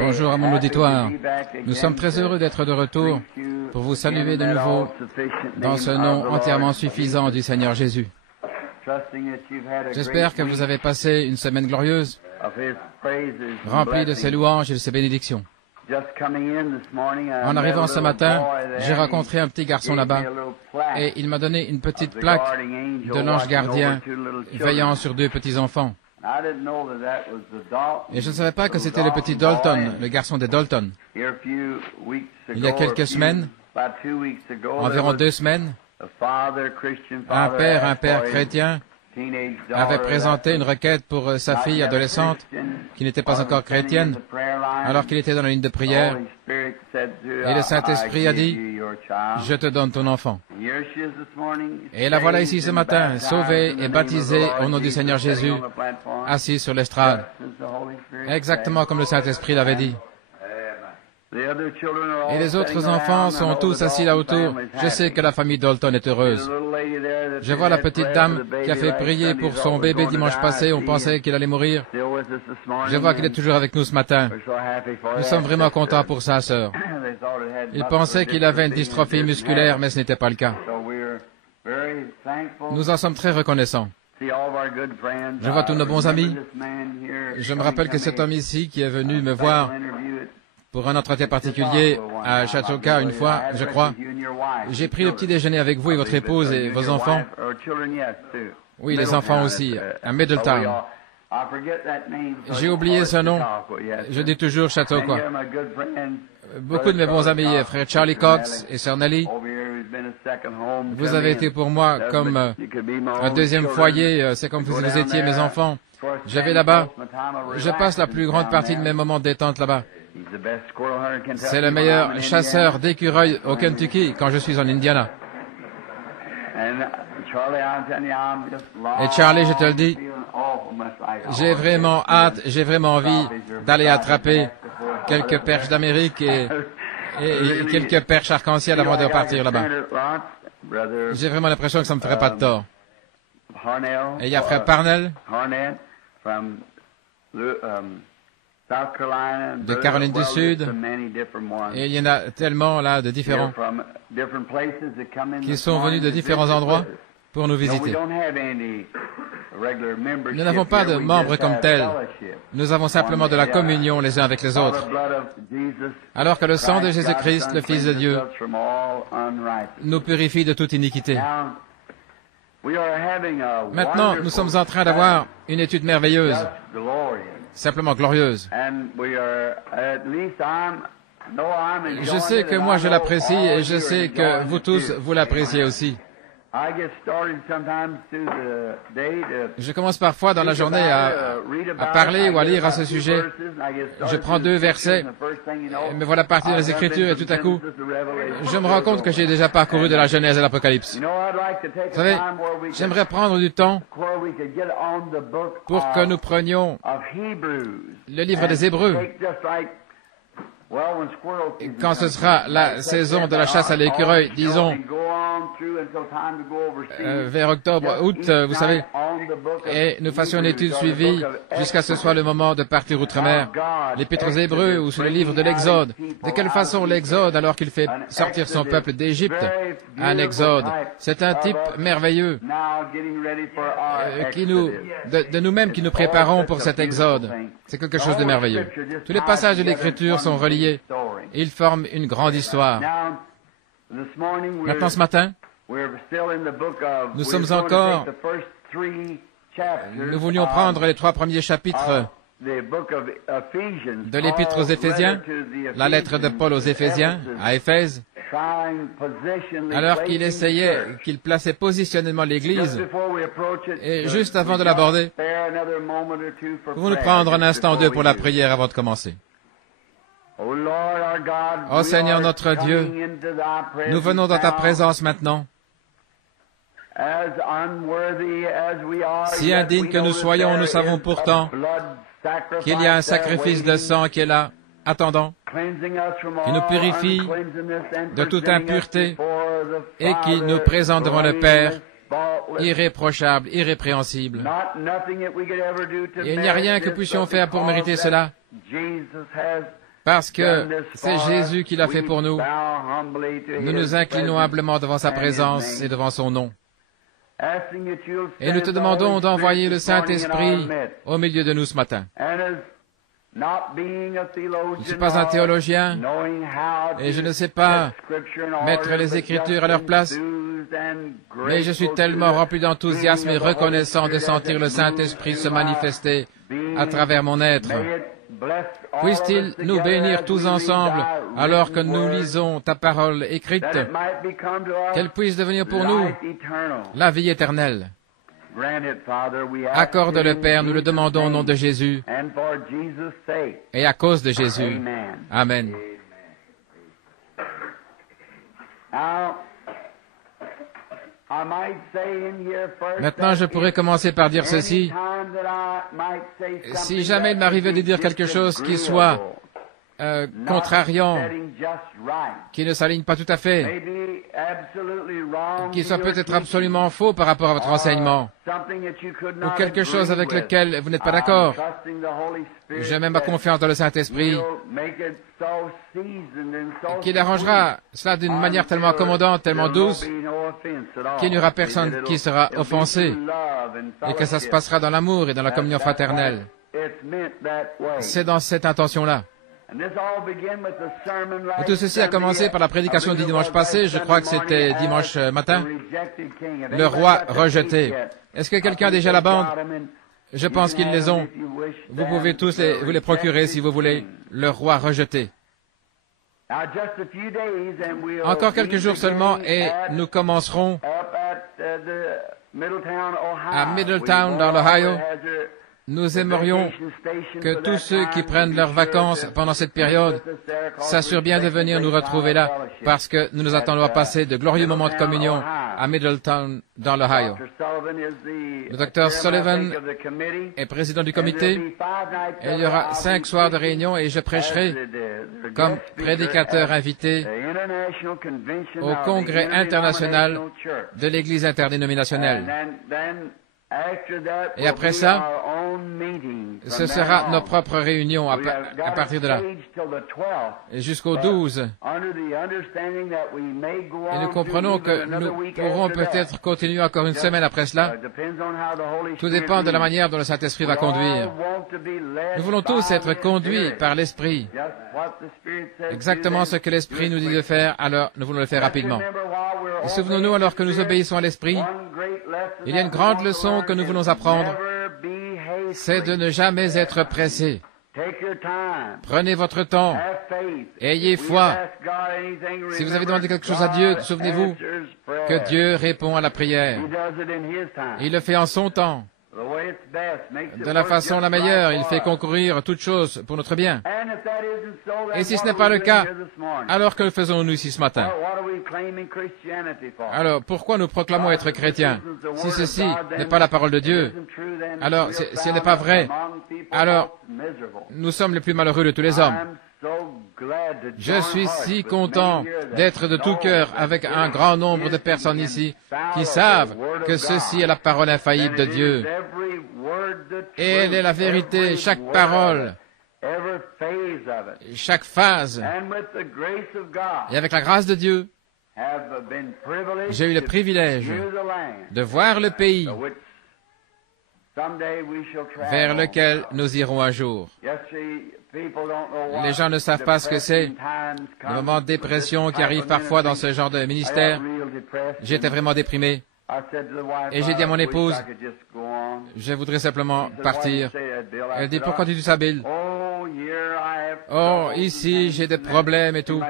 Bonjour à mon auditoire. Nous sommes très heureux d'être de retour pour vous saluer de nouveau dans ce nom entièrement suffisant du Seigneur Jésus. J'espère que vous avez passé une semaine glorieuse, remplie de ses louanges et de ses bénédictions. En arrivant ce matin, j'ai rencontré un petit garçon là-bas et il m'a donné une petite plaque de l'ange gardien veillant sur deux petits-enfants. Et je ne savais pas que c'était le petit Dalton, le garçon de Dalton. Il y a quelques semaines, environ 2 semaines, un père chrétien avait présenté une requête pour sa fille adolescente qui n'était pas encore chrétienne, alors qu'il était dans la ligne de prière. Et le Saint-Esprit a dit, « Je te donne ton enfant. » Et la voilà ici ce matin, sauvée et baptisée au nom du Seigneur Jésus, assise sur l'estrade, exactement comme le Saint-Esprit l'avait dit. Et les autres enfants sont tous assis là autour. Je sais que la famille Dalton est heureuse. Je vois la petite dame qui a fait prier pour son bébé dimanche passé. On pensait qu'il allait mourir. Je vois qu'il est toujours avec nous ce matin. Nous sommes vraiment contents pour sa sœur. Ils pensaient qu'il avait une dystrophie musculaire, mais ce n'était pas le cas. Nous en sommes très reconnaissants. Je vois tous nos bons amis. Je me rappelle que cet homme ici qui est venu me voir pour un entretien particulier à Chautauqua une fois, je crois. J'ai pris le petit déjeuner avec vous et votre épouse et vos enfants. Oui, les enfants aussi, à Middletown. J'ai oublié ce nom. Je dis toujours Chautauqua. Beaucoup de mes bons amis, frère Charlie Cox et sœur Nelly, vous avez été pour moi comme un deuxième foyer. C'est comme si vous étiez mes enfants. J'avais là-bas. Je passe la plus grande partie de mes moments de détente là-bas. C'est le meilleur chasseur d'écureuils au Kentucky quand je suis en Indiana. Et Charlie, je te le dis, j'ai vraiment hâte, j'ai vraiment envie d'aller attraper quelques perches d'Amérique et quelques perches arc-en-ciel avant de repartir là-bas. J'ai vraiment l'impression que ça ne me ferait pas de tort. Et il y a frère Parnell de Caroline du Sud, et il y en a tellement là de différents qui sont venus de différents endroits pour nous visiter. Nous n'avons pas de membres comme tels, nous avons simplement de la communion les uns avec les autres. Alors que le sang de Jésus-Christ, le Fils de Dieu, nous purifie de toute iniquité. Maintenant, nous sommes en train d'avoir une étude merveilleuse, simplement glorieuse. Je sais que moi je l'apprécie et je sais que vous tous, vous l'appréciez aussi. Je commence parfois dans la journée à parler ou à lire à ce sujet. Je prends 2 versets, me voilà parti dans les Écritures et tout à coup, je me rends compte que j'ai déjà parcouru de la Genèse à l'Apocalypse. Vous savez, j'aimerais prendre du temps pour que nous prenions le livre des Hébreux. Quand ce sera la saison de la chasse à l'écureuil, disons, vers octobre, août, vous savez, et nous fassions une étude suivie jusqu'à ce soit le moment de partir outre-mer, l'Épître aux Hébreux ou sur le livre de l'Exode. De quelle façon l'Exode, alors qu'il fait sortir son peuple d'Égypte, un Exode, c'est un type merveilleux de nous-mêmes qui nous préparons pour cet Exode. C'est quelque chose de merveilleux. Tous les passages de l'Écriture sont reliés. Ils forment une grande histoire. Maintenant, ce matin, nous sommes encore... Nous voulions prendre les 3 premiers chapitres de l'Épître aux Éphésiens, la lettre de Paul aux Éphésiens, à Éphèse, alors qu'il essayait, qu'il plaçait positionnellement l'Église. Et juste avant de l'aborder, pouvons-nous prendre un instant ou 2 pour la prière avant de commencer? Ô Seigneur notre Dieu, nous venons dans ta présence maintenant. Si indignes que nous soyons, nous savons pourtant qu'il y a un sacrifice de sang qui est là, attendant, qui nous purifie de toute impureté et qui nous présente devant le Père irréprochable, irrépréhensible. Il n'y a rien que puissions faire pour mériter cela, parce que c'est Jésus qui l'a fait pour nous. Nous nous inclinons humblement devant sa présence et devant son nom. Et nous te demandons d'envoyer le Saint-Esprit au milieu de nous ce matin. Je ne suis pas un théologien et je ne sais pas mettre les Écritures à leur place, mais je suis tellement rempli d'enthousiasme et reconnaissant de sentir le Saint-Esprit se manifester à travers mon être. Puisse-t-il nous bénir tous ensemble alors que nous lisons ta parole écrite, qu'elle puisse devenir pour nous la vie éternelle. Accorde-le, Père, nous le demandons au nom de Jésus et à cause de Jésus. Amen. Maintenant, je pourrais commencer par dire ceci. Si jamais il m'arrivait de dire quelque chose qui soit contrariant, qui ne s'aligne pas tout à fait, qui soit peut-être absolument faux par rapport à votre enseignement, ou quelque chose avec lequel vous n'êtes pas d'accord, je mets ma confiance dans le Saint-Esprit, qu'il arrangera cela d'une manière tellement accommodante, tellement douce, qu'il n'y aura personne qui sera offensé, et que ça se passera dans l'amour et dans la communion fraternelle. C'est dans cette intention-là. Et tout ceci a commencé par la prédication du dimanche passé, je crois que c'était dimanche matin, le roi rejeté. Est-ce que quelqu'un a déjà la bande? Je pense qu'ils les ont. Vous pouvez tous vous les procurer si vous voulez. Le roi rejeté. Encore quelques jours seulement et nous commencerons à Middletown dans l'Ohio. Nous aimerions que tous ceux qui prennent leurs vacances pendant cette période s'assurent bien de venir nous retrouver là, parce que nous nous attendons à passer de glorieux moments de communion à Middletown, dans l'Ohio. Le docteur Sullivan est président du comité, et il y aura 5 soirs de réunion, et je prêcherai comme prédicateur invité au Congrès international de l'Église interdénominationnelle. Et après ça, ce sera nos propres réunions à partir de là. Et jusqu'au 12. Et nous comprenons que nous pourrons peut-être continuer encore une semaine après cela. Tout dépend de la manière dont le Saint-Esprit va conduire. Nous voulons tous être conduits par l'Esprit. Exactement ce que l'Esprit nous dit de faire, alors nous voulons le faire rapidement. Et souvenons-nous, alors que nous obéissons à l'Esprit, il y a une grande leçon que nous voulons apprendre, c'est de ne jamais être pressé. Prenez votre temps, ayez foi. Si vous avez demandé quelque chose à Dieu, souvenez-vous que Dieu répond à la prière. Il le fait en son temps, de la façon la meilleure. Il fait concourir toutes choses pour notre bien. Et si ce n'est pas le cas, alors que faisons-nous ici ce matin? Alors, pourquoi nous proclamons être chrétiens? Si ceci n'est pas la parole de Dieu, alors, si elle n'est pas vraie, alors, nous sommes les plus malheureux de tous les hommes. Je suis si content d'être de tout cœur avec un grand nombre de personnes ici qui savent que ceci est la parole infaillible de Dieu. Et elle est la vérité, chaque parole, chaque phase. Et avec la grâce de Dieu, j'ai eu le privilège de voir le pays vers lequel nous irons un jour. Les gens ne savent pas ce que c'est, le moment de dépression qui arrive parfois dans ce genre de ministère. J'étais vraiment déprimé. Et j'ai dit à mon épouse, je voudrais simplement partir. Elle dit, pourquoi tu dis ça, Bill? Oh, ici, j'ai des problèmes et tout.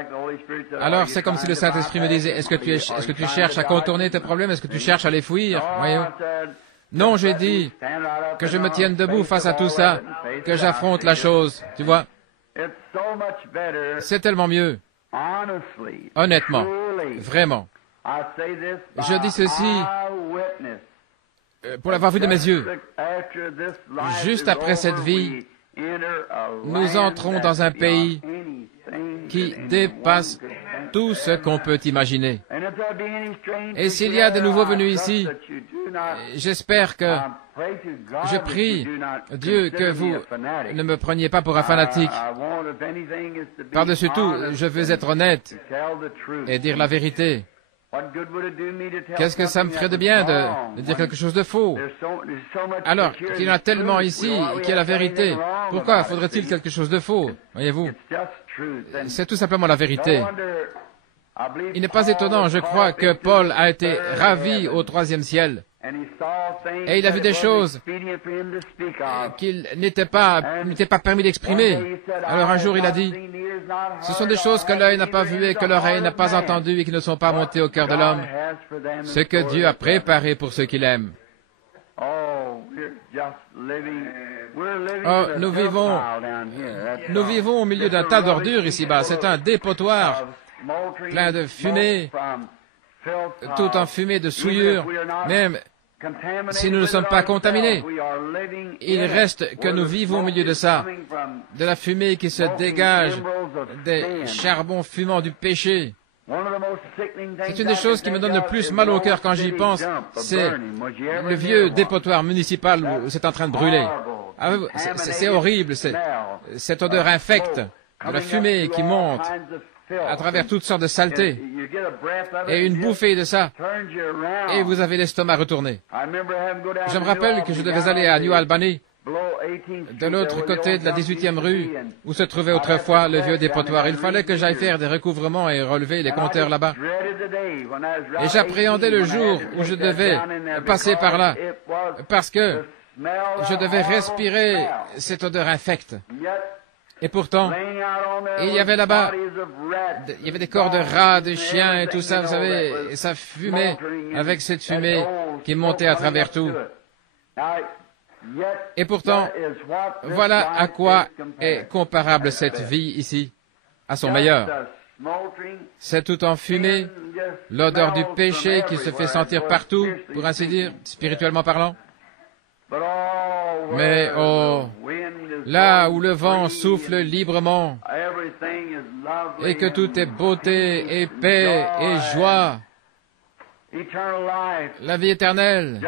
Alors, c'est comme si le Saint-Esprit me disait, est-ce que tu cherches à contourner tes problèmes? Est-ce que tu cherches à les fuir? Voyez-vous? Non, j'ai dit que je me tienne debout face à tout ça, que j'affronte la chose, tu vois. C'est tellement mieux. Honnêtement, vraiment. Je dis ceci pour l'avoir vu de mes yeux. Juste après cette vie, nous entrons dans un pays qui dépasse tout ce qu'on peut imaginer. Et s'il y a de nouveaux venus ici, j'espère que, je prie Dieu que vous ne me preniez pas pour un fanatique. Par-dessus tout, je veux être honnête et dire la vérité. Qu'est-ce que ça me ferait de bien de dire quelque chose de faux? Alors qu'il y en a tellement ici qui est la vérité, pourquoi faudrait-il quelque chose de faux? Voyez-vous, c'est tout simplement la vérité. Il n'est pas étonnant, je crois, que Paul a été ravi au troisième ciel. Et il a vu des choses qu'il n'était pas permis d'exprimer. Alors un jour il a dit, ce sont des choses que l'œil n'a pas vues et que l'oreille n'a pas entendues et qui ne sont pas montées au cœur de l'homme. Ce que Dieu a préparé pour ceux qui l'aiment. Oh, nous vivons au milieu d'un tas d'ordures ici-bas. C'est un dépotoir plein de fumée, tout en fumée de souillure. Même si nous ne sommes pas contaminés, il reste que nous vivons au milieu de ça, de la fumée qui se dégage des charbons fumants du péché. C'est une des choses qui me donne le plus mal au cœur quand j'y pense, c'est le vieux dépotoir municipal où c'est en train de brûler. C'est horrible, cette odeur infecte de la fumée qui monte à travers toutes sortes de saletés, et une bouffée de ça, et vous avez l'estomac retourné. Je me rappelle que je devais aller à New Albany, de l'autre côté de la 18e rue, où se trouvait autrefois le vieux dépotoir. Il fallait que j'aille faire des recouvrements et relever les compteurs là-bas. Et j'appréhendais le jour où je devais passer par là, parce que je devais respirer cette odeur infecte. Et pourtant, il y avait là-bas, il y avait des corps de rats, de chiens et tout ça, vous savez, et ça fumait avec cette fumée qui montait à travers tout. Et pourtant, voilà à quoi est comparable cette vie ici, à son meilleur. C'est tout en fumée, l'odeur du péché qui se fait sentir partout, pour ainsi dire, spirituellement parlant. Mais oh, là où le vent souffle librement, et que tout est beauté et paix et joie, la vie éternelle,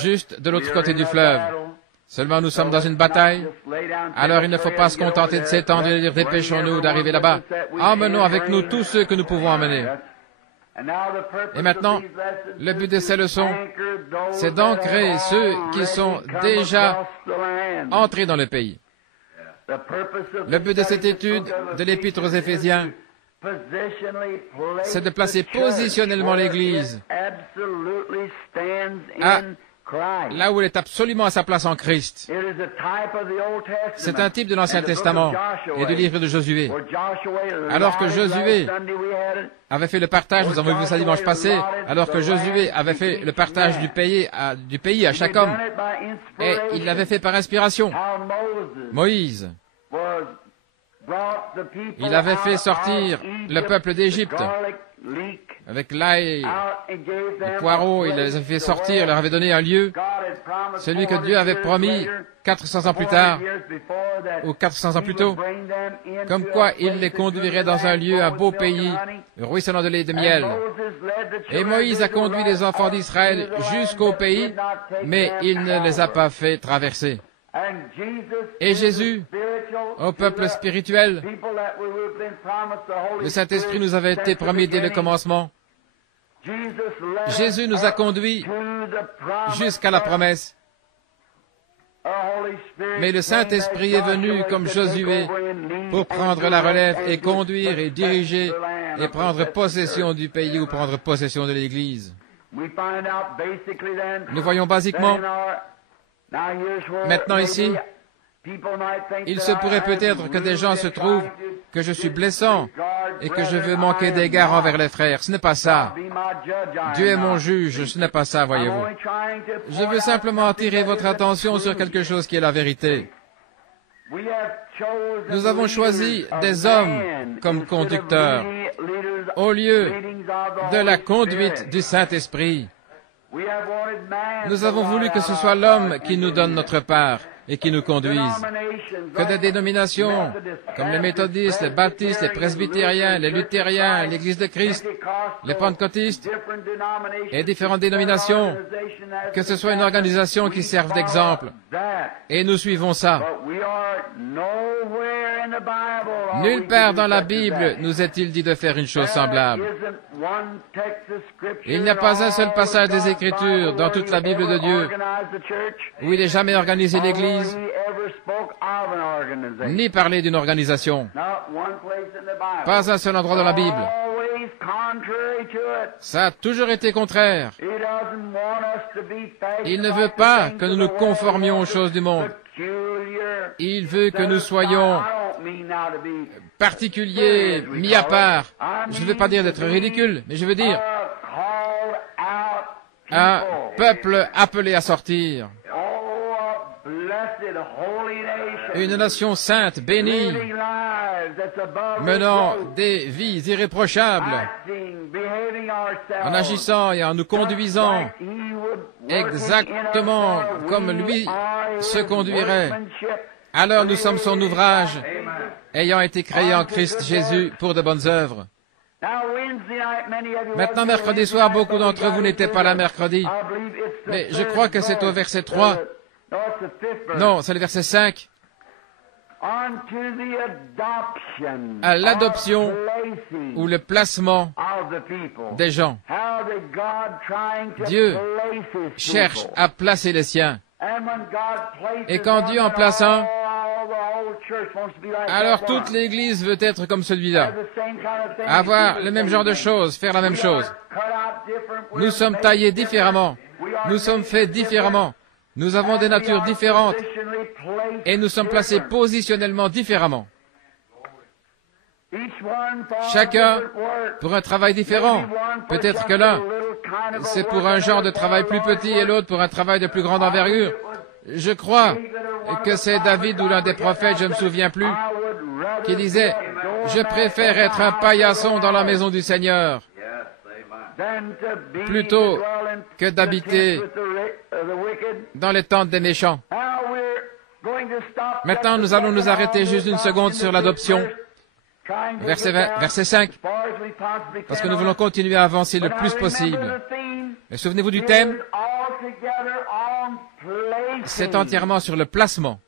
juste de l'autre côté du fleuve. Seulement nous sommes dans une bataille, alors il ne faut pas se contenter de s'étendre et de dire dépêchons-nous d'arriver là-bas. Emmenons avec nous tous ceux que nous pouvons emmener. Et maintenant, le but de ces leçons, c'est d'ancrer ceux qui sont déjà entrés dans le pays. Le but de cette étude de l'Épître aux Éphésiens, c'est de placer positionnellement l'Église là où elle est absolument à sa place en Christ. C'est un type de l'Ancien Testament et du livre de Josué. Alors que Josué avait fait le partage, nous avons vu ça dimanche passé, alors que Josué avait fait le partage du pays à chaque homme, et il l'avait fait par inspiration. Moïse, il avait fait sortir le peuple d'Égypte avec l'ail, les poireaux, il les avait fait sortir, il leur avait donné un lieu, celui que Dieu avait promis 400 ans plus tard, ou 400 ans plus tôt, comme quoi il les conduirait dans un lieu, un beau pays, ruisselant de lait et de miel. Et Moïse a conduit les enfants d'Israël jusqu'au pays, mais il ne les a pas fait traverser. Et Jésus, au peuple spirituel, le Saint-Esprit nous avait été promis dès le commencement. Jésus nous a conduits jusqu'à la promesse. Mais le Saint-Esprit est venu comme Josué pour prendre la relève et conduire et diriger et prendre possession du pays ou prendre possession de l'Église. Nous voyons basiquement, maintenant ici, il se pourrait peut-être que des gens se trouvent que je suis blessant et que je veux manquer d'égard envers les frères. Ce n'est pas ça. Dieu est mon juge, ce n'est pas ça, voyez-vous. Je veux simplement attirer votre attention sur quelque chose qui est la vérité. Nous avons choisi des hommes comme conducteurs au lieu de la conduite du Saint-Esprit. Nous avons voulu que ce soit l'homme qui nous donne notre part et qui nous conduisent. Que des dénominations, comme les méthodistes, les baptistes, les presbytériens, les luthériens, l'Église de Christ, les pentecôtistes et différentes dénominations, que ce soit une organisation qui serve d'exemple. Et nous suivons ça. Nulle part dans la Bible nous est-il dit de faire une chose semblable. Il n'y a pas un seul passage des Écritures dans toute la Bible de Dieu où il n'ait jamais organisé l'Église, ni parlé d'une organisation. Pas un seul endroit dans la Bible. Ça a toujours été contraire. Il ne veut pas que nous nous conformions aux choses du monde. Il veut que nous soyons particuliers, mis à part. Je ne veux pas dire d'être ridicule, mais je veux dire un peuple appelé à sortir. Une nation sainte, bénie, menant des vies irréprochables, en agissant et en nous conduisant exactement comme lui se conduirait. Alors nous sommes son ouvrage, ayant été créés en Christ Jésus pour de bonnes œuvres. Maintenant, mercredi soir, beaucoup d'entre vous n'étaient pas là mercredi, mais je crois que c'est au verset 3. Non, c'est le verset 5. À l'adoption ou le placement des gens. Dieu cherche à placer les siens. Et quand Dieu en place un, alors toute l'Église veut être comme celui-là. Avoir le même genre de choses, faire la même chose. Nous sommes taillés différemment. Nous sommes faits différemment. Nous avons des natures différentes. Et nous sommes placés positionnellement différemment. Chacun pour un travail différent. Peut-être que l'un, c'est pour un genre de travail plus petit et l'autre pour un travail de plus grande envergure. Je crois que c'est David ou l'un des prophètes, je ne me souviens plus, qui disait « Je préfère être un paillasson dans la maison du Seigneur plutôt que d'habiter dans les tentes des méchants. » Maintenant, nous allons nous arrêter juste une seconde sur l'adoption. Verset 5, parce que nous voulons continuer à avancer le plus possible. Mais souvenez-vous du thème, c'est entièrement sur le placement.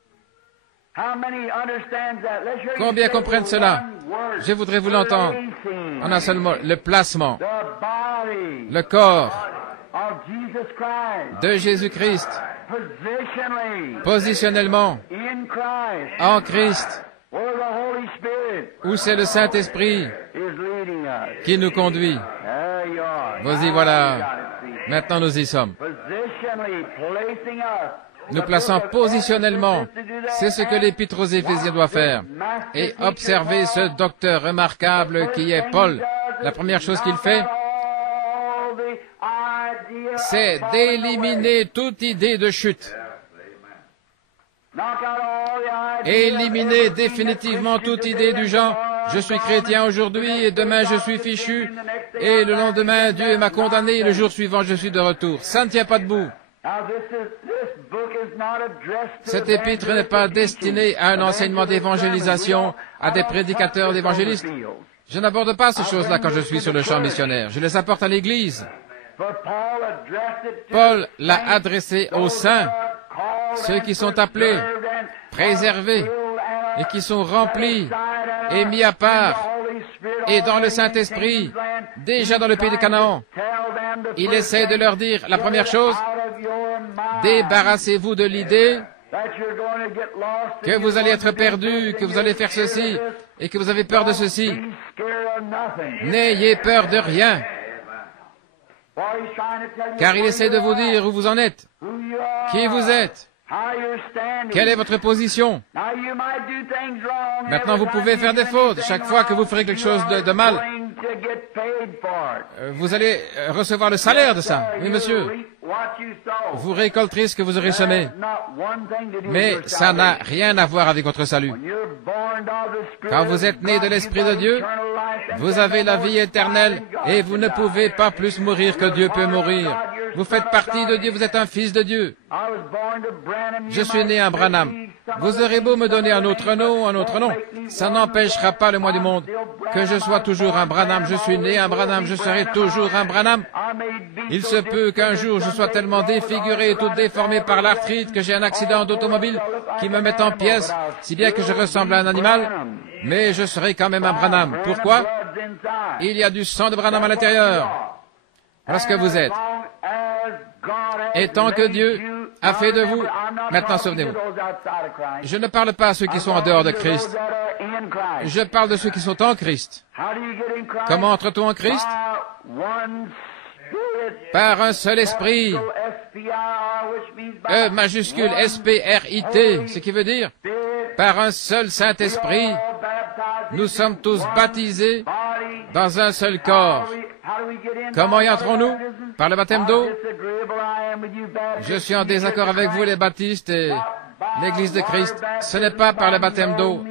Combien comprennent cela? Je voudrais vous l'entendre. En un seul mot, le placement, le corps de Jésus-Christ, positionnellement, en Christ, où c'est le Saint-Esprit qui nous conduit. Vas-y, voilà. Maintenant, nous y sommes. Nous plaçons positionnellement. C'est ce que l'Épître aux Éphésiens doit faire. Et observez ce docteur remarquable qui est Paul. La première chose qu'il fait, c'est d'éliminer toute idée de chute. Éliminer définitivement toute idée du genre « Je suis chrétien aujourd'hui et demain je suis fichu et le lendemain Dieu m'a condamné et le jour suivant je suis de retour. » Ça ne tient pas debout. Cet épître n'est pas destiné à un enseignement d'évangélisation, à des prédicateurs d'évangélistes. Je n'aborde pas ces choses-là quand je suis sur le champ missionnaire. Je les apporte à l'Église. Paul l'a adressé aux saints, ceux qui sont appelés, préservés, et qui sont remplis et mis à part, et dans le Saint-Esprit, déjà dans le pays de Canaan. Il essaie de leur dire la première chose, débarrassez-vous de l'idée que vous allez être perdus, que vous allez faire ceci, et que vous avez peur de ceci. N'ayez peur de rien. Car il essaie de vous dire où vous en êtes, qui vous êtes, quelle est votre position. Maintenant, vous pouvez faire des fautes. Chaque fois que vous ferez quelque chose de mal, vous allez recevoir le salaire de ça. Oui, monsieur. Vous récolterez ce que vous aurez semé. Mais ça n'a rien à voir avec votre salut. Quand vous êtes né de l'Esprit de Dieu, vous avez la vie éternelle et vous ne pouvez pas plus mourir que Dieu peut mourir. Vous faites partie de Dieu, vous êtes un fils de Dieu. Je suis né un Branham. Vous aurez beau me donner un autre nom, ça n'empêchera pas le moi du monde que je sois toujours un Branham. Je suis né un Branham, je serai toujours un Branham. Il se peut qu'un jour je sois tellement défiguré et tout déformé par l'arthrite que j'ai un accident d'automobile qui me mette en pièces, si bien que je ressemble à un animal, mais je serai quand même un Branham. Pourquoi? Il y a du sang de Branham à l'intérieur. Voilà ce que vous êtes. Et tant que Dieu a fait de vous, maintenant souvenez-vous, je ne parle pas à ceux qui sont en dehors de Christ, je parle de ceux qui sont en Christ. Comment entre-t-on en Christ? Par un seul esprit, E majuscule S-P-R-I-T, ce qui veut dire, par un seul Saint-Esprit, nous sommes tous baptisés dans un seul corps. Comment y entrons-nous? Par le baptême d'eau? Je suis en désaccord avec vous, les baptistes et l'Église de Christ. Ce n'est pas par le baptême d'eau.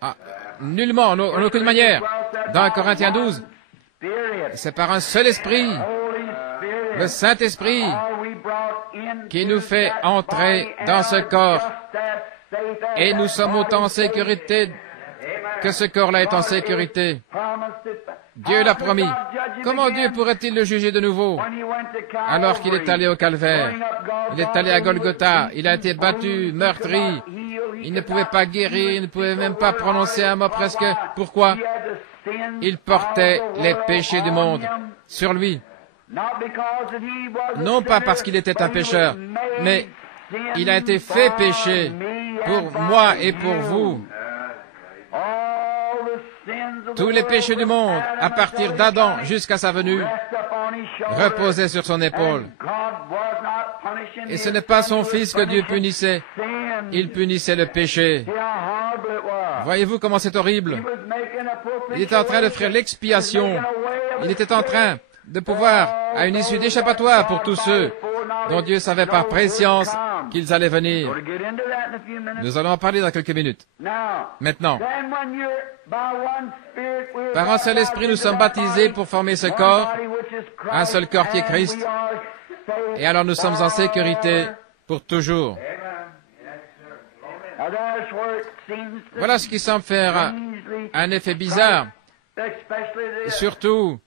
Ah, nullement, en aucune manière. Dans Corinthiens 12, c'est par un seul esprit, le Saint-Esprit, qui nous fait entrer dans ce corps. Et nous sommes autant en sécurité que ce corps-là est en sécurité. Dieu l'a promis. Comment Dieu pourrait-il le juger de nouveau alors qu'il est allé au calvaire? Il est allé à Golgotha, il a été battu, meurtri, il ne pouvait pas guérir, il ne pouvait même pas prononcer un mot presque. Pourquoi? Il portait les péchés du monde sur lui. Non pas parce qu'il était un pécheur, mais il a été fait péché pour moi et pour vous. Tous les péchés du monde, à partir d'Adam jusqu'à sa venue, reposaient sur son épaule. Et ce n'est pas son fils que Dieu punissait, il punissait le péché. Voyez-vous comment c'est horrible? Il était en train de faire l'expiation. Il était en train de pouvoir, à une issue d'échappatoire pour tous ceux dont Dieu savait par préscience qu'ils allaient venir. Nous allons en parler dans quelques minutes. Maintenant, par un seul esprit, nous sommes baptisés pour former ce corps, un seul corps qui est Christ, et alors nous sommes en sécurité pour toujours. Voilà ce qui semble faire un effet bizarre, surtout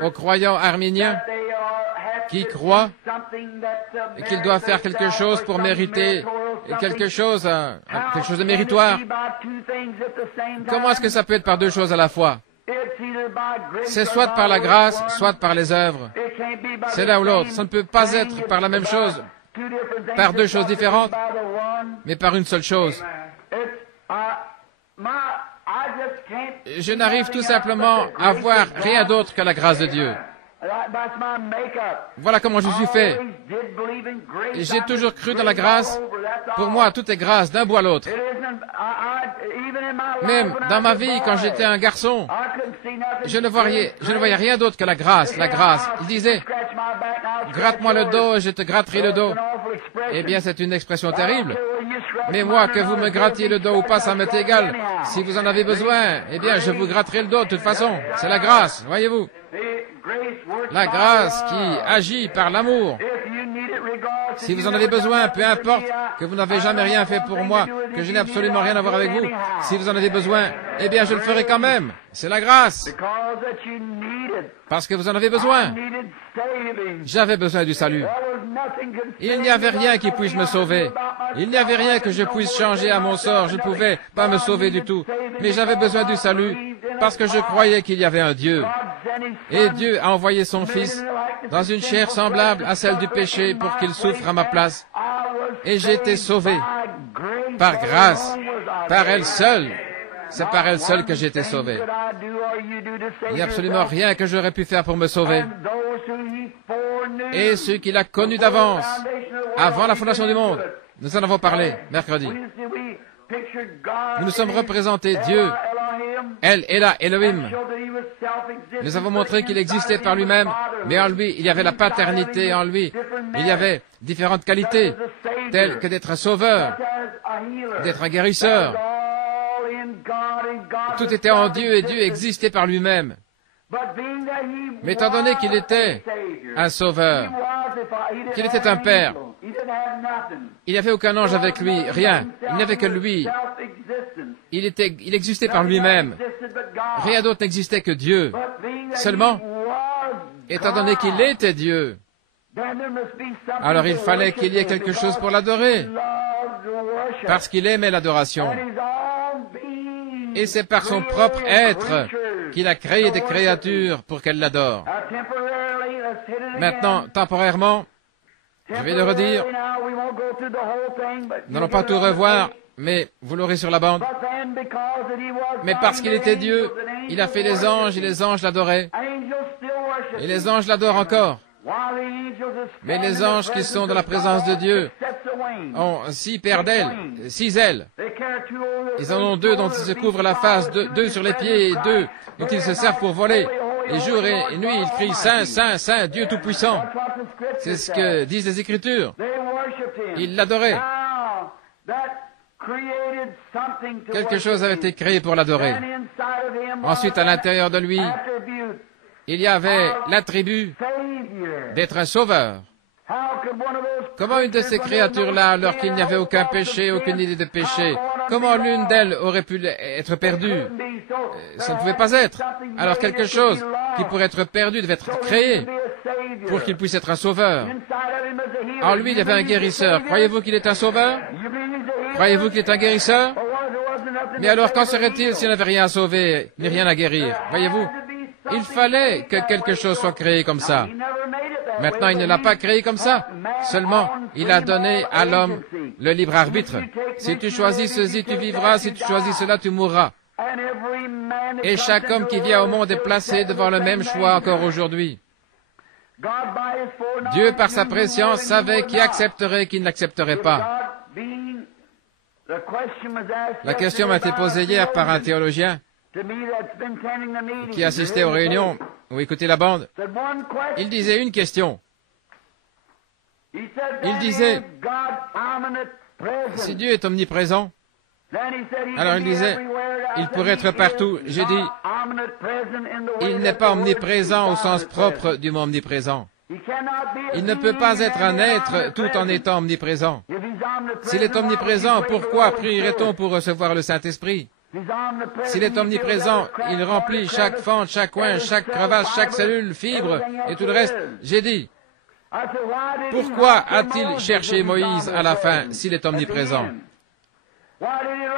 aux croyants arméniens qui croient qu'ils doivent faire quelque chose pour mériter quelque chose de méritoire. Comment est-ce que ça peut être par deux choses à la fois? C'est soit par la grâce, soit par les œuvres. C'est l'un ou l'autre. Ça ne peut pas être par la même chose, par deux choses différentes, mais par une seule chose. Je n'arrive tout simplement à voir rien d'autre que la grâce de Dieu. Voilà comment je suis fait. Et j'ai toujours cru dans la grâce. Pour moi, tout est grâce d'un bout à l'autre. Même dans ma vie, quand j'étais un garçon, je ne voyais rien d'autre que la grâce, la grâce. Il disait, gratte-moi le dos et je te gratterai le dos. Eh bien, c'est une expression terrible. Mais moi, que vous me grattiez le dos ou pas, ça m'est égal. Si vous en avez besoin, eh bien, je vous gratterai le dos de toute façon. C'est la grâce, voyez-vous. La grâce qui agit par l'amour. Si vous en avez besoin, peu importe que vous n'avez jamais rien fait pour moi, que je n'ai absolument rien à voir avec vous, si vous en avez besoin, eh bien je le ferai quand même. C'est la grâce. Parce que vous en avez besoin. J'avais besoin du salut. Il n'y avait rien qui puisse me sauver. Il n'y avait rien que je puisse changer à mon sort. Je ne pouvais pas me sauver du tout. Mais j'avais besoin du salut parce que je croyais qu'il y avait un Dieu. Et Dieu a envoyé son Fils dans une chair semblable à celle du péché pour qu'il souffre à ma place. Et j'ai été sauvé par grâce, par elle seule. C'est par elle seule que j'ai été sauvé. Il n'y a absolument rien que j'aurais pu faire pour me sauver. Et ceux qu'il a connus d'avance, avant la fondation du monde, nous en avons parlé mercredi. Nous nous sommes représentés Dieu, El Elah Elohim. Nous avons montré qu'il existait par lui-même, mais en lui, il y avait la paternité, en lui, il y avait différentes qualités, telles que d'être un sauveur, d'être un guérisseur. Tout était en Dieu et Dieu existait par lui-même. Mais étant donné qu'il était un sauveur, qu'il était un père, il n'y avait aucun ange avec lui, rien. Il n'y avait que lui. Il existait par lui-même. Rien d'autre n'existait que Dieu. Seulement, étant donné qu'il était Dieu, alors il fallait qu'il y ait quelque chose pour l'adorer, parce qu'il aimait l'adoration. Et c'est par son propre être qu'il a créé des créatures pour qu'elles l'adorent. Maintenant, temporairement, je vais le redire, nous n'allons pas tout revoir, mais vous l'aurez sur la bande. Mais parce qu'il était Dieu, il a fait les anges et les anges l'adoraient. Et les anges l'adorent encore. Mais les anges qui sont dans la présence de Dieu ont 6 paires d'ailes, 6 ailes. Ils en ont 2 dont ils se couvrent la face, 2 sur les pieds et 2 dont ils se servent pour voler. Et jour et nuit, ils crient « Saint, Saint, Saint, Dieu Tout-Puissant ». C'est ce que disent les Écritures. Ils l'adoraient. Quelque chose avait été créé pour l'adorer. Ensuite, à l'intérieur de lui, il y avait l'attribut d'être un sauveur. Comment une de ces créatures-là, alors qu'il n'y avait aucun péché, aucune idée de péché, comment l'une d'elles aurait pu être perdue? Ça ne pouvait pas être. Alors quelque chose qui pourrait être perdu devait être créé pour qu'il puisse être un sauveur. En lui, il y avait un guérisseur. Croyez-vous qu'il est un sauveur? Croyez-vous qu'il est un guérisseur? Mais alors, qu'en serait-il s'il n'avait rien à sauver, ni rien à guérir? Voyez-vous? Il fallait que quelque chose soit créé comme ça. Maintenant, il ne l'a pas créé comme ça. Seulement, il a donné à l'homme le libre arbitre. Si tu choisis ceci, tu vivras. Si tu choisis cela, tu mourras. Et chaque homme qui vient au monde est placé devant le même choix encore aujourd'hui. Dieu, par sa préscience, savait qui accepterait et qui n'accepterait pas. La question m'a été posée hier par un théologien qui assistait aux réunions ou écoutait la bande. Il disait une question. Il disait, si Dieu est omniprésent, alors il disait, il pourrait être partout. J'ai dit, il n'est pas omniprésent au sens propre du mot omniprésent. Il ne peut pas être un être tout en étant omniprésent. S'il est omniprésent, pourquoi prierait-on pour recevoir le Saint-Esprit? S'il est omniprésent, il remplit chaque fente, chaque coin, chaque crevasse, chaque cellule, fibre et tout le reste. J'ai dit, pourquoi a-t-il cherché Moïse à la fin s'il est omniprésent?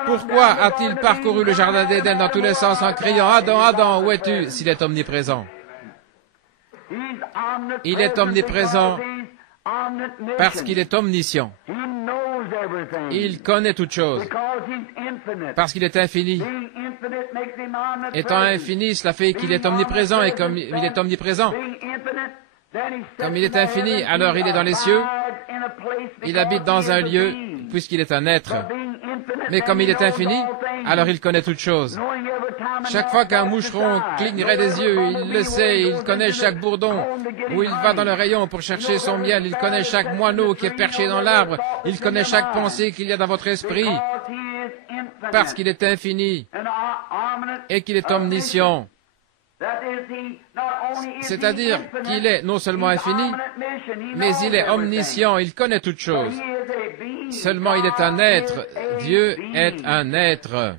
Pourquoi a-t-il parcouru le jardin d'Éden dans tous les sens en criant « Adam, Adam, où es-tu » s'il est omniprésent? Il est omniprésent parce qu'il est omniscient. Il connaît toutes choses. Parce qu'il est infini. Étant infini, cela fait qu'il est omniprésent, et comme il est omniprésent, comme il est infini, alors il est dans les cieux, il habite dans un lieu, puisqu'il est un être. Mais comme il est infini, alors il connaît toutes choses. Chaque fois qu'un moucheron clignerait des yeux, il le sait, il connaît chaque bourdon, où il va dans le rayon pour chercher son miel, il connaît chaque moineau qui est perché dans l'arbre, il connaît chaque pensée qu'il y a dans votre esprit, parce qu'il est infini et qu'il est omniscient. C'est-à-dire qu'il est non seulement infini, mais il est omniscient, il connaît toutes choses. Seulement il est un être, Dieu est un être.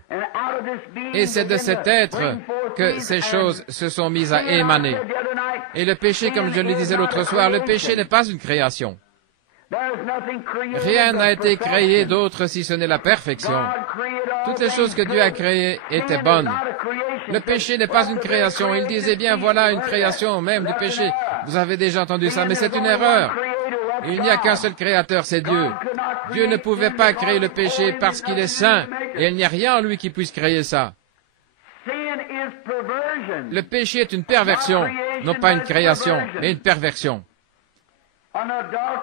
Et c'est de cet être que ces choses se sont mises à émaner. Et le péché, comme je le disais l'autre soir, le péché n'est pas une création. Rien n'a été créé d'autre si ce n'est la perfection. Toutes les choses que Dieu a créées étaient bonnes. Le péché n'est pas une création. Il disait bien, voilà une création même du péché. Vous avez déjà entendu ça, mais c'est une erreur. Il n'y a qu'un seul créateur, c'est Dieu. Dieu ne pouvait pas créer le péché parce qu'il est saint, et il n'y a rien en lui qui puisse créer ça. Le péché est une perversion, non pas une création, mais une perversion.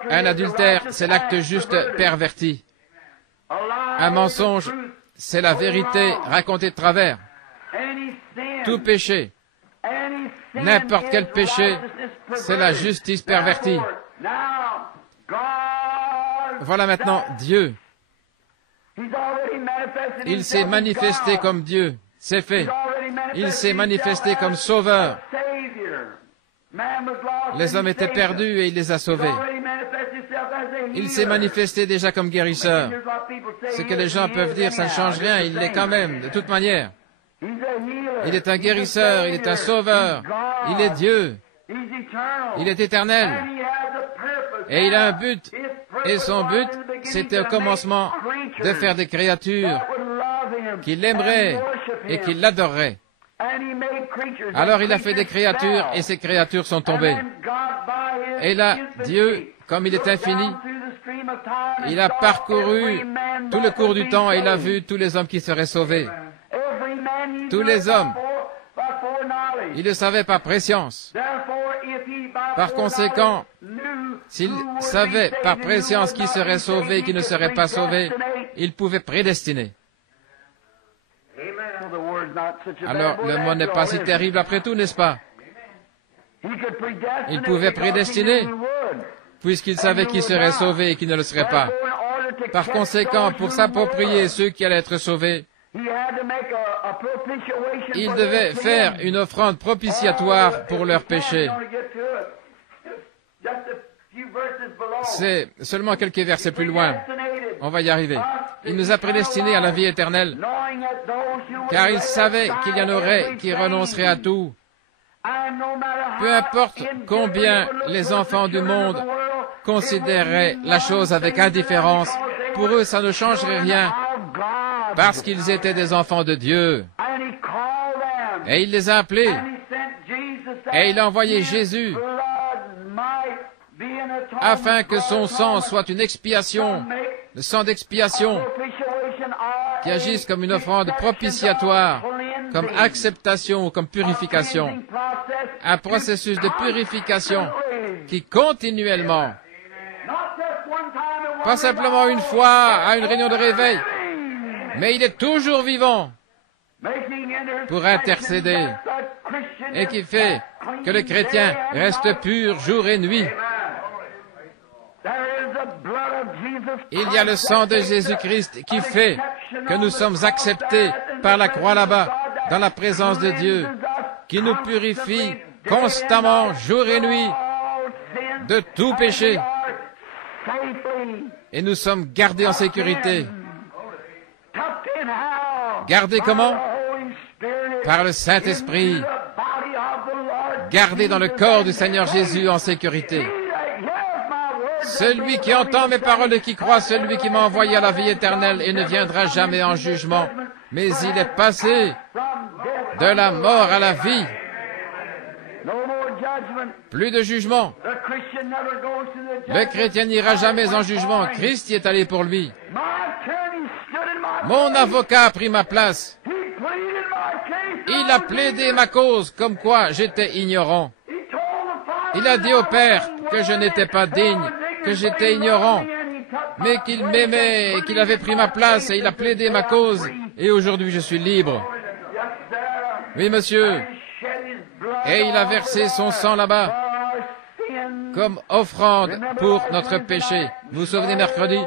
Un adultère, c'est l'acte juste perverti. Un mensonge, c'est la vérité racontée de travers. Tout péché, n'importe quel péché, c'est la justice pervertie. Voilà maintenant Dieu. Il s'est manifesté comme Dieu, c'est fait. Il s'est manifesté comme sauveur. Les hommes étaient perdus et il les a sauvés. Il s'est manifesté déjà comme guérisseur. Ce que les gens peuvent dire, ça ne change rien, il l'est quand même, de toute manière. Il est un guérisseur, il est un sauveur, il est Dieu, il est éternel. Et il a un but. Et son but, c'était au commencement de faire des créatures qui l'aimeraient et qui l'adoreraient. Alors il a fait des créatures et ces créatures sont tombées. Et là, Dieu, comme il est infini, il a parcouru tout le cours du temps et il a vu tous les hommes qui seraient sauvés. Tous les hommes. Il le savait par préscience. Par conséquent, s'il savait par préscience qui serait sauvé et qui ne serait pas sauvé, il pouvait prédestiner. Alors, le mot n'est pas si terrible après tout, n'est-ce pas? Il pouvait prédestiner, puisqu'il savait qui serait sauvé et qui ne le serait pas. Par conséquent, pour s'approprier ceux qui allaient être sauvés, il devait faire une offrande propitiatoire pour leurs péchés. C'est seulement quelques versets plus loin. On va y arriver. Il nous a prédestinés à la vie éternelle, car il savait qu'il y en aurait qui renonceraient à tout. Peu importe combien les enfants du monde considéreraient la chose avec indifférence, pour eux ça ne changerait rien, parce qu'ils étaient des enfants de Dieu. Et il les a appelés, et il a envoyé Jésus, afin que son sang soit une expiation, le sang d'expiation, qui agisse comme une offrande propitiatoire, comme acceptation ou comme purification. Un processus de purification qui continuellement, pas simplement une fois à une réunion de réveil, mais il est toujours vivant pour intercéder et qui fait que le chrétien reste pur jour et nuit. Il y a le sang de Jésus-Christ qui fait que nous sommes acceptés par la croix là-bas, dans la présence de Dieu, qui nous purifie constamment, jour et nuit, de tout péché. Et nous sommes gardés en sécurité. Gardés comment? Par le Saint-Esprit. Gardés dans le corps du Seigneur Jésus en sécurité. Celui qui entend mes paroles et qui croit, celui qui m'a envoyé à la vie éternelle et ne viendra jamais en jugement, mais il est passé de la mort à la vie. Plus de jugement. Le chrétien n'ira jamais en jugement. Christ y est allé pour lui. Mon avocat a pris ma place. Il a plaidé ma cause comme quoi j'étais ignorant. Il a dit au Père que je n'étais pas digne, que j'étais ignorant, mais qu'il m'aimait et qu'il avait pris ma place et il a plaidé ma cause et aujourd'hui je suis libre. Oui, monsieur. Et il a versé son sang là-bas comme offrande pour notre péché. Vous vous souvenez mercredi?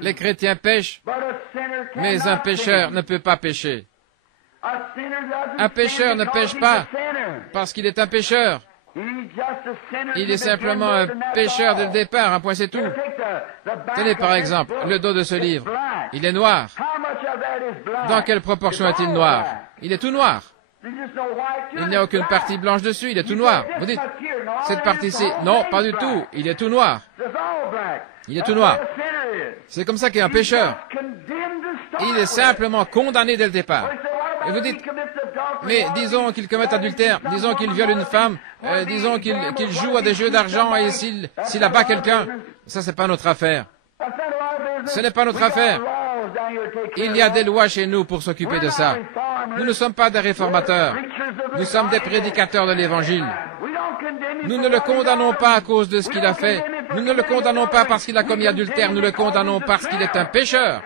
Les chrétiens pêchent, mais un pécheur ne peut pas pécher. Un pécheur ne pêche pas parce qu'il est un pécheur. Il est simplement un pécheur dès le départ, un point c'est tout. Tenez par exemple le dos de ce livre. Il est noir. Dans quelle proportion est-il noir? Il est tout noir. Il n'y a aucune partie blanche dessus, il est tout noir. Vous dites, cette partie-ci, non, pas du tout, il est tout noir. Il est tout noir. C'est comme ça qu'il est un pécheur. Il est simplement condamné dès le départ. Et vous dites, mais disons qu'il commette adultère, disons qu'il viole une femme, disons qu'il joue à des jeux d'argent et s'il abat quelqu'un, ça c'est pas notre affaire. Ce n'est pas notre affaire. Il y a des lois chez nous pour s'occuper de ça. Nous ne sommes pas des réformateurs. Nous sommes des prédicateurs de l'Évangile. Nous ne le condamnons pas à cause de ce qu'il a fait. Nous ne le condamnons pas parce qu'il a commis adultère. Nous le condamnons parce qu'il est un pécheur.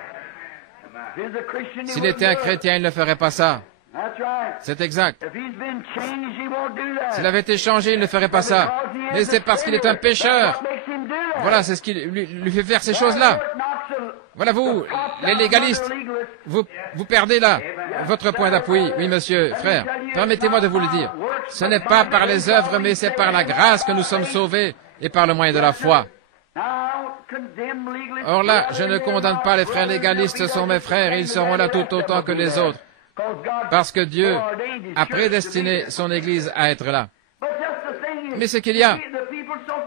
S'il était un chrétien, il ne ferait pas ça. C'est exact. S'il avait été changé, il ne ferait pas ça. Mais c'est parce qu'il est un pécheur. Voilà, c'est ce qui lui fait faire ces choses-là. Voilà vous, les légalistes, vous perdez là votre point d'appui. Oui, monsieur, frère, permettez-moi de vous le dire. Ce n'est pas par les œuvres, mais c'est par la grâce que nous sommes sauvés et par le moyen de la foi. Or là, je ne condamne pas les frères légalistes, ce sont mes frères et ils seront là tout autant que les autres, parce que Dieu a prédestiné son Église à être là. Mais ce qu'il y a,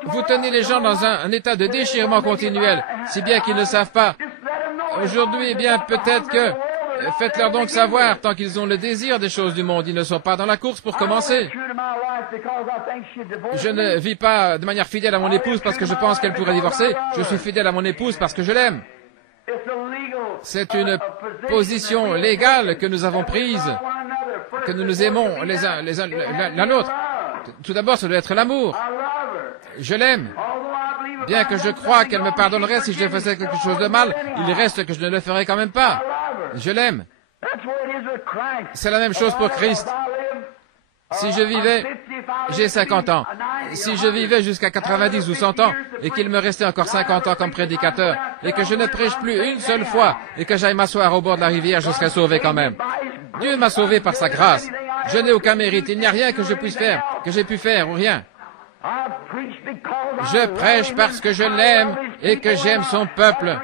vous tenez les gens dans un état de déchirement continuel, si bien qu'ils ne savent pas. Aujourd'hui, eh bien, peut-être que faites-leur donc savoir, tant qu'ils ont le désir des choses du monde, ils ne sont pas dans la course pour commencer. Je ne vis pas de manière fidèle à mon épouse parce que je pense qu'elle pourrait divorcer. Je suis fidèle à mon épouse parce que je l'aime. C'est une position légale que nous avons prise, que nous nous aimons l'un l'autre. Tout d'abord, ça doit être l'amour. Je l'aime. Bien que je crois qu'elle me pardonnerait si je faisais quelque chose de mal, il reste que je ne le ferai quand même pas. Je l'aime. C'est la même chose pour Christ. Si je vivais, j'ai 50 ans, si je vivais jusqu'à 90 ou 100 ans, et qu'il me restait encore 50 ans comme prédicateur, et que je ne prêche plus une seule fois, et que j'aille m'asseoir au bord de la rivière, je serais sauvé quand même. Dieu m'a sauvé par sa grâce. Je n'ai aucun mérite. Il n'y a rien que je puisse faire, que j'ai pu faire, ou rien. Je prêche parce que je l'aime et que j'aime son peuple.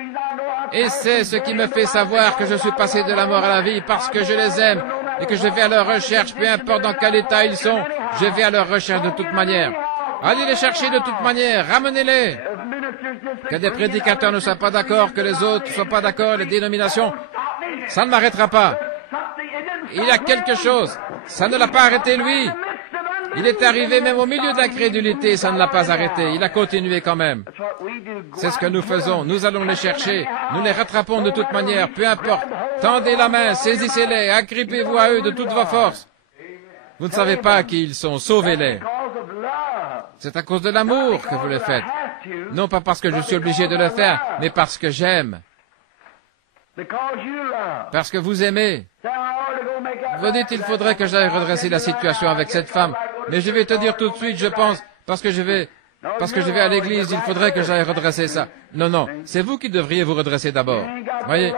Et c'est ce qui me fait savoir que je suis passé de la mort à la vie, parce que je les aime et que je vais à leur recherche, peu importe dans quel état ils sont, je vais à leur recherche de toute manière. Allez les chercher de toute manière, ramenez-les. Que des prédicateurs ne soient pas d'accord, que les autres ne soient pas d'accord, les dénominations, ça ne m'arrêtera pas. Il y a quelque chose, ça ne l'a pas arrêté lui. Il est arrivé même au milieu de l'incrédulité, ça ne l'a pas arrêté, il a continué quand même. C'est ce que nous faisons, nous allons les chercher, nous les rattrapons de toute manière, peu importe. Tendez la main, saisissez-les, agrippez-vous à eux de toutes vos forces. Vous ne savez pas qui ils sont, sauvez-les. C'est à cause de l'amour que vous le faites. Non pas parce que je suis obligé de le faire, mais parce que j'aime. Parce que vous aimez. Vous dites, il faudrait que j'aille redresser la situation avec cette femme. Mais je vais te dire tout de suite, je pense, parce que je vais à l'église, il faudrait que j'aille redresser ça. Non, non, c'est vous qui devriez vous redresser d'abord. Voyez,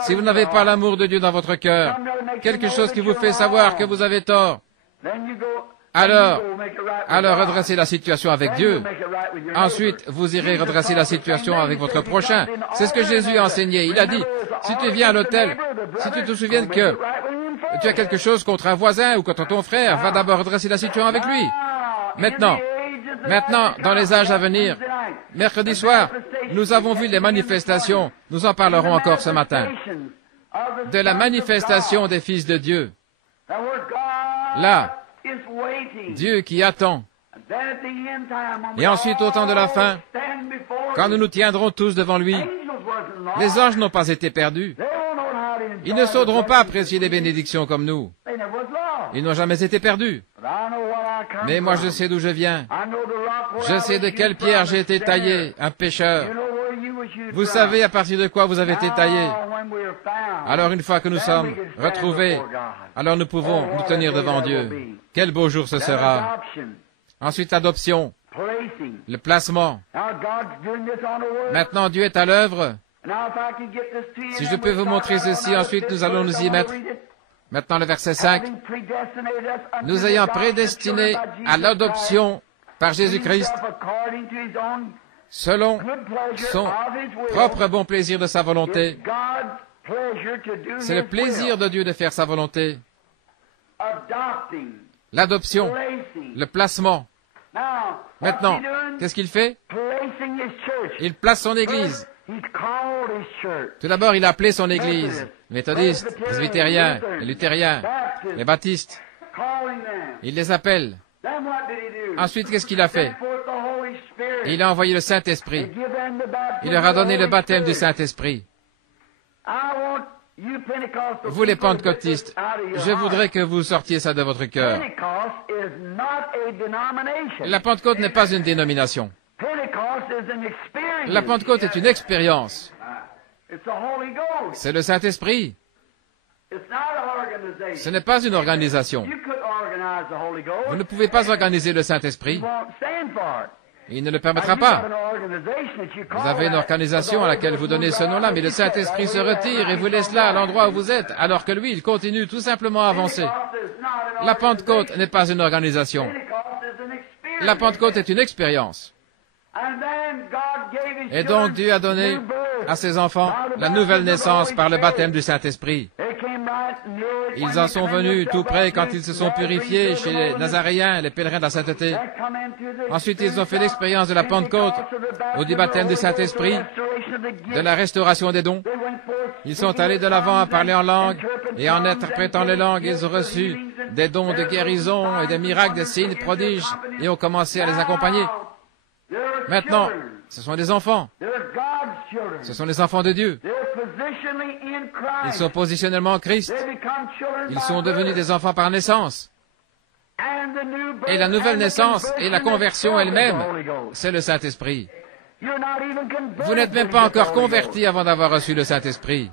si vous n'avez pas l'amour de Dieu dans votre cœur, quelque chose qui vous fait savoir que vous avez tort, alors redressez la situation avec Dieu. Ensuite, vous irez redresser la situation avec votre prochain. C'est ce que Jésus a enseigné. Il a dit, si tu viens à l'hôtel, si tu te souviens que tu as quelque chose contre un voisin ou contre ton frère, va d'abord redresser la situation avec lui. Maintenant, dans les âges à venir, mercredi soir, nous avons vu les manifestations, nous en parlerons encore ce matin, de la manifestation des fils de Dieu. Là, Dieu qui attend. Et ensuite, au temps de la fin, quand nous nous tiendrons tous devant lui, les anges n'ont pas été perdus. Ils ne sauront pas apprécier les bénédictions comme nous. Ils n'ont jamais été perdus. Mais moi, je sais d'où je viens. Je sais de quelle pierre j'ai été taillé, un pécheur. Vous savez à partir de quoi vous avez été taillé. Alors, une fois que nous sommes retrouvés, alors nous pouvons nous tenir devant Dieu. Quel beau jour ce sera. Ensuite, l'adoption, le placement. Maintenant, Dieu est à l'œuvre. Si je peux vous montrer ceci, ensuite nous allons nous y mettre. Maintenant, le verset 5. Nous ayant prédestinés à l'adoption par Jésus-Christ, selon son propre bon plaisir de sa volonté. C'est le plaisir de Dieu de faire sa volonté. L'adoption, le placement. Maintenant, qu'est-ce qu'il fait? Il place son Église. Tout d'abord, il a appelé son Église, méthodiste, presbytérien, les luthériens, les baptistes. Il les appelle. Ensuite, qu'est-ce qu'il a fait? Il a envoyé le Saint-Esprit. Il leur a donné le baptême du Saint-Esprit. Vous les pentecôtistes, je voudrais que vous sortiez ça de votre cœur. La Pentecôte n'est pas une dénomination. La Pentecôte est une expérience. C'est le Saint-Esprit. Ce n'est pas une organisation. Vous ne pouvez pas organiser le Saint-Esprit. Il ne le permettra pas. Vous avez une organisation à laquelle vous donnez ce nom-là, mais le Saint-Esprit se retire et vous laisse là, à l'endroit où vous êtes, alors que lui, il continue tout simplement à avancer. La Pentecôte n'est pas une organisation. La Pentecôte est une expérience. Et donc Dieu a donné à ses enfants la nouvelle naissance par le baptême du Saint-Esprit. Ils en sont venus tout près quand ils se sont purifiés chez les Nazaréens, les pèlerins de la sainteté. Ensuite, ils ont fait l'expérience de la Pentecôte, ou du baptême du Saint-Esprit, de la restauration des dons. Ils sont allés de l'avant à parler en langue, et en interprétant les langues, ils ont reçu des dons de guérison et des miracles, des signes, prodiges, et ont commencé à les accompagner. Maintenant, ce sont des enfants. Ce sont les enfants de Dieu. Ils sont positionnellement en Christ. Ils sont devenus des enfants par naissance. Et la nouvelle naissance et la conversion elle-même, c'est le Saint-Esprit. Vous n'êtes même pas encore convertis avant d'avoir reçu le Saint-Esprit.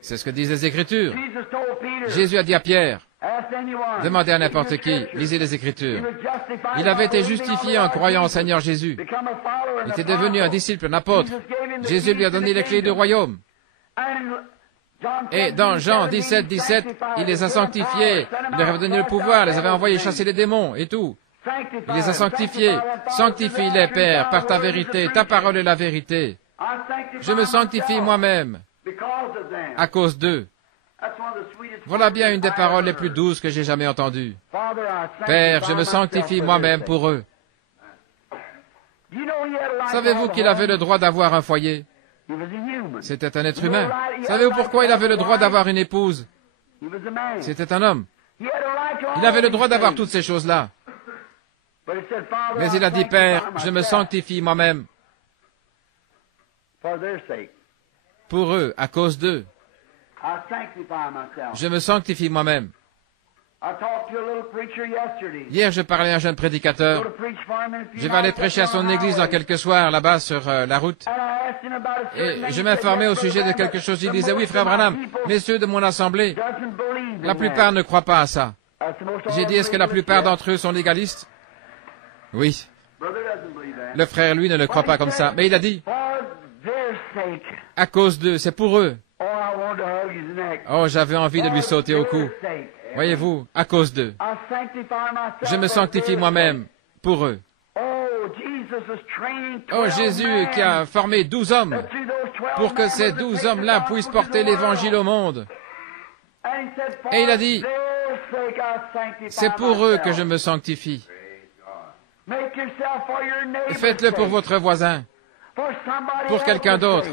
C'est ce que disent les Écritures. Jésus a dit à Pierre, demandez à n'importe qui, lisez les Écritures. Il avait été justifié en croyant au Seigneur Jésus. Il était devenu un disciple, un apôtre. Jésus lui a donné les clés du royaume. Et dans Jean 17, 17, il les a sanctifiés, il leur avait donné le pouvoir, les avait envoyés chasser les démons et tout. Il les a sanctifiés. Sanctifie-les, Père, par ta vérité. Ta parole est la vérité. Je me sanctifie moi-même à cause d'eux. Voilà bien une des paroles les plus douces que j'ai jamais entendues. Père, je me sanctifie moi-même pour eux. Savez-vous qu'il avait le droit d'avoir un foyer? C'était un être humain. Savez-vous pourquoi il avait le droit d'avoir une épouse? C'était un homme. Il avait le droit d'avoir toutes ces choses-là. Mais il a dit, Père, je me sanctifie moi-même pour eux, à cause d'eux. Je me sanctifie moi-même. Hier, je parlais à un jeune prédicateur. Je vais aller prêcher à son église dans quelques soirs, là-bas, sur la route. Et je m'informais au sujet de quelque chose. Il disait, oui, frère Branham, messieurs de mon assemblée, la plupart ne croient pas à ça. J'ai dit, est-ce que la plupart d'entre eux sont légalistes? Oui. Le frère, lui, ne le croit pas comme ça. Mais il a dit, à cause d'eux, c'est pour eux. Oh, j'avais envie de lui sauter au cou. Voyez-vous, à cause d'eux. Je me sanctifie moi-même pour eux. Oh, Jésus qui a formé 12 hommes pour que ces 12 hommes-là puissent porter l'Évangile au monde. Et il a dit, c'est pour eux que je me sanctifie. Faites-le pour votre voisin, pour quelqu'un d'autre.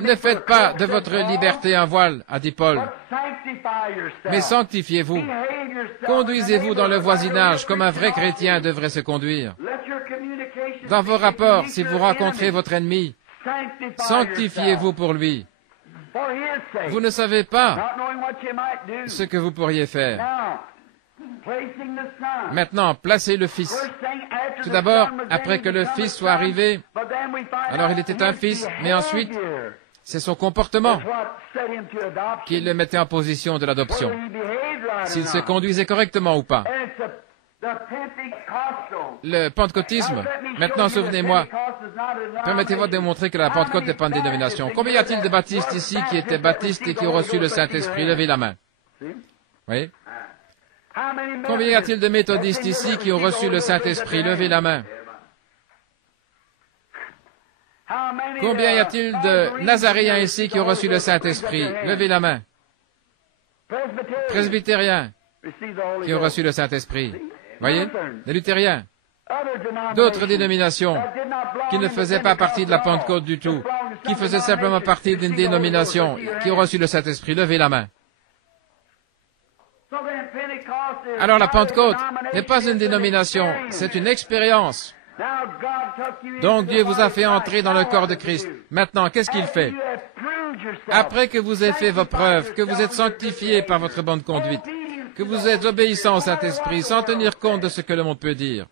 Ne faites pas de votre liberté un voile, a dit Paul, mais sanctifiez-vous. Conduisez-vous dans le voisinage comme un vrai chrétien devrait se conduire. Dans vos rapports, si vous rencontrez votre ennemi, sanctifiez-vous pour lui. Vous ne savez pas ce que vous pourriez faire. Maintenant, placez le Fils. Tout d'abord, après que le Fils soit arrivé, alors il était un Fils, mais ensuite, c'est son comportement qui le mettait en position de l'adoption. S'il se conduisait correctement ou pas. Le pentecôtisme, maintenant souvenez-moi, permettez-moi de démontrer que la Pentecôte n'est pas une dénomination. Combien y a-t-il de baptistes ici qui étaient baptistes et qui ont reçu le Saint-Esprit? Levez la main. Oui? Combien y a-t-il de méthodistes ici qui ont reçu le Saint-Esprit? Levez la main. Combien y a-t-il de Nazaréens ici qui ont reçu le Saint-Esprit? Levez la main. Presbytériens qui ont reçu le Saint-Esprit. Voyez? Les luthériens. D'autres dénominations qui ne faisaient pas partie de la Pentecôte du tout, qui faisaient simplement partie d'une dénomination, qui ont reçu le Saint-Esprit. Levez la main. Alors la Pentecôte n'est pas une dénomination, c'est une expérience. Donc Dieu vous a fait entrer dans le corps de Christ. Maintenant, qu'est-ce qu'il fait? Après que vous ayez fait vos preuves, que vous êtes sanctifiés par votre bonne conduite, que vous êtes obéissants au Saint-Esprit, sans tenir compte de ce que le monde peut dire.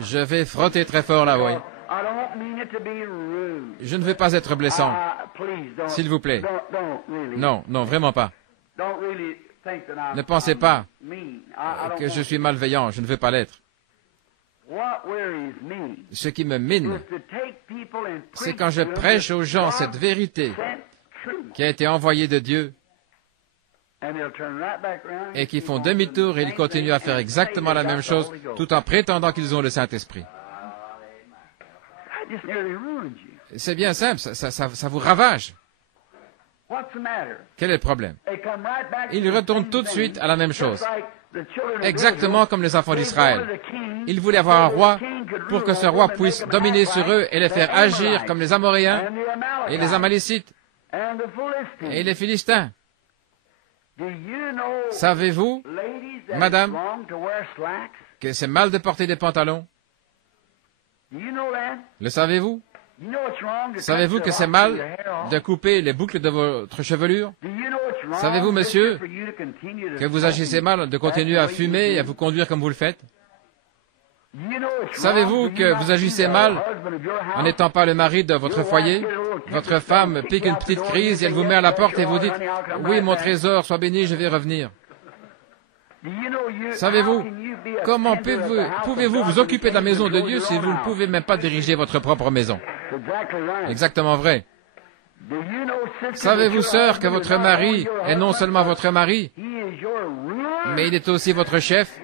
Je vais frotter très fort là, oui. Je ne veux pas être blessant. S'il vous plaît. Non, non, vraiment pas. Ne pensez pas que je suis malveillant. Je ne veux pas l'être. Ce qui me mine, c'est quand je prêche aux gens cette vérité qui a été envoyée de Dieu et qui font demi-tour et ils continuent à faire exactement la même chose tout en prétendant qu'ils ont le Saint-Esprit. C'est bien simple, ça vous ravage. Quel est le problème? Ils retournent tout de suite à la même chose. Exactement comme les enfants d'Israël. Ils voulaient avoir un roi pour que ce roi puisse dominer sur eux et les faire agir comme les Amoréens et les Amalécites et les Philistins. Savez-vous, madame, que c'est mal de porter des pantalons? Le savez-vous? Savez-vous que c'est mal de couper les boucles de votre chevelure? Savez-vous, monsieur, que vous agissez mal de continuer à fumer et à vous conduire comme vous le faites? Savez-vous que vous agissez mal en n'étant pas le mari de votre foyer? Votre femme pique une petite crise et elle vous met à la porte et vous dites « Oui, mon trésor, sois béni, je vais revenir. » Savez-vous, comment pouvez-vous vous occuper de la maison de Dieu si vous ne pouvez même pas diriger votre propre maison? Exactement vrai. Savez-vous, sœur, que votre mari est non seulement votre mari, mais il est aussi votre chef?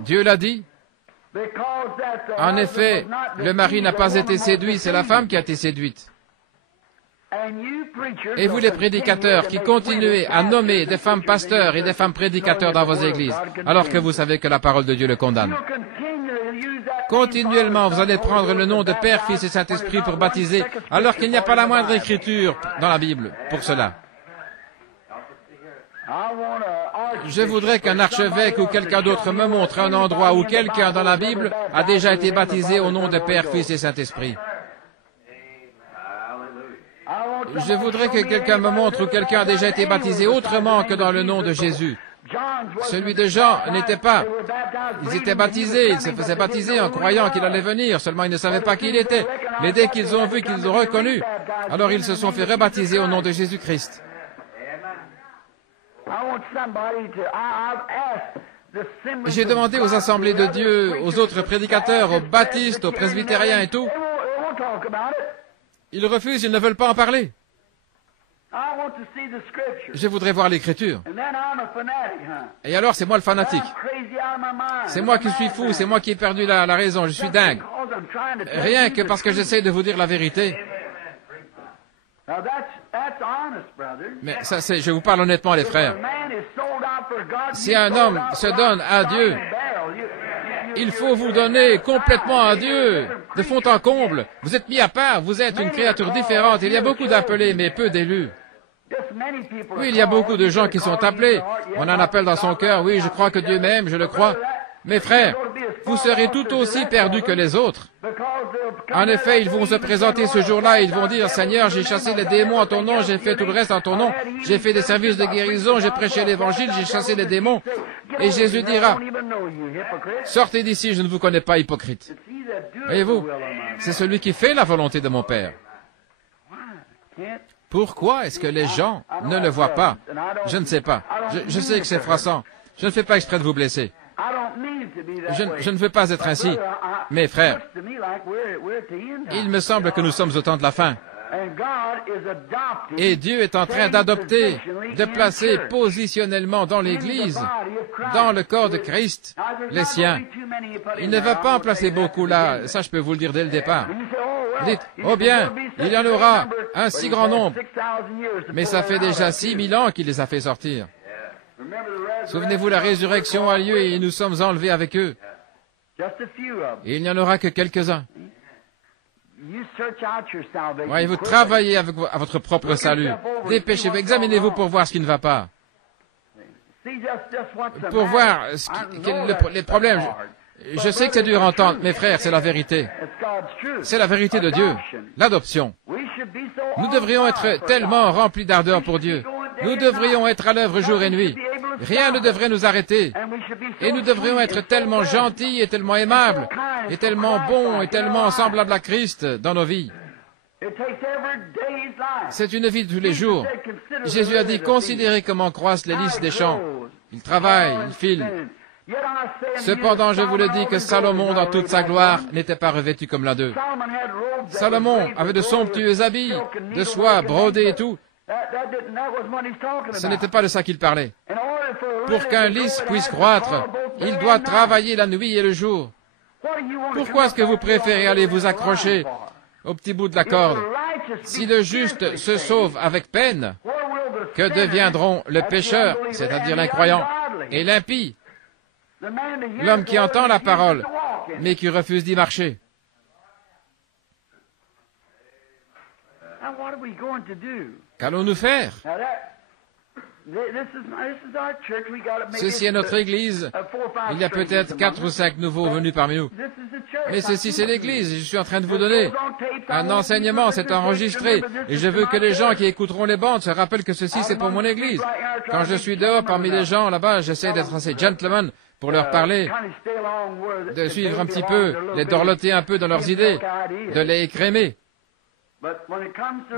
Dieu l'a dit. En effet, le mari n'a pas été séduit, c'est la femme qui a été séduite. Et vous, les prédicateurs, qui continuez à nommer des femmes pasteurs et des femmes prédicateurs dans vos églises, alors que vous savez que la parole de Dieu le condamne. Continuellement, vous allez prendre le nom de Père, Fils et Saint-Esprit pour baptiser, alors qu'il n'y a pas la moindre écriture dans la Bible pour cela. Je voudrais qu'un archevêque ou quelqu'un d'autre me montre un endroit où quelqu'un dans la Bible a déjà été baptisé au nom de Père, Fils et Saint-Esprit. Je voudrais que quelqu'un me montre où quelqu'un a déjà été baptisé autrement que dans le nom de Jésus. Celui de Jean n'était pas. Ils étaient baptisés, ils se faisaient baptiser en croyant qu'il allait venir, seulement ils ne savaient pas qui il était. Mais dès qu'ils ont vu, qu'ils l'ont reconnu, alors ils se sont fait rebaptiser au nom de Jésus-Christ. J'ai demandé aux assemblées de Dieu, aux autres prédicateurs, aux baptistes, aux presbytériens et tout. Ils refusent, ils ne veulent pas en parler. Je voudrais voir l'Écriture. Et alors, c'est moi le fanatique. C'est moi qui suis fou, c'est moi qui ai perdu la raison, je suis dingue. Rien que parce que j'essaie de vous dire la vérité. Mais ça, je vous parle honnêtement, les frères. Si un homme se donne à Dieu, il faut vous donner complètement à Dieu, de fond en comble. Vous êtes mis à part, vous êtes une créature différente. Il y a beaucoup d'appelés, mais peu d'élus. Oui, il y a beaucoup de gens qui sont appelés. On en appelle dans son cœur, oui, je crois que Dieu m'aime, je le crois. Mes frères, vous serez tout aussi perdus que les autres. En effet, ils vont se présenter ce jour-là et ils vont dire, Seigneur, j'ai chassé les démons en ton nom, j'ai fait tout le reste en ton nom, j'ai fait des services de guérison, j'ai prêché l'évangile, j'ai chassé les démons. Et Jésus dira, sortez d'ici, je ne vous connais pas, hypocrite. Voyez-vous, c'est celui qui fait la volonté de mon Père. Pourquoi est-ce que les gens ne le voient pas? Je ne sais pas. Je sais que c'est froissant. Je ne fais pas exprès de vous blesser. Je ne veux pas être ainsi. Mes frères, il me semble que nous sommes au temps de la fin. Et Dieu est en train d'adopter, de placer positionnellement dans l'Église, dans le corps de Christ, les siens. Il ne va pas en placer beaucoup là, ça je peux vous le dire dès le départ. Vous dites, oh bien, il y en aura un si grand nombre. Mais ça fait déjà 6000 ans qu'il les a fait sortir. Souvenez-vous, la résurrection a lieu et nous sommes enlevés avec eux. Et il n'y en aura que quelques-uns. Voyez, vous travaillez à votre propre salut. Dépêchez-vous, examinez-vous pour voir ce qui ne va pas. Pour voir les problèmes. Je sais que c'est dur à entendre, mes frères, c'est la vérité. C'est la vérité de Dieu, l'adoption. Nous devrions être tellement remplis d'ardeur pour Dieu. Nous devrions être à l'œuvre jour et nuit. Rien ne devrait nous arrêter. Et nous devrions être tellement gentils et tellement aimables est tellement bon et tellement semblable à Christ dans nos vies. C'est une vie de tous les jours. Jésus a dit, considérez comment croissent les lys des champs. Ils travaillent, ils filent. Cependant, je vous le dis que Salomon, dans toute sa gloire, n'était pas revêtu comme l'un d'eux. Salomon avait de somptueux habits, de soie brodés et tout. Ce n'était pas de ça qu'il parlait. Pour qu'un lys puisse croître, il doit travailler la nuit et le jour. Pourquoi est-ce que vous préférez aller vous accrocher au petit bout de la corde? Si le juste se sauve avec peine, que deviendront le pécheur, c'est-à-dire l'incroyant, et l'impie, l'homme qui entend la parole, mais qui refuse d'y marcher? Qu'allons-nous faire? Ceci est notre Église. Il y a peut-être 4 ou 5 nouveaux venus parmi nous. Mais ceci, c'est l'Église. Je suis en train de vous donner un enseignement. C'est enregistré. Et je veux que les gens qui écouteront les bandes se rappellent que ceci, c'est pour mon Église. Quand je suis dehors parmi les gens là-bas, j'essaie d'être assez gentleman pour leur parler, de suivre un petit peu, les dorloter un peu dans leurs idées, de les écrémer.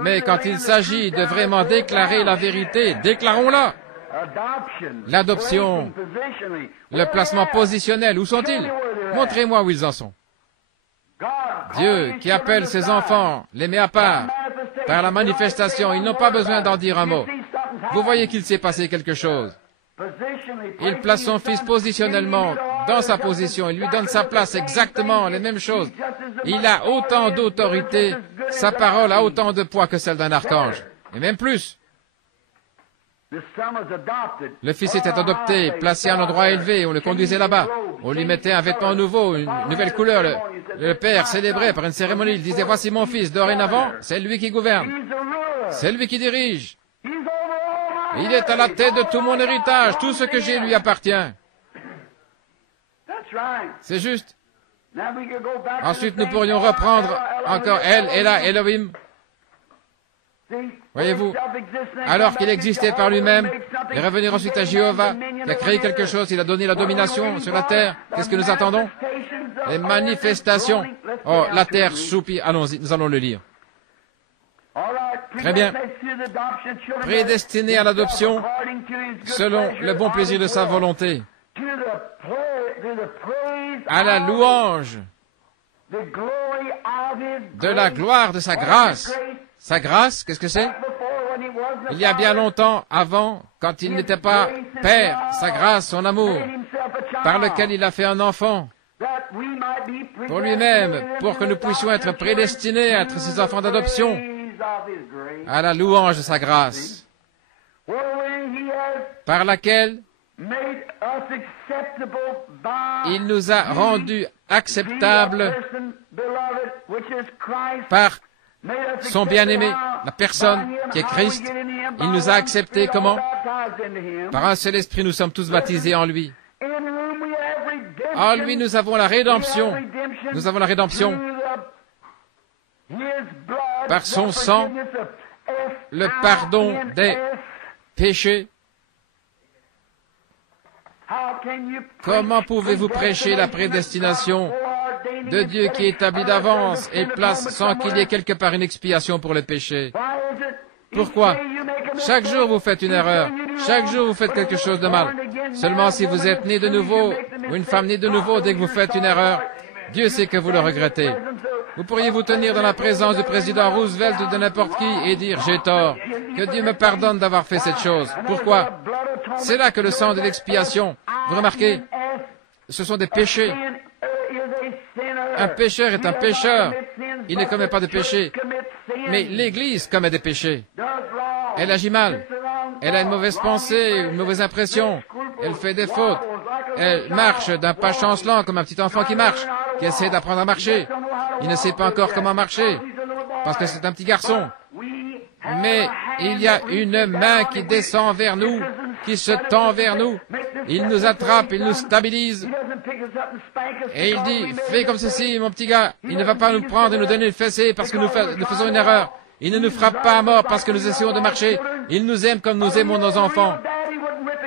Mais quand il s'agit de vraiment déclarer la vérité, déclarons-la. L'adoption, le placement positionnel, où sont-ils? Montrez-moi où ils en sont. Dieu qui appelle ses enfants, les met à part, par la manifestation, ils n'ont pas besoin d'en dire un mot. Vous voyez qu'il s'est passé quelque chose. Il place son fils positionnellement dans sa position, il lui donne sa place, exactement les mêmes choses. Il a autant d'autorité, sa parole a autant de poids que celle d'un archange, et même plus. Le fils était adopté, placé à un endroit élevé, on le conduisait là-bas. On lui mettait un vêtement nouveau, une nouvelle couleur. Le père célébrait par une cérémonie, il disait, voici mon fils, dorénavant, c'est lui qui gouverne. C'est lui qui dirige. Il est à la tête de tout mon héritage, tout ce que j'ai lui appartient. C'est juste. Ensuite, nous pourrions reprendre encore El, Ela, Elohim. Voyez-vous, alors qu'il existait par lui-même, et revenir ensuite à Jéhovah, il a créé quelque chose, il a donné la domination sur la terre. Qu'est-ce que nous attendons? Les manifestations. Oh, la terre soupire. Allons-y, nous allons le lire. Très bien. Prédestiné à l'adoption, selon le bon plaisir de sa volonté, à la louange de la gloire de sa grâce. Sa grâce, qu'est-ce que c'est? Il y a bien longtemps, avant, quand il n'était pas père, sa grâce, son amour, par lequel il a fait un enfant, pour lui-même, pour que nous puissions être prédestinés à être ses enfants d'adoption, à la louange de sa grâce, par laquelle il nous a rendus acceptables par son bien-aimé, la personne qui est Christ. Il nous a acceptés comment? Par un seul esprit, nous sommes tous baptisés en lui. En lui, nous avons la rédemption. Nous avons la rédemption par son sang, le pardon des péchés. Comment pouvez-vous prêcher la prédestination de Dieu qui établit d'avance et place sans qu'il y ait quelque part une expiation pour le péché? Pourquoi? Chaque jour vous faites une erreur. Chaque jour vous faites quelque chose de mal. Seulement si vous êtes né de nouveau, ou une femme née de nouveau, dès que vous faites une erreur, Dieu sait que vous le regrettez. Vous pourriez vous tenir dans la présence du président Roosevelt ou de n'importe qui et dire « J'ai tort, que Dieu me pardonne d'avoir fait cette chose. » Pourquoi? C'est là que le sang de l'expiation, vous remarquez, ce sont des péchés. Un pécheur est un pécheur. Il ne commet pas de péché. Mais l'Église commet des péchés. Elle agit mal. Elle a une mauvaise pensée, une mauvaise impression. Elle fait des fautes. Elle marche d'un pas chancelant comme un petit enfant qui marche, qui essaie d'apprendre à marcher. Il ne sait pas encore comment marcher, parce que c'est un petit garçon. Mais il y a une main qui descend vers nous, qui se tend vers nous. Il nous attrape, il nous stabilise. Et il dit, fais comme ceci, mon petit gars. Il ne va pas nous prendre et nous donner le fessé parce que nous faisons une erreur. Il ne nous frappe pas à mort parce que nous essayons de marcher. Il nous aime comme nous aimons nos enfants.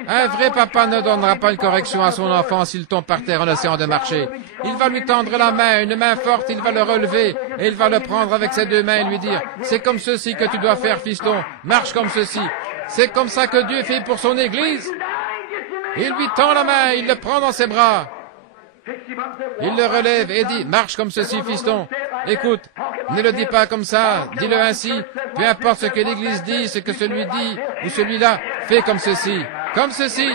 Un vrai papa ne donnera pas une correction à son enfant s'il tombe par terre en essayant de marcher. Il va lui tendre la main, une main forte, il va le relever, et il va le prendre avec ses deux mains et lui dire, c'est comme ceci que tu dois faire, fiston, marche comme ceci. C'est comme ça que Dieu fait pour son Église. Il lui tend la main, il le prend dans ses bras. Il le relève et dit, marche comme ceci, fiston. Écoute, ne le dis pas comme ça, dis-le ainsi. Peu importe ce que l'Église dit, ce que celui dit, ou celui-là, fais comme ceci. Comme ceci.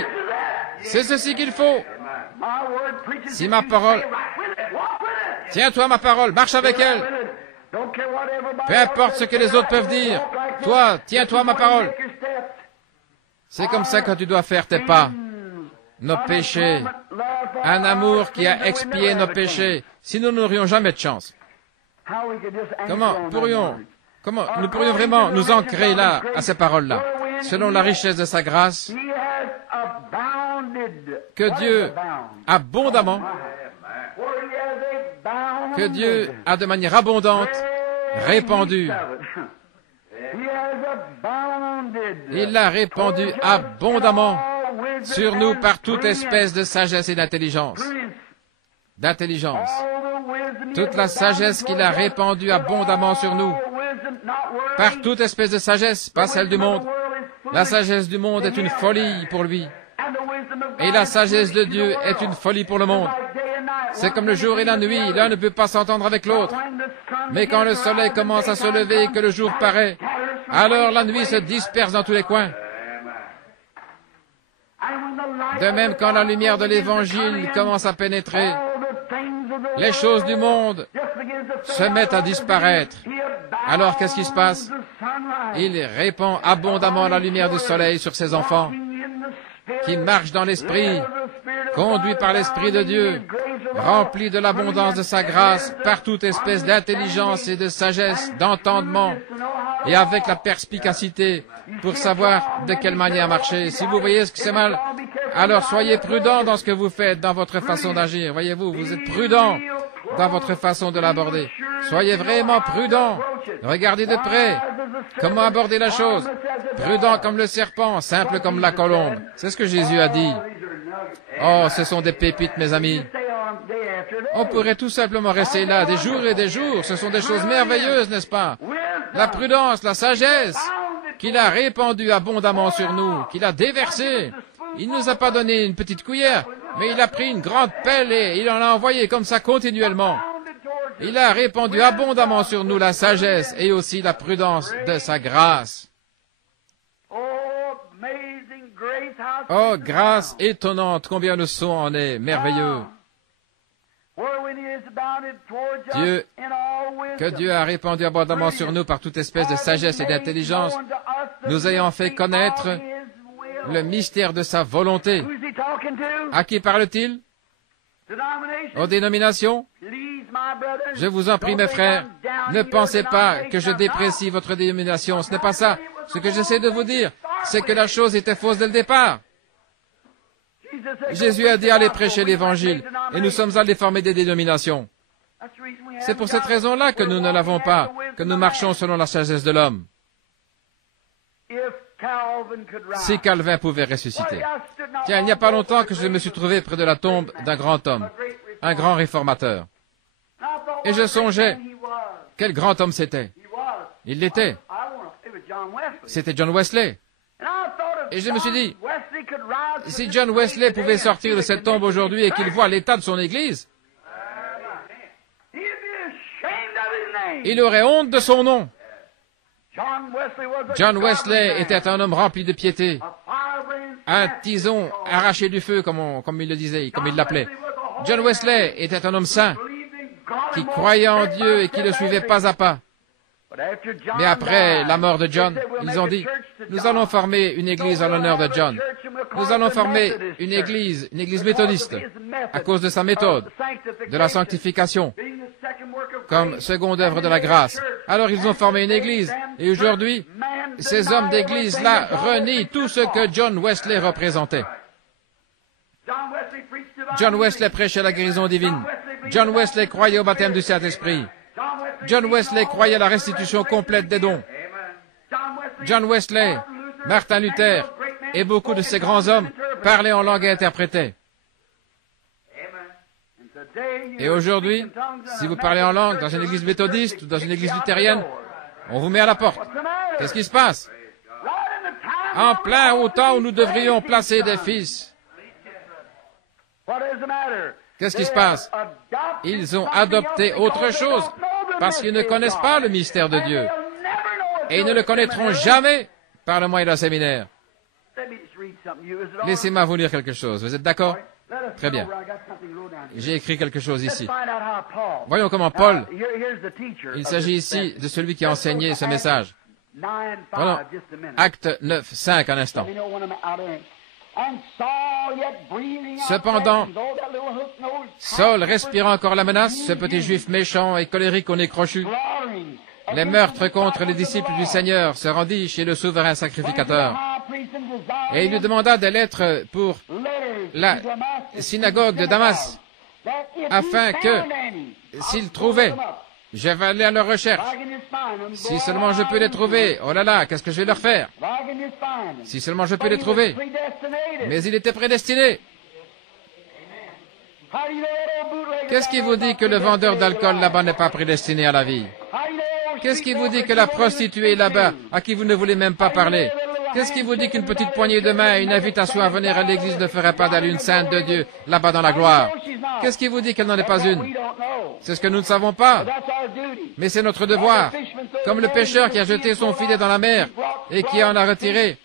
C'est ceci qu'il faut. Si ma parole... Tiens-toi à ma parole, marche avec elle. Peu importe ce que les autres peuvent dire. Toi, tiens-toi à ma parole. C'est comme ça que tu dois faire tes pas. Nos péchés. Un amour qui a expié nos péchés. Sinon, nous n'aurions jamais de chance. Comment nous pourrions vraiment nous ancrer là, à ces paroles-là, selon la richesse de sa grâce, que Dieu abondamment, que Dieu a de manière abondante répandu. Il l'a répandu abondamment sur nous par toute espèce de sagesse et d'intelligence. Toute la sagesse qu'il a répandue abondamment sur nous, par toute espèce de sagesse, pas celle du monde. La sagesse du monde est une folie pour lui. Et la sagesse de Dieu est une folie pour le monde. C'est comme le jour et la nuit, l'un ne peut pas s'entendre avec l'autre. Mais quand le soleil commence à se lever et que le jour paraît, alors la nuit se disperse dans tous les coins. De même, quand la lumière de l'Évangile commence à pénétrer, les choses du monde se mettent à disparaître. Alors, qu'est-ce qui se passe? Il répand abondamment la lumière du soleil sur ses enfants, qui marchent dans l'Esprit, conduits par l'Esprit de Dieu, remplis de l'abondance de sa grâce, par toute espèce d'intelligence et de sagesse, d'entendement, et avec la perspicacité pour savoir de quelle manière marcher. Si vous voyez ce que c'est mal, alors soyez prudents dans ce que vous faites, dans votre façon d'agir. Voyez-vous, vous êtes prudents dans votre façon de l'aborder. Soyez vraiment prudents. Regardez de près comment aborder la chose. Prudent comme le serpent, simple comme la colombe. C'est ce que Jésus a dit. Oh, ce sont des pépites, mes amis. On pourrait tout simplement rester là des jours et des jours. Ce sont des choses merveilleuses, n'est-ce pas? La prudence, la sagesse qu'il a répandue abondamment sur nous, qu'il a déversée. Il ne nous a pas donné une petite cuillère, mais il a pris une grande pelle et il en a envoyé comme ça continuellement. Il a répandu abondamment sur nous la sagesse et aussi la prudence de sa grâce. Oh, grâce étonnante, combien le son en est merveilleux. Que Dieu a répandu abondamment sur nous par toute espèce de sagesse et d'intelligence, nous ayant fait connaître le mystère de sa volonté. À qui parle-t-il? Aux dénominations? Je vous en prie, mes frères, ne pensez pas que je déprécie votre dénomination. Ce n'est pas ça. Ce que j'essaie de vous dire, c'est que la chose était fausse dès le départ. Jésus a dit allez prêcher l'Évangile, et nous sommes allés former des dénominations. C'est pour cette raison-là que nous ne l'avons pas, que nous marchons selon la sagesse de l'homme. Si Calvin pouvait ressusciter. Tiens, il n'y a pas longtemps que je me suis trouvé près de la tombe d'un grand homme, un grand réformateur. Et je songeais, quel grand homme c'était. Il l'était. C'était John Wesley. Et je me suis dit, si John Wesley pouvait sortir de cette tombe aujourd'hui et qu'il voit l'état de son Église, il aurait honte de son nom. John Wesley était un homme rempli de piété, un tison arraché du feu, comme il le disait, comme il l'appelait. John Wesley était un homme saint, qui croyait en Dieu et qui le suivait pas à pas. Mais après la mort de John, ils ont dit, nous allons former une église en l'honneur de John. Nous allons former une église méthodiste, à cause de sa méthode, de la sanctification, comme seconde œuvre de la grâce. Alors ils ont formé une église, et aujourd'hui, ces hommes d'église-là renient tout ce que John Wesley représentait. John Wesley prêchait la guérison divine. John Wesley croyait au baptême du Saint-Esprit. John Wesley croyait à la restitution complète des dons. John Wesley, Martin Luther, Et beaucoup de ces grands hommes parlaient en langue et interprétaient. Et aujourd'hui, si vous parlez en langue dans une église méthodiste ou dans une église luthérienne, on vous met à la porte. Qu'est-ce qui se passe? En plein au temps où nous devrions placer des fils. Qu'est-ce qui se passe? Ils ont adopté autre chose parce qu'ils ne connaissent pas le mystère de Dieu. Et ils ne le connaîtront jamais par le moyen d'un séminaire. Laissez-moi vous lire quelque chose. Vous êtes d'accord? Très bien. J'ai écrit quelque chose ici. Voyons comment Paul, il s'agit ici de celui qui a enseigné ce message. Prenons Acte 9, 5 un instant. Cependant, Saul respirant encore la menace, ce petit juif méchant et colérique au nez crochu, les meurtres contre les disciples du Seigneur, se rendit chez le souverain sacrificateur. Et il lui demanda des lettres pour la synagogue de Damas, afin que, s'il trouvait, je vais aller à leur recherche. Si seulement je peux les trouver, oh là là, qu'est-ce que je vais leur faire? Si seulement je peux les trouver. Mais il était prédestiné. Qu'est-ce qui vous dit que le vendeur d'alcool là-bas n'est pas prédestiné à la vie? Qu'est-ce qui vous dit que la prostituée là-bas, à qui vous ne voulez même pas parler, qu'est-ce qui vous dit qu'une petite poignée de main et une invitation à venir à l'église ne ferait pas d'elle une sainte de Dieu, là-bas dans la gloire? Qu'est-ce qui vous dit qu'elle n'en est pas une? C'est ce que nous ne savons pas. Mais c'est notre devoir. Comme le pêcheur qui a jeté son filet dans la mer et qui en a retiré.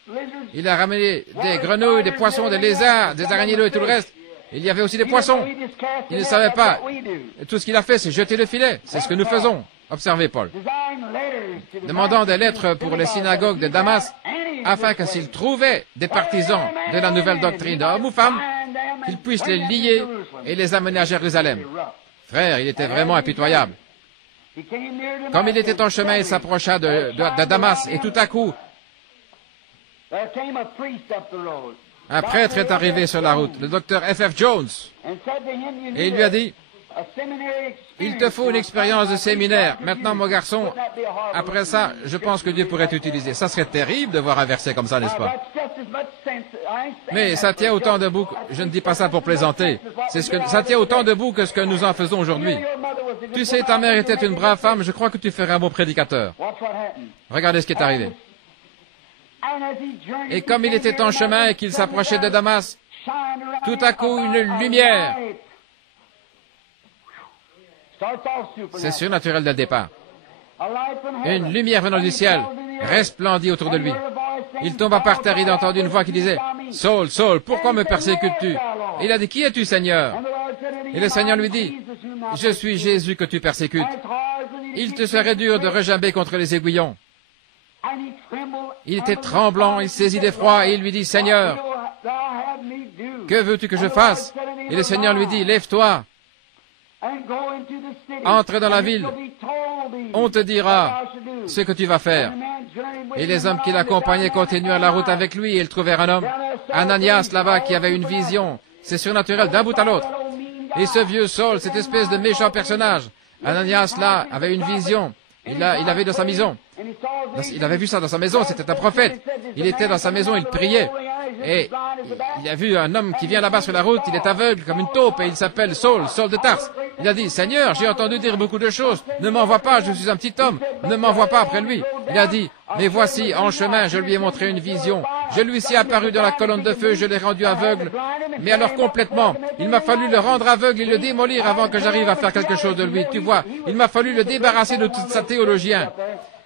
Il a ramené des grenouilles, des poissons, des lézards, des araignées et tout le reste. Il y avait aussi des poissons. Il ne savait pas. Et tout ce qu'il a fait, c'est jeter le filet. C'est ce que nous faisons. Observez, Paul. Demandant des lettres pour les synagogues de Damas, afin que s'il trouvait des partisans de la nouvelle doctrine, hommes ou femmes, qu'il puisse les lier et les amener à Jérusalem. Frère, il était vraiment impitoyable. Comme il était en chemin, il s'approcha de Damas, et tout à coup, un prêtre est arrivé sur la route, le docteur F.F. Jones, et il lui a dit, il te faut une expérience de séminaire. Maintenant, mon garçon, après ça, je pense que Dieu pourrait t'utiliser. Ça serait terrible de voir un verset comme ça, n'est-ce pas? Mais ça tient autant debout, je ne dis pas ça pour plaisanter, ça tient autant debout que ce que nous en faisons aujourd'hui. Tu sais, ta mère était une brave femme, je crois que tu ferais un bon prédicateur. Regardez ce qui est arrivé. Et comme il était en chemin et qu'il s'approchait de Damas, tout à coup, une lumière. C'est surnaturel dès le départ. Une lumière venant du ciel resplendit autour de lui. Il tomba par terre, il a entendu une voix qui disait, « Saul, Saul, pourquoi me persécutes-tu » Et il a dit, « Qui es-tu, Seigneur » Et le Seigneur lui dit, « Je suis Jésus que tu persécutes. Il te serait dur de regimber contre les aiguillons. » Il était tremblant, il saisit d'effroi et il lui dit, « Seigneur, que veux-tu que je fasse » Et le Seigneur lui dit, « Lève-toi. Entre dans la ville, on te dira ce que tu vas faire. » Et les hommes qui l'accompagnaient continuèrent la route avec lui et ils trouvèrent un homme, Ananias là-bas, qui avait une vision. C'est surnaturel d'un bout à l'autre. Et ce vieux Saul, cette espèce de méchant personnage, Ananias là, avait une vision. Il avait dans sa maison. Il avait vu ça dans sa maison, c'était un prophète. Il était dans sa maison, il priait. Et il a vu un homme qui vient là-bas sur la route, il est aveugle comme une taupe et il s'appelle Saul, Saul de Tarse. Il a dit, Seigneur, j'ai entendu dire beaucoup de choses, ne m'envoie pas, je suis un petit homme, ne m'envoie pas après lui. Il a dit, mais voici, en chemin, je lui ai montré une vision. Je lui suis apparu dans la colonne de feu, je l'ai rendu aveugle. Mais alors complètement, il m'a fallu le rendre aveugle et le démolir avant que j'arrive à faire quelque chose de lui. Tu vois, il m'a fallu le débarrasser de toute sa théologie.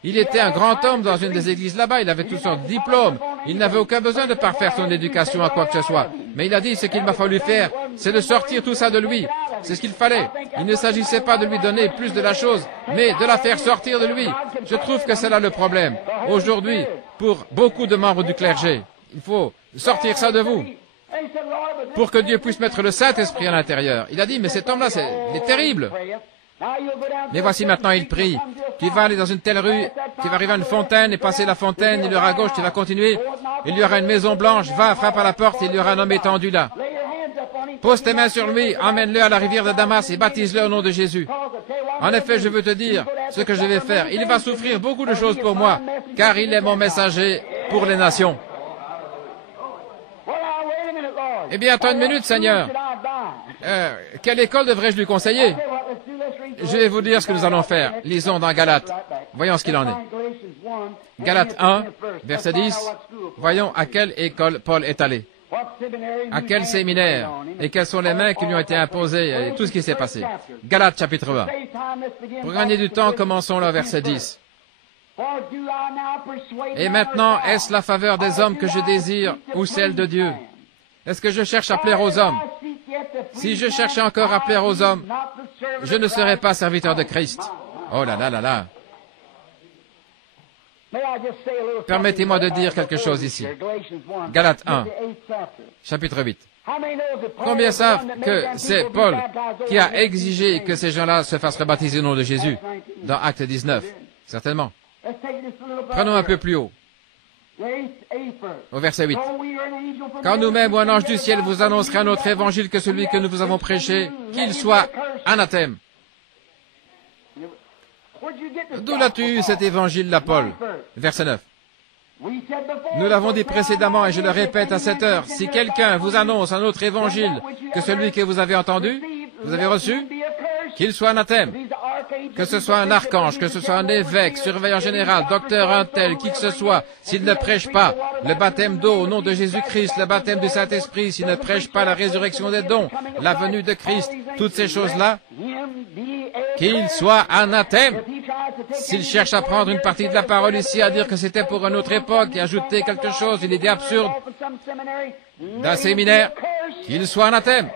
Il était un grand homme dans une des églises là-bas, il avait tous sortes de diplômes, il n'avait aucun besoin de parfaire son éducation à quoi que ce soit. Mais il a dit, ce qu'il m'a fallu faire, c'est de sortir tout ça de lui. C'est ce qu'il fallait. Il ne s'agissait pas de lui donner plus de la chose, mais de la faire sortir de lui. Je trouve que c'est là le problème. Aujourd'hui, pour beaucoup de membres du clergé, il faut sortir ça de vous, pour que Dieu puisse mettre le Saint-Esprit à l'intérieur. Il a dit, mais cet homme-là, il est terrible. Mais voici maintenant, il prie. Tu vas aller dans une telle rue, tu vas arriver à une fontaine et passer la fontaine, il y aura à gauche, tu vas continuer. Il y aura une maison blanche, va, frappe à la porte, il y aura un homme étendu là. Pose tes mains sur lui, emmène-le à la rivière de Damas et baptise-le au nom de Jésus. En effet, je veux te dire ce que je vais faire. Il va souffrir beaucoup de choses pour moi, car il est mon messager pour les nations. Eh bien, attends une minute, Seigneur. Quelle école devrais-je lui conseiller? Je vais vous dire ce que nous allons faire. Lisons dans Galates. Voyons ce qu'il en est. Galates 1, verset 10. Voyons à quelle école Paul est allé. À quel séminaire? Et quelles sont les mains qui lui ont été imposées? Et tout ce qui s'est passé. Galates, chapitre 1. Pour gagner du temps, commençons le verset 10. Et maintenant, est-ce la faveur des hommes que je désire ou celle de Dieu? Est-ce que je cherche à plaire aux hommes? Si je cherchais encore à plaire aux hommes, je ne serais pas serviteur de Christ. Oh là là là là. Permettez-moi de dire quelque chose ici. Galates 1, chapitre 8. Combien savent que c'est Paul qui a exigé que ces gens-là se fassent rebaptiser au nom de Jésus dans Acte 19? Certainement. Prenons un peu plus haut. Au verset 8. Quand nous-mêmes ou un ange du ciel vous annoncerait un autre évangile que celui que nous vous avons prêché, qu'il soit anathème. D'où l'as-tu eu cet évangile-là, Paul? Verset 9. Nous l'avons dit précédemment et je le répète à cette heure. Si quelqu'un vous annonce un autre évangile que celui que vous avez entendu, vous avez reçu, qu'il soit anathème. Que ce soit un archange, que ce soit un évêque, surveillant général, docteur, un tel, qui que ce soit, s'il ne prêche pas le baptême d'eau au nom de Jésus-Christ, le baptême du Saint-Esprit, s'il ne prêche pas la résurrection des dons, la venue de Christ, toutes ces choses-là, qu'il soit anathème. S'il cherche à prendre une partie de la parole ici, à dire que c'était pour une autre époque et ajouter quelque chose, une idée absurde d'un séminaire, qu'il soit anathème.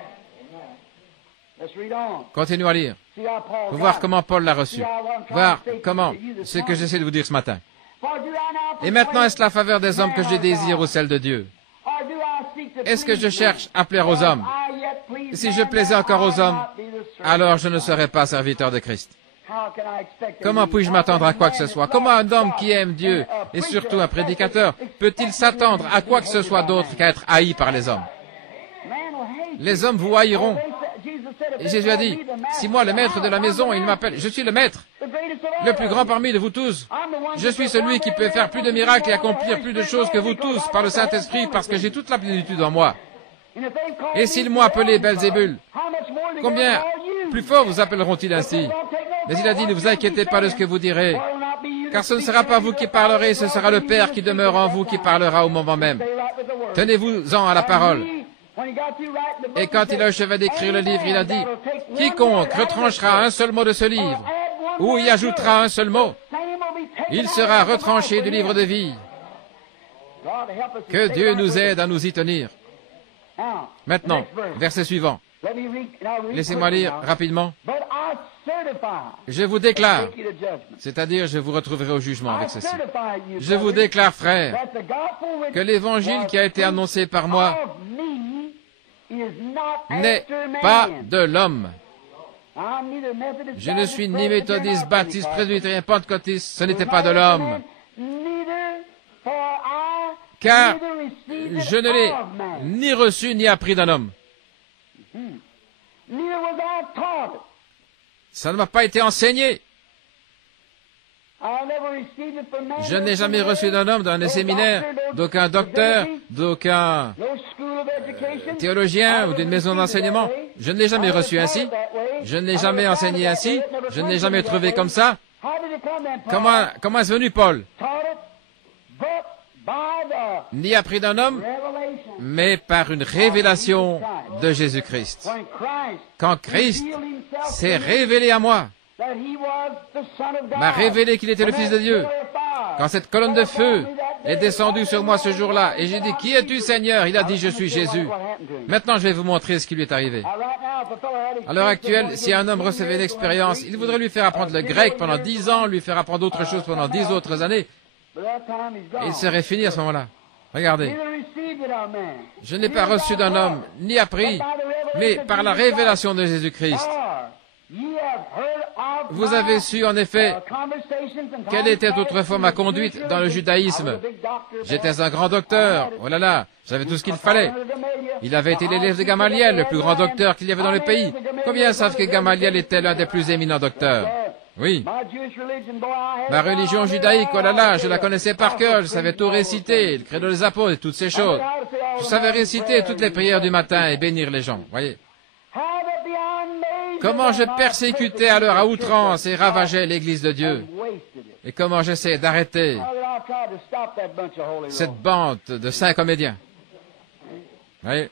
Continuons à lire. Pour voir comment Paul l'a reçu. Voir comment, ce que j'essaie de vous dire ce matin. Et maintenant, est-ce la faveur des hommes que je désire ou celle de Dieu? Est-ce que je cherche à plaire aux hommes? Si je plaisais encore aux hommes, alors je ne serais pas serviteur de Christ. Comment puis-je m'attendre à quoi que ce soit? Comment un homme qui aime Dieu, et surtout un prédicateur, peut-il s'attendre à quoi que ce soit d'autre qu'à être haï par les hommes? Les hommes vous haïront. Et Jésus a dit, si moi, le maître de la maison, il m'appelle, je suis le maître, le plus grand parmi vous tous. Je suis celui qui peut faire plus de miracles et accomplir plus de choses que vous tous par le Saint-Esprit parce que j'ai toute la plénitude en moi. Et s'ils m'ont appelé Belzébul, combien plus fort vous appelleront-ils ainsi? Mais il a dit, ne vous inquiétez pas de ce que vous direz, car ce ne sera pas vous qui parlerez, ce sera le Père qui demeure en vous qui parlera au moment même. Tenez-vous-en à la parole. Et quand il a achevé d'écrire le livre, il a dit, quiconque retranchera un seul mot de ce livre, ou y ajoutera un seul mot, il sera retranché du livre de vie. Que Dieu nous aide à nous y tenir. Maintenant, verset suivant. Laissez-moi lire rapidement. Je vous déclare, c'est-à-dire je vous retrouverai au jugement avec ceci. Je vous déclare, frères, que l'évangile qui a été annoncé par moi n'est pas de l'homme. Je ne suis ni méthodiste, baptiste, presbytérien, pentecôtiste, ce n'était pas de l'homme. Car je ne l'ai ni reçu ni appris d'un homme. Ça ne m'a pas été enseigné. Je n'ai jamais reçu d'un homme, d'un séminaire, d'aucun docteur, d'aucun théologien ou d'une maison d'enseignement. Je ne l'ai jamais reçu ainsi. Je ne l'ai jamais enseigné ainsi. Je ne l'ai jamais trouvé comme ça. Comment est-ce venu, Paul? Ni appris d'un homme, mais par une révélation de Jésus-Christ. Quand Christ s'est révélé à moi, m'a révélé qu'il était le Fils de Dieu. Quand cette colonne de feu est descendue sur moi ce jour-là, et j'ai dit, qui es-tu, Seigneur? Il a dit, je suis Jésus. Maintenant, je vais vous montrer ce qui lui est arrivé. À l'heure actuelle, si un homme recevait une expérience, il voudrait lui faire apprendre le grec pendant 10 ans, lui faire apprendre autre chose pendant 10 autres années, et il serait fini à ce moment-là. Regardez. Je n'ai pas reçu d'un homme, ni appris, mais par la révélation de Jésus-Christ. Vous avez su, en effet, quelle était autrefois ma conduite dans le judaïsme. J'étais un grand docteur. Oh là là, j'avais tout ce qu'il fallait. Il avait été l'élève de Gamaliel, le plus grand docteur qu'il y avait dans le pays. Combien savent que Gamaliel était l'un des plus éminents docteurs? Oui. Ma religion judaïque, oh là là, je la connaissais par cœur, je savais tout réciter, le credo des apôtres et toutes ces choses. Je savais réciter toutes les prières du matin et bénir les gens, voyez. Comment je persécutais alors à outrance et ravageais l'Église de Dieu. Et comment j'essayais d'arrêter cette bande de saints comédiens. Voyez.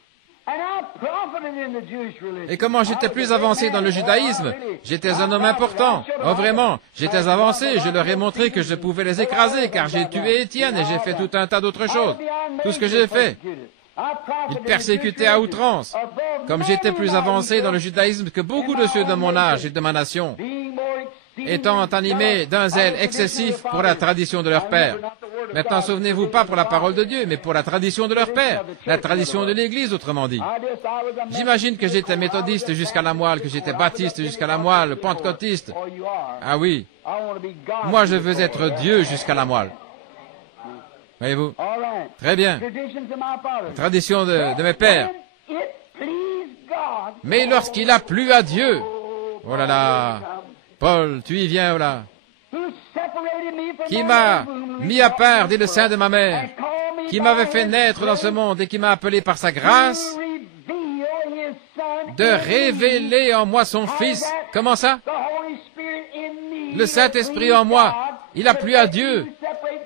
Et comment j'étais plus avancé dans le judaïsme, j'étais un homme important. Oh vraiment, j'étais avancé, je leur ai montré que je pouvais les écraser, car j'ai tué Étienne et j'ai fait tout un tas d'autres choses. Tout ce que j'ai fait. Ils persécutaient à outrance. Comme j'étais plus avancé dans le judaïsme que beaucoup de ceux de mon âge et de ma nation, étant animés d'un zèle excessif pour la tradition de leur père. Maintenant, souvenez-vous pas pour la parole de Dieu, mais pour la tradition de leur père, la tradition de l'Église, autrement dit. J'imagine que j'étais méthodiste jusqu'à la moelle, que j'étais baptiste jusqu'à la moelle, pentecôtiste. Ah oui, moi je veux être Dieu jusqu'à la moelle. Voyez-vous? Très bien. Tradition de mes pères. Mais lorsqu'il a plu à Dieu, oh là là, Paul, tu y viens, oh là, qui m'a mis à part dès le sein de ma mère, qui m'avait fait naître dans ce monde et qui m'a appelé par sa grâce, de révéler en moi son Fils. Comment ça? Le Saint-Esprit en moi. Il a plu à Dieu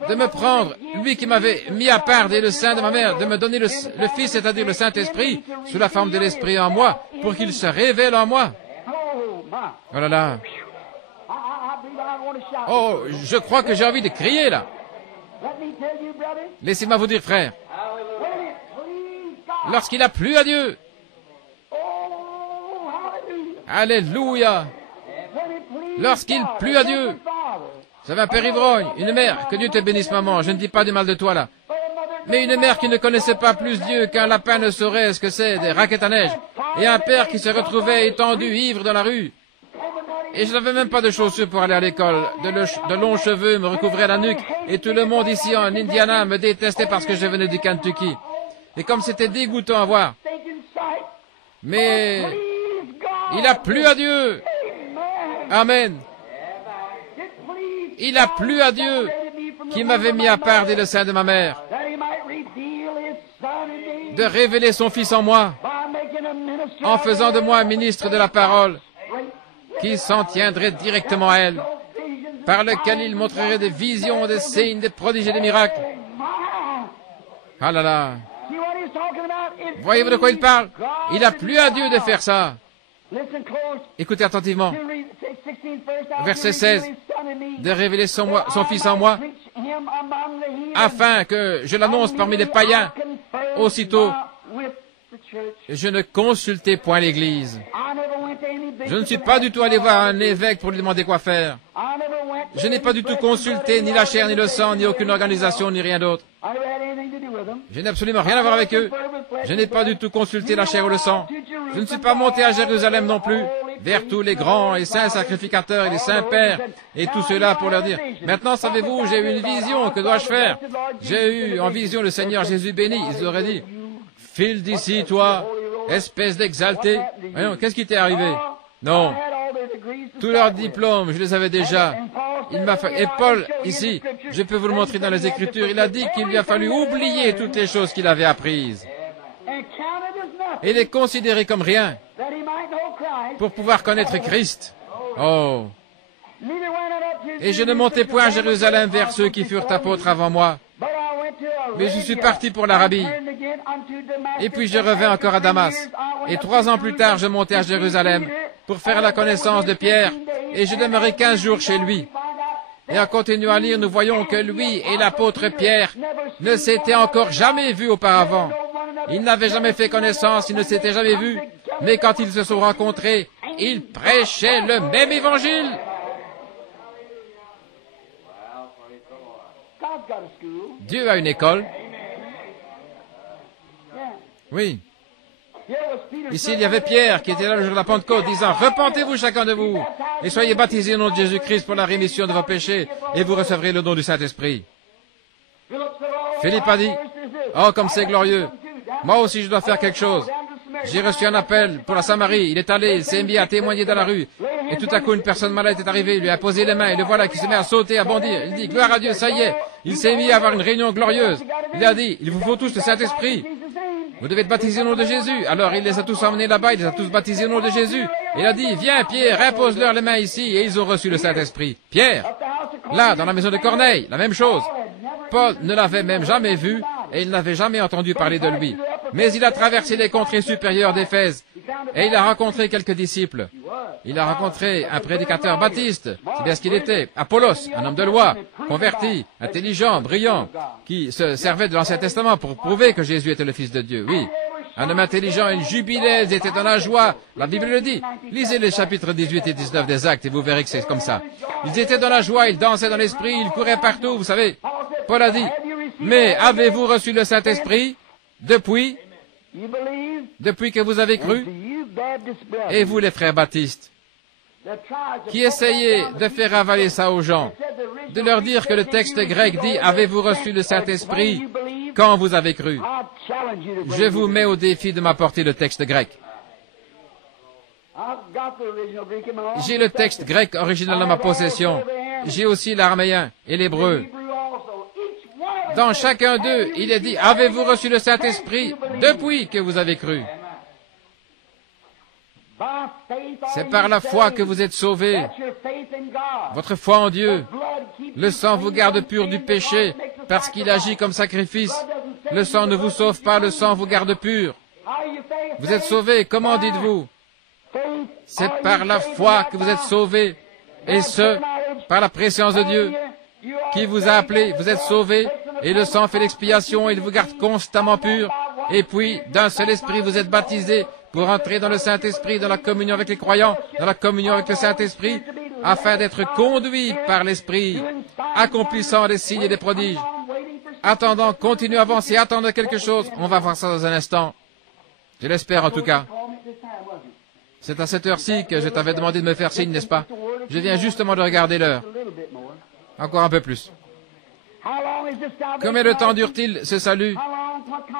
de me prendre, lui qui m'avait mis à part dès le sein de ma mère, de me donner le Fils, c'est-à-dire le Saint-Esprit, sous la forme de l'Esprit en moi, pour qu'il se révèle en moi. Oh là là. Oh, je crois que j'ai envie de crier là. Laissez-moi vous dire, frère, lorsqu'il a plu à Dieu, alléluia, lorsqu'il plut à Dieu, j'avais un père ivrogne, une mère, que Dieu te bénisse maman, je ne dis pas du mal de toi là, mais une mère qui ne connaissait pas plus Dieu qu'un lapin ne saurait ce que c'est des raquettes à neige, et un père qui se retrouvait étendu, ivre dans la rue, et je n'avais même pas de chaussures pour aller à l'école, de longs cheveux me recouvraient la nuque, et tout le monde ici en Indiana me détestait parce que je venais du Kentucky, et comme c'était dégoûtant à voir, mais il a plu à Dieu, amen. Il a plu à Dieu qui m'avait mis à part dès le sein de ma mère, de révéler son Fils en moi, en faisant de moi un ministre de la parole, qui s'en tiendrait directement à elle, par lequel il montrerait des visions, des signes, des prodiges et des miracles. Ah là là. Voyez-vous de quoi il parle? Il a plu à Dieu de faire ça. Écoutez attentivement. Verset 16. De révéler son Fils en moi, afin que je l'annonce parmi les païens. Aussitôt, je ne consultais point l'Église. Je ne suis pas du tout allé voir un évêque pour lui demander quoi faire. Je n'ai pas du tout consulté ni la chair, ni le sang, ni aucune organisation, ni rien d'autre. Je n'ai absolument rien à voir avec eux. Je n'ai pas du tout consulté la chair ou le sang. Je ne suis pas monté à Jérusalem non plus, vers tous les grands et saints sacrificateurs et les saints pères et tout cela pour leur dire, maintenant savez-vous, j'ai eu une vision, que dois-je faire? J'ai eu en vision le Seigneur Jésus béni. Ils auraient dit, file d'ici, toi, espèce d'exalté. Voyons, qu'est-ce qui t'est arrivé? Non. Tous leurs diplômes, je les avais déjà. Et Paul, ici, je peux vous le montrer dans les Écritures, il a dit qu'il lui a fallu oublier toutes les choses qu'il avait apprises et les considérer comme rien pour pouvoir connaître Christ. Oh! Et je ne montais point à Jérusalem vers ceux qui furent apôtres avant moi, mais je suis parti pour l'Arabie. Et puis je revins encore à Damas. Et 3 ans plus tard, je montai à Jérusalem pour faire la connaissance de Pierre, et je demeurai 15 jours chez lui. Et en continuant à lire, nous voyons que lui et l'apôtre Pierre ne s'étaient encore jamais vus auparavant. Ils n'avaient jamais fait connaissance, ils ne s'étaient jamais vus, mais quand ils se sont rencontrés, ils prêchaient le même évangile. Dieu a une école. Oui. Ici, il y avait Pierre qui était là le jour de la Pentecôte, disant, repentez-vous chacun de vous, et soyez baptisés au nom de Jésus-Christ pour la rémission de vos péchés, et vous recevrez le don du Saint-Esprit. Philippe a dit, oh, comme c'est glorieux. Moi aussi, je dois faire quelque chose. J'ai reçu un appel pour la Samarie. Il est allé, il s'est mis à témoigner dans la rue. Et tout à coup, une personne malade est arrivée, il lui a posé les mains, et le voilà qui se met à sauter, à bondir. Il dit, gloire à Dieu, ça y est. Il s'est mis à avoir une réunion glorieuse. Il a dit, il vous faut tous le Saint-Esprit. Vous devez être baptisés au nom de Jésus. Alors il les a tous emmenés là-bas, il les a tous baptisés au nom de Jésus. Il a dit, viens Pierre, impose-leur les mains ici, et ils ont reçu le Saint-Esprit. Pierre, là, dans la maison de Corneille, la même chose. Paul ne l'avait même jamais vu, et il n'avait jamais entendu parler de lui. Mais il a traversé les contrées supérieures d'Éphèse, et il a rencontré quelques disciples. Il a rencontré un prédicateur baptiste, c'est bien ce qu'il était, Apollos, un homme de loi, converti, intelligent, brillant, qui se servait de l'Ancien Testament pour prouver que Jésus était le Fils de Dieu, oui. Un homme intelligent, il jubilait, il était dans la joie. La Bible le dit. Lisez les chapitres 18 et 19 des Actes et vous verrez que c'est comme ça. Ils étaient dans la joie, ils dansaient dans l'esprit, ils couraient partout, vous savez. Paul a dit, mais avez-vous reçu le Saint-Esprit depuis que vous avez cru? Et vous, les frères baptistes, qui essayez de faire avaler ça aux gens, de leur dire que le texte grec dit, avez-vous reçu le Saint-Esprit quand vous avez cru? Je vous mets au défi de m'apporter le texte grec. J'ai le texte grec original dans ma possession. J'ai aussi l'araméen et l'hébreu. Dans chacun d'eux, il est dit, avez-vous reçu le Saint-Esprit depuis que vous avez cru? C'est par la foi que vous êtes sauvés. Votre foi en Dieu. Le sang vous garde pur du péché parce qu'il agit comme sacrifice. Le sang ne vous sauve pas, le sang vous garde pur. Vous êtes sauvés, comment dites-vous? C'est par la foi que vous êtes sauvés, et ce, par la préscience de Dieu, qui vous a appelé, vous êtes sauvés, et le sang fait l'expiation, il vous garde constamment pur, et puis, d'un seul esprit, vous êtes baptisés pour entrer dans le Saint-Esprit, dans la communion avec les croyants, dans la communion avec le Saint-Esprit, afin d'être conduits par l'Esprit, accomplissant des signes et des prodiges. Attendant, continuez à avancer, attendez quelque chose. On va voir ça dans un instant. Je l'espère en tout cas. C'est à cette heure-ci que je t'avais demandé de me faire signe, n'est-ce pas? Je viens justement de regarder l'heure. Encore un peu plus. Combien de temps dure-t-il ce salut?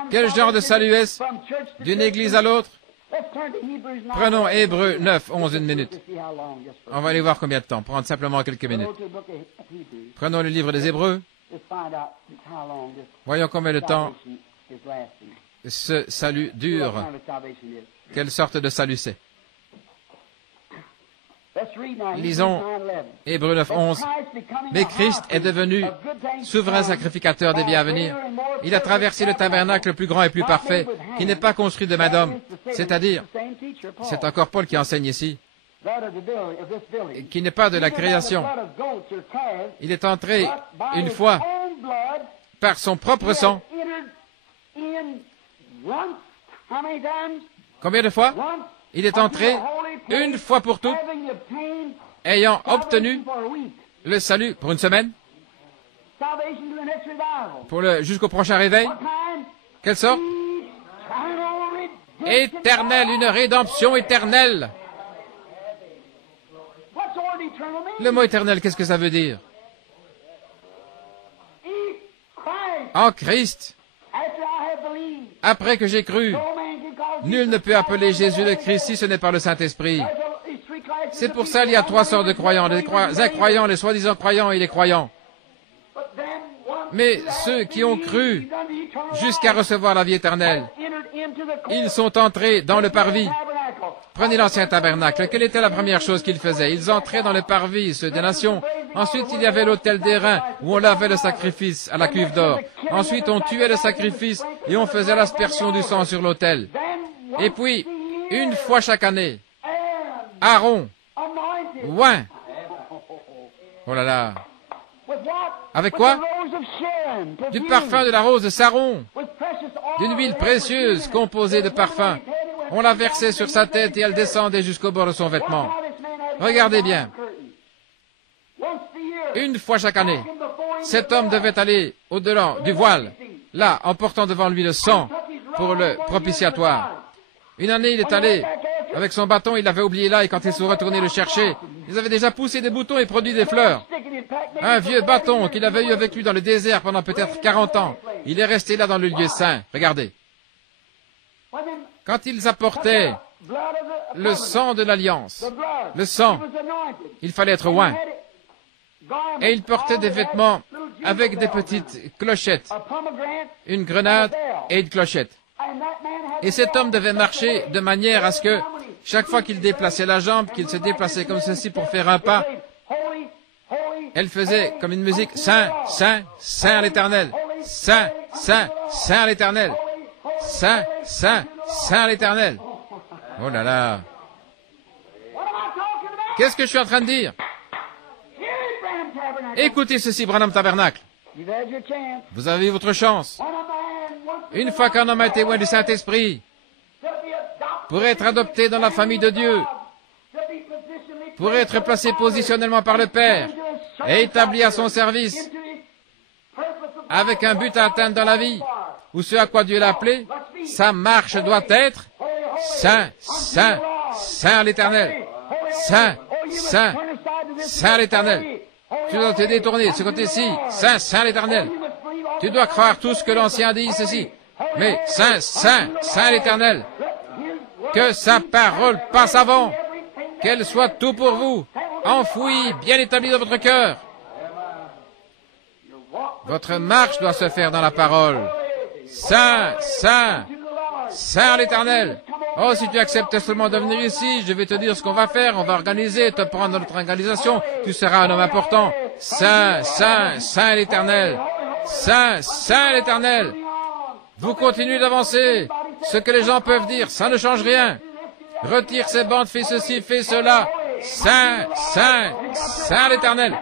Quel genre de salut est-ce? D'une église à l'autre? Prenons Hébreux 9, 11, une minute. On va aller voir combien de temps. Prendre simplement quelques minutes. Prenons le livre des Hébreux. Voyons combien de temps ce salut dure. Quelle sorte de salut c'est? Lisons Hébreux 9, 11. Mais Christ est devenu souverain sacrificateur des biens à venir. Il a traversé le tabernacle le plus grand et plus parfait, qui n'est pas construit de main d'homme. C'est-à-dire, c'est encore Paul qui enseigne ici, qui n'est pas de la création. Il est entré une fois par son propre sang. Combien de fois? Il est entré une fois pour toutes, ayant obtenu le salut pour une semaine, jusqu'au prochain réveil. Quelle sorte? Éternel, une rédemption éternelle. Le mot éternel, qu'est-ce que ça veut dire? En Christ, après que j'ai cru, nul ne peut appeler Jésus le Christ si ce n'est par le Saint-Esprit. C'est pour ça qu'il y a trois sortes de croyants, les incroyants, les soi-disant croyants et les croyants. Mais ceux qui ont cru jusqu'à recevoir la vie éternelle, ils sont entrés dans le parvis. Prenez l'ancien tabernacle. Quelle était la première chose qu'ils faisaient? Ils entraient dans le parvis, ceux des nations. Ensuite, il y avait l'autel d'airain, où on lavait le sacrifice à la cuve d'or. Ensuite, on tuait le sacrifice et on faisait l'aspersion du sang sur l'autel. Et puis, une fois chaque année, Aaron, oint. Oh là là. Avec quoi? Du parfum de la rose de Saron, d'une huile précieuse composée de parfum. On la versait sur sa tête et elle descendait jusqu'au bord de son vêtement. Regardez bien. Une fois chaque année, cet homme devait aller au-delà du voile, là, en portant devant lui le sang pour le propitiatoire. Une année, il est allé avec son bâton, il l'avait oublié là, et quand ils sont retournés le chercher, ils avaient déjà poussé des boutons et produit des fleurs. Un vieux bâton qu'il avait eu avec lui dans le désert pendant peut-être 40 ans. Il est resté là dans le lieu saint. Regardez. Quand ils apportaient le sang de l'alliance, le sang. Il fallait être oint. Et il portait des vêtements avec des petites clochettes, une grenade et une clochette. Et cet homme devait marcher de manière à ce que chaque fois qu'il déplaçait la jambe, qu'il se déplaçait comme ceci pour faire un pas, elle faisait comme une musique, Saint, Saint, Saint à l'Éternel, Saint, Saint, Saint à l'Éternel, Saint, Saint, Saint à l'Éternel. Oh là là! Qu'est-ce que je suis en train de dire? Écoutez ceci, Branham Tabernacle. Vous avez eu votre chance. Une fois qu'un homme a été oint du Saint-Esprit, pour être adopté dans la famille de Dieu, pour être placé positionnellement par le Père et établi à son service, avec un but à atteindre dans la vie, ou ce à quoi Dieu l'a appelé, sa marche doit être Saint, Saint, Saint à l'Éternel. Saint, Saint, Saint à l'Éternel. Tu dois te détourner de ce côté-ci. Saint, Saint à l'Éternel. Tu dois croire tout ce que l'Ancien dit ceci. Mais Saint, Saint, Saint à l'Éternel. Que sa parole passe avant. Qu'elle soit tout pour vous. Enfouie, bien établie dans votre cœur. Votre marche doit se faire dans la parole. Saint, Saint, Saint à l'Éternel. Oh, si tu acceptes seulement de venir ici, je vais te dire ce qu'on va faire. On va organiser, te prendre dans notre organisation. Tu seras un homme important. Saint, Saint, Saint à l'Éternel. Saint, Saint à l'Éternel. Vous continuez d'avancer. Ce que les gens peuvent dire, ça ne change rien. Retire ces bandes, fais ceci, fais cela. Saint, Saint, Saint à l'Éternel.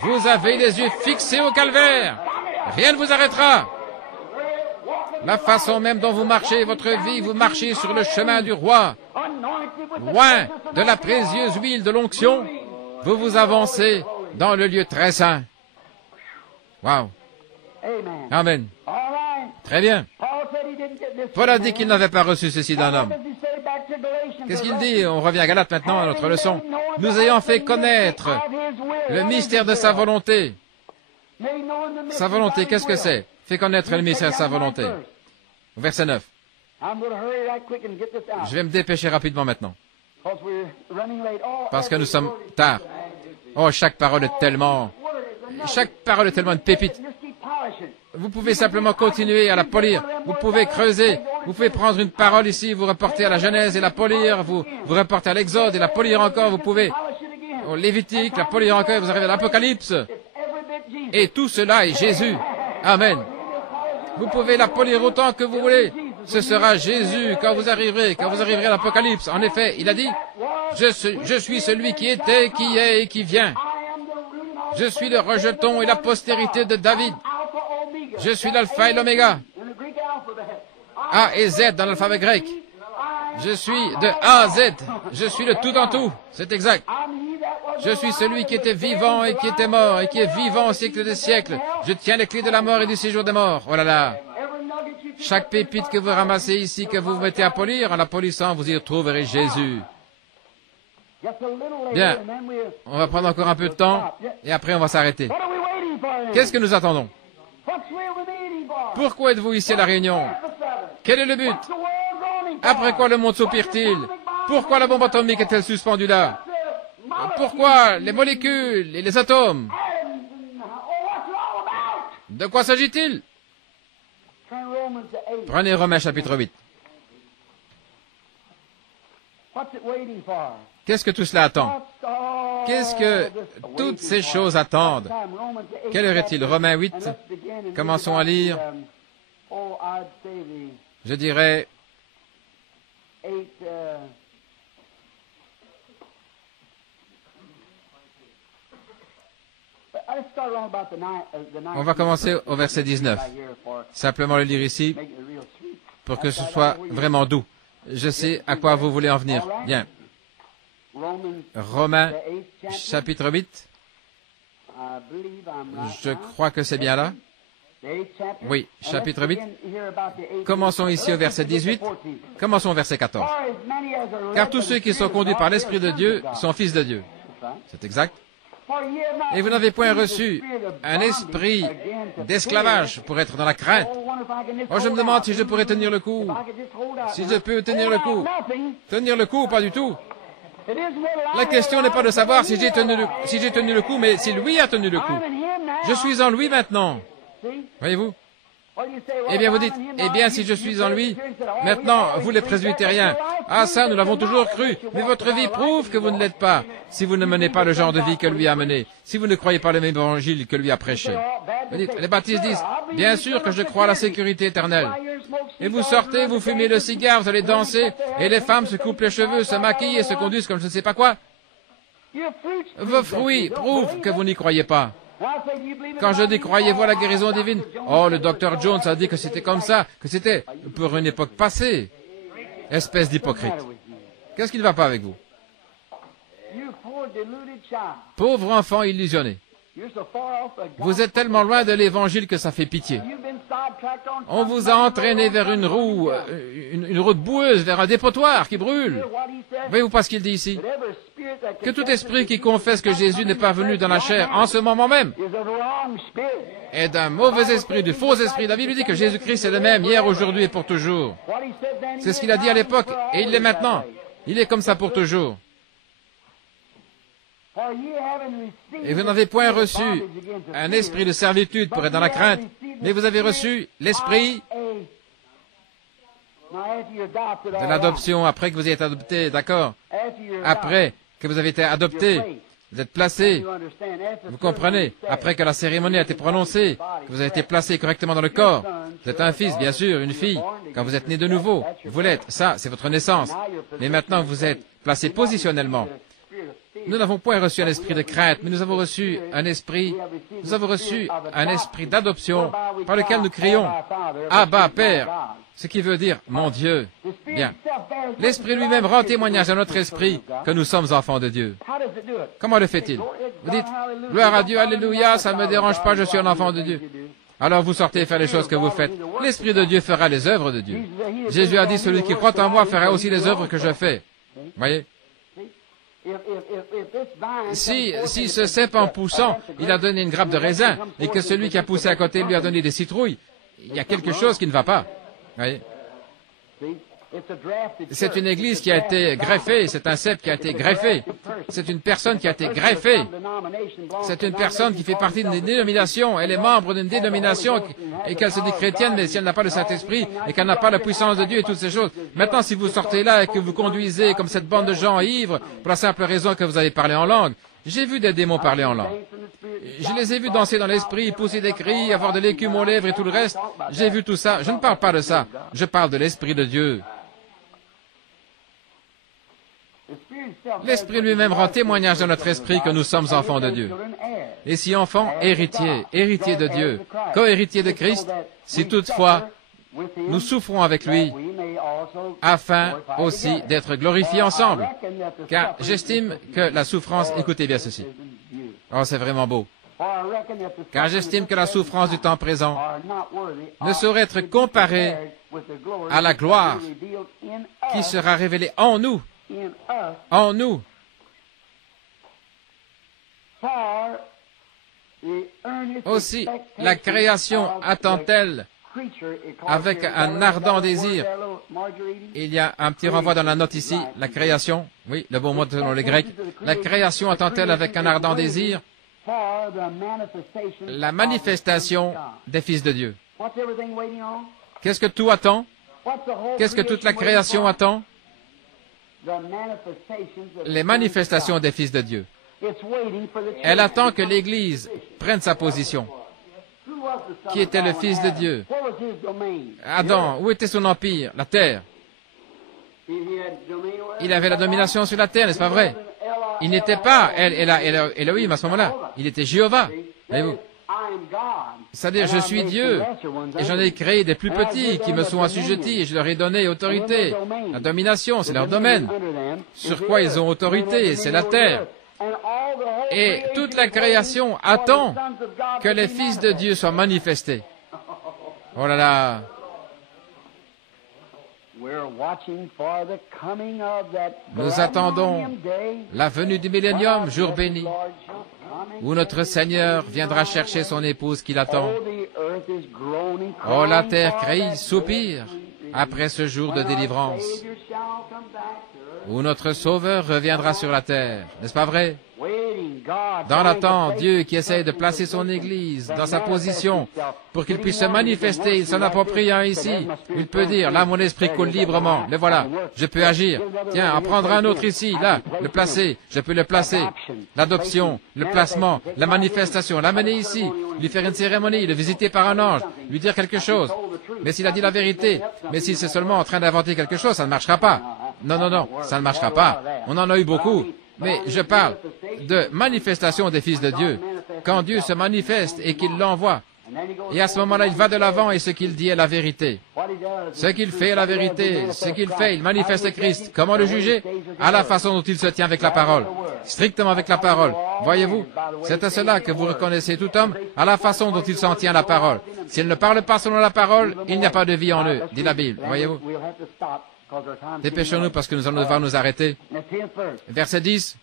Vous avez les yeux fixés au calvaire. Rien ne vous arrêtera. La façon même dont vous marchez votre vie, vous marchez sur le chemin du roi. Loin de la précieuse huile de l'onction, vous vous avancez dans le lieu très saint. Wow. Amen. Très bien. Paul a dit qu'il n'avait pas reçu ceci d'un homme. Qu'est-ce qu'il dit? On revient à Galates maintenant, à notre leçon. Nous ayant fait connaître le mystère de sa volonté. Sa volonté, qu'est-ce que c'est? Fait connaître le mystère de sa volonté. Verset 9. Je vais me dépêcher rapidement maintenant. Parce que nous sommes tard. Oh, chaque parole est tellement une pépite. Vous pouvez simplement continuer à la polir. Vous pouvez creuser. Vous pouvez prendre une parole ici, vous reporter à la Genèse et la polir. Vous reporter à l'Exode et la polir encore. Vous pouvez au Lévitique, la polir encore. Vous arrivez à l'Apocalypse. Et tout cela est Jésus. Amen. Vous pouvez la polir autant que vous voulez. Ce sera Jésus quand vous arriverez à l'Apocalypse. En effet, il a dit, je suis celui qui était, qui est et qui vient. Je suis le rejeton et la postérité de David. Je suis l'alpha et l'oméga. A et Z dans l'alphabet grec. Je suis de A à Z. Je suis le tout en tout. C'est exact. Je suis celui qui était vivant et qui était mort et qui est vivant au siècle des siècles. Je tiens les clés de la mort et du séjour des morts. Oh là là. Chaque pépite que vous ramassez ici, que vous mettez à polir, en la polissant, vous y trouverez Jésus. Bien. On va prendre encore un peu de temps et après on va s'arrêter. Qu'est-ce que nous attendons? Pourquoi êtes-vous ici à la réunion? Quel est le but? Après quoi le monde soupire-t-il? Pourquoi la bombe atomique est-elle suspendue là? Pourquoi les molécules et les atomes? De quoi s'agit-il? Prenez Romains chapitre 8. Qu'est-ce que tout cela attend? Qu'est-ce que toutes ces choses attendent? Quelle heure est-il? Romains 8. Commençons à lire. Je dirais... On va commencer au verset 19. Simplement le lire ici pour que ce soit vraiment doux. Je sais à quoi vous voulez en venir. Bien. Romains, chapitre 8. Je crois que c'est bien là. Oui, chapitre 8. Commençons ici au verset 18. Commençons au verset 14. Car tous ceux qui sont conduits par l'Esprit de Dieu sont fils de Dieu. C'est exact. Et vous n'avez point reçu un esprit d'esclavage pour être dans la crainte. Oh, je me demande si je pourrais tenir le coup. Si je peux tenir le coup. Tenir le coup, pas du tout. La question n'est pas de savoir si j'ai tenu le coup, mais si lui a tenu le coup. Je suis en lui maintenant. Voyez-vous? Eh bien, vous dites, eh bien, si je suis en lui, maintenant, vous les presbytériens, ah ça, nous l'avons toujours cru, mais votre vie prouve que vous ne l'êtes pas, si vous ne menez pas le genre de vie que lui a mené, si vous ne croyez pas le même évangile que lui a prêché. Vous dites, les baptistes disent, bien sûr que je crois à la sécurité éternelle. Et vous sortez, vous fumez le cigare, vous allez danser, et les femmes se coupent les cheveux, se maquillent et se conduisent comme je ne sais pas quoi. Vos fruits prouvent que vous n'y croyez pas. Quand je dis croyez-vous à la guérison divine, oh, le docteur Jones a dit que c'était comme ça, que c'était pour une époque passée. Espèce d'hypocrite. Qu'est-ce qui ne va pas avec vous? Pauvre enfant illusionné. Vous êtes tellement loin de l'évangile que ça fait pitié. On vous a entraîné vers une route boueuse, vers un dépotoir qui brûle. Voyez-vous pas ce qu'il dit ici? Que tout esprit qui confesse que Jésus n'est pas venu dans la chair en ce moment même est d'un mauvais esprit, du faux esprit. La Bible dit que Jésus-Christ est le même hier, aujourd'hui et pour toujours. C'est ce qu'il a dit à l'époque et il l'est maintenant. Il est comme ça pour toujours. Et vous n'avez point reçu un esprit de servitude pour être dans la crainte, mais vous avez reçu l'esprit de l'adoption après que vous ayez été adopté, d'accord? Après que vous avez été adopté, vous êtes placé, vous comprenez, après que la cérémonie a été prononcée, que vous avez été placé correctement dans le corps. Vous êtes un fils, bien sûr, une fille. Quand vous êtes né de nouveau, vous l'êtes. Ça, c'est votre naissance. Mais maintenant, vous êtes placé positionnellement. Nous n'avons point reçu un esprit de crainte, mais nous avons reçu un esprit d'adoption par lequel nous crions Abba, Père, ce qui veut dire mon Dieu. Bien. L'esprit lui-même rend témoignage à notre esprit que nous sommes enfants de Dieu. Comment le fait-il? Vous dites gloire à Dieu, alléluia, ça ne me dérange pas, je suis un enfant de Dieu. Alors vous sortez faire les choses que vous faites. L'esprit de Dieu fera les œuvres de Dieu. Jésus a dit celui qui croit en moi fera aussi les œuvres que je fais. Voyez? Si ce cep en poussant, il a donné une grappe de raisin, et que celui qui a poussé à côté lui a donné des citrouilles, il y a quelque chose qui ne va pas. Voyez? C'est une église qui a été greffée, c'est un cep qui a été greffé, c'est une personne qui a été greffée, c'est une personne qui fait partie d'une dénomination, elle est membre d'une dénomination et qu'elle se dit chrétienne, mais si elle n'a pas le Saint-Esprit et qu'elle n'a pas la puissance de Dieu et toutes ces choses. Maintenant, si vous sortez là et que vous conduisez comme cette bande de gens ivres pour la simple raison que vous avez parlé en langue, j'ai vu des démons parler en langue. Je les ai vus danser dans l'esprit, pousser des cris, avoir de l'écume aux lèvres et tout le reste. J'ai vu tout ça. Je ne parle pas de ça. Je parle de l'Esprit de Dieu. L'Esprit lui-même rend témoignage à notre esprit que nous sommes enfants de Dieu. Et si enfants, héritiers, héritiers de Dieu, co-héritiers de Christ, si toutefois nous souffrons avec lui, afin aussi d'être glorifiés ensemble. Car j'estime que la souffrance, écoutez bien ceci. Oh, c'est vraiment beau. Car j'estime que la souffrance du temps présent ne saurait être comparée à la gloire qui sera révélée en nous. En nous. Aussi, la création attend-elle avec un ardent désir. Il y a un petit renvoi dans la note ici, la création, oui, le bon mot selon les Grecs. La création attend-elle avec un ardent désir la manifestation des fils de Dieu. Qu'est-ce que tout attend? Qu'est-ce que toute la création attend? Les manifestations des fils de Dieu. Elle attend que l'Église prenne sa position. Qui était le Fils de Dieu? Adam, où était son empire? La terre. Il avait la domination sur la terre, n'est-ce pas vrai? Il n'était pas Elohim à ce moment-là. Il était Jéhovah. Voyez-vous? C'est-à-dire, je suis Dieu, et j'en ai créé des plus petits qui me sont assujettis, et je leur ai donné autorité. La domination, c'est leur domaine. Sur quoi ils ont autorité? C'est la terre. Et toute la création attend que les fils de Dieu soient manifestés. Oh là là! Nous attendons la venue du millénium, jour béni, où notre Seigneur viendra chercher son épouse qui l'attend. Oh, la terre crie, soupire, après ce jour de délivrance, où notre Sauveur reviendra sur la terre. N'est-ce pas vrai? Dans l'attente, Dieu qui essaye de placer son Église dans sa position pour qu'il puisse se manifester, il s'en approprie un ici. Il peut dire, là mon esprit coule librement, le voilà, je peux agir. Tiens, en prendre un autre ici, là, le placer, je peux le placer. L'adoption, le placement, la manifestation, l'amener ici, lui faire une cérémonie, le visiter par un ange, lui dire quelque chose. Mais s'il a dit la vérité, mais s'il est seulement en train d'inventer quelque chose, ça ne marchera pas. Non, non, non, ça ne marchera pas. On en a eu beaucoup. Mais je parle de manifestation des fils de Dieu. Quand Dieu se manifeste et qu'il l'envoie, et à ce moment-là, il va de l'avant et ce qu'il dit est la vérité. Ce qu'il fait est la vérité. Ce qu'il fait, il manifeste Christ. Comment le juger? À la façon dont il se tient avec la parole. Strictement avec la parole. Voyez-vous, c'est à cela que vous reconnaissez tout homme, à la façon dont il s'en tient à la parole. S'il ne parle pas selon la parole, il n'y a pas de vie en eux, dit la Bible. Voyez-vous? Dépêchons-nous parce que nous allons devoir nous arrêter. Verset 10,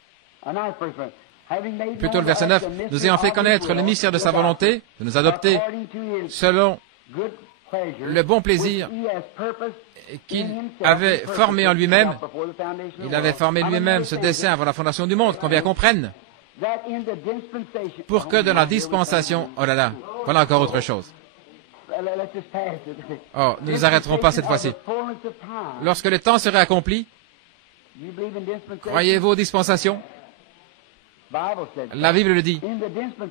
plutôt le verset 9. Nous ayant fait connaître le mystère de sa volonté, de nous adopter selon le bon plaisir qu'il avait formé en lui-même. Il avait formé lui-même ce dessein avant la fondation du monde, qu'on bien comprenne. Pour que dans la dispensation, oh là là, voilà encore autre chose. Oh, nous nous arrêterons pas cette fois-ci. Lorsque le temps serait accompli, croyez-vous aux dispensations? La Bible le dit.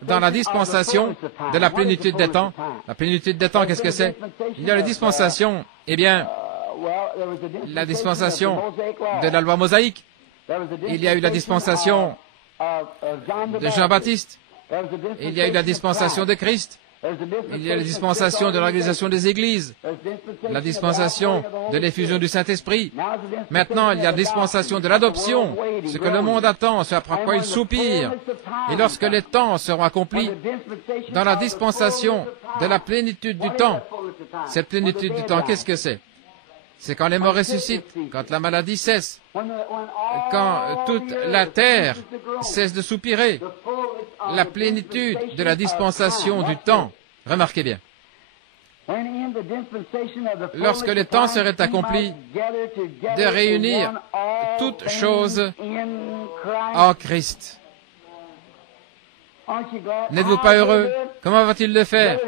Dans la dispensation de la plénitude des temps, la plénitude des temps, qu'est-ce que c'est? Il y a la dispensation, eh bien, la dispensation de la loi mosaïque. Il y a eu la dispensation de Jean-Baptiste. Il y a eu la dispensation de Christ. Il y a la dispensation de l'organisation des églises, la dispensation de l'effusion du Saint-Esprit. Maintenant, il y a la dispensation de l'adoption, ce que le monde attend, ce après quoi il soupire. Et lorsque les temps seront accomplis, dans la dispensation de la plénitude du temps, cette plénitude du temps, qu'est-ce que c'est? C'est quand les morts ressuscitent, quand la maladie cesse, quand toute la terre cesse de soupirer, la plénitude de la dispensation du temps. Remarquez bien. Lorsque le temps serait accompli de réunir toutes choses en Christ. N'êtes-vous pas heureux? Comment va-t-il le faire?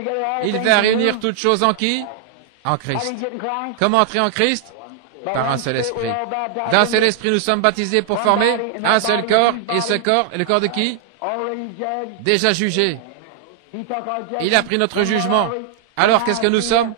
Il va réunir toutes choses en qui? En Christ. Comment entrer en Christ? Par un seul esprit. D'un seul esprit, nous sommes baptisés pour former un seul corps. Et ce corps est le corps de qui? Déjà jugé. Il a pris notre jugement. Alors qu'est-ce que nous sommes?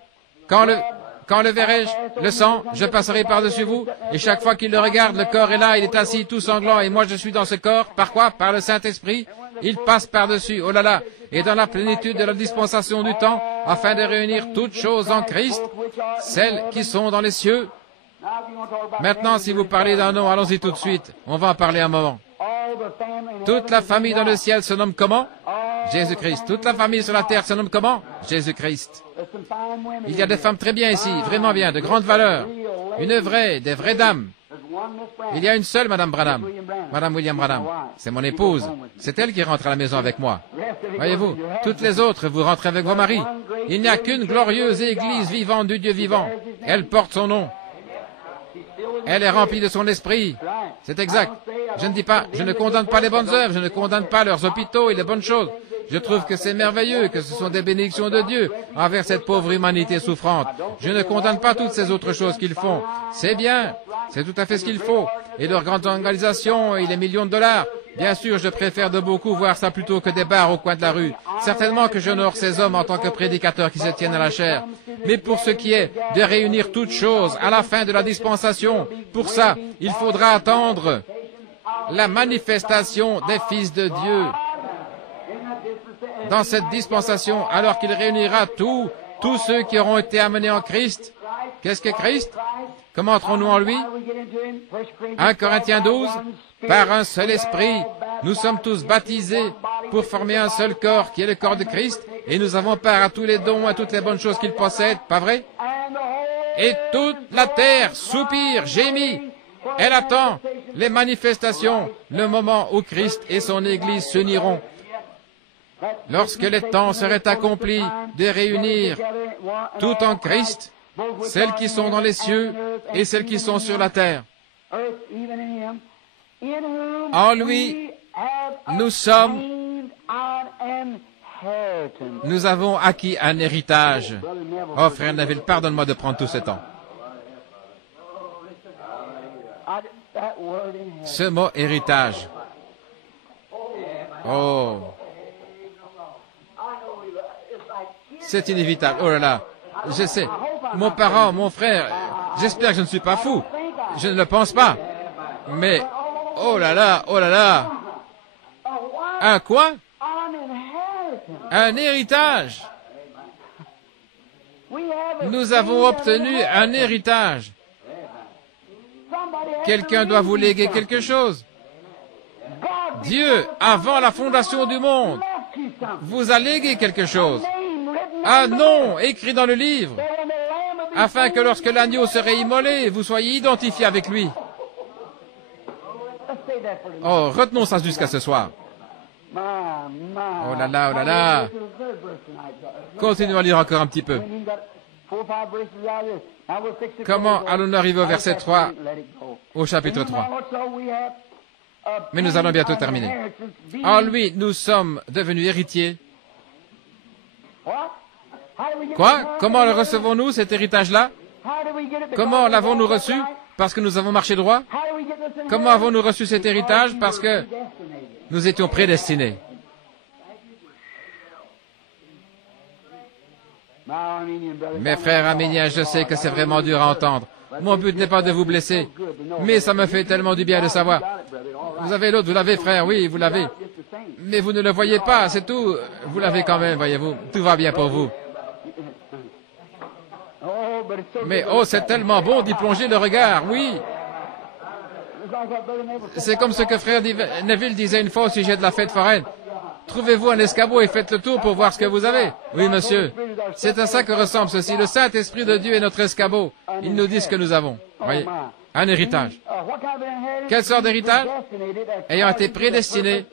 Quand le verrai-je? Le sang, je passerai par-dessus vous. Et chaque fois qu'il le regarde, le corps est là, il est assis tout sanglant. Et moi je suis dans ce corps. Par quoi? Par le Saint-Esprit. Il passe par-dessus. Oh là là. Et dans la plénitude de la dispensation du temps, afin de réunir toutes choses en Christ, celles qui sont dans les cieux. Maintenant, si vous parlez d'un nom, allons-y tout de suite. On va en parler un moment. Toute la famille dans le ciel se nomme comment? Jésus-Christ. Toute la famille sur la terre se nomme comment? Jésus-Christ. Il y a des femmes très bien ici, vraiment bien, de grande valeur. Des vraies dames. Il y a une seule Madame Branham, Madame William Branham. C'est mon épouse. C'est elle qui rentre à la maison avec moi. Voyez-vous, toutes les autres, vous rentrez avec vos maris. Il n'y a qu'une glorieuse église vivante du Dieu vivant. Elle porte son nom. Elle est remplie de son esprit. C'est exact. Je ne dis pas, je ne condamne pas les bonnes œuvres, je ne condamne pas leurs hôpitaux et les bonnes choses. Je trouve que c'est merveilleux, que ce sont des bénédictions de Dieu envers cette pauvre humanité souffrante. Je ne condamne pas toutes ces autres choses qu'ils font. C'est bien, c'est tout à fait ce qu'il faut. Et leurs grandes organisations et les millions de dollars. Bien sûr, je préfère de beaucoup voir ça plutôt que des bars au coin de la rue. Certainement que j'honore ces hommes en tant que prédicateurs qui se tiennent à la chair. Mais pour ce qui est de réunir toutes choses à la fin de la dispensation, pour ça, il faudra attendre la manifestation des fils de Dieu. Dans cette dispensation, alors qu'il réunira tous ceux qui auront été amenés en Christ. Qu'est-ce que Christ? Comment entrons-nous en lui? 1 Corinthiens 12, par un seul esprit, nous sommes tous baptisés pour former un seul corps qui est le corps de Christ, et nous avons part à tous les dons, à toutes les bonnes choses qu'il possède, pas vrai? Et toute la terre soupire, gémit. Elle attend les manifestations, le moment où Christ et son Église s'uniront. Lorsque les temps seraient accomplis de réunir tout en Christ, celles qui sont dans les cieux et celles qui sont sur la terre. En lui, nous avons acquis un héritage. Oh, frère Neville, pardonne-moi de prendre tout ce temps. Ce mot héritage. Oh. C'est inévitable. Oh là là. Je sais. Mon parent, mon frère, j'espère que je ne suis pas fou. Je ne le pense pas. Mais, oh là là, oh là là. Un quoi? Un héritage. Nous avons obtenu un héritage. Quelqu'un doit vous léguer quelque chose. Dieu, avant la fondation du monde, vous a légué quelque chose. Un nom écrit dans le livre, afin que lorsque l'agneau serait immolé, vous soyez identifié avec lui. Oh, retenons ça jusqu'à ce soir. Oh là là, oh là là. Continuons à lire encore un petit peu. Comment allons-nous arriver au verset 3, au chapitre 3? Mais nous allons bientôt terminer. En lui, nous sommes devenus héritiers. Quoi? Comment le recevons-nous, cet héritage-là? Comment l'avons-nous reçu? Parce que nous avons marché droit? Comment avons-nous reçu cet héritage? Parce que nous étions prédestinés. Mes frères arméniens, je sais que c'est vraiment dur à entendre. Mon but n'est pas de vous blesser, mais ça me fait tellement du bien de savoir. Vous avez l'autre, vous l'avez, frère, oui, vous l'avez. Mais vous ne le voyez pas, c'est tout. Vous l'avez quand même, voyez-vous. Tout va bien pour vous. Mais oh, c'est tellement bon d'y plonger le regard, oui. C'est comme ce que frère Neville disait une fois au sujet de la fête foraine. Trouvez-vous un escabeau et faites le tour pour voir ce que vous avez. Oui, monsieur. C'est à ça que ressemble ceci. Le Saint-Esprit de Dieu est notre escabeau. Il nous dit ce que nous avons. Voyez, un héritage. Quelle sorte d'héritage? Ayant été prédestiné,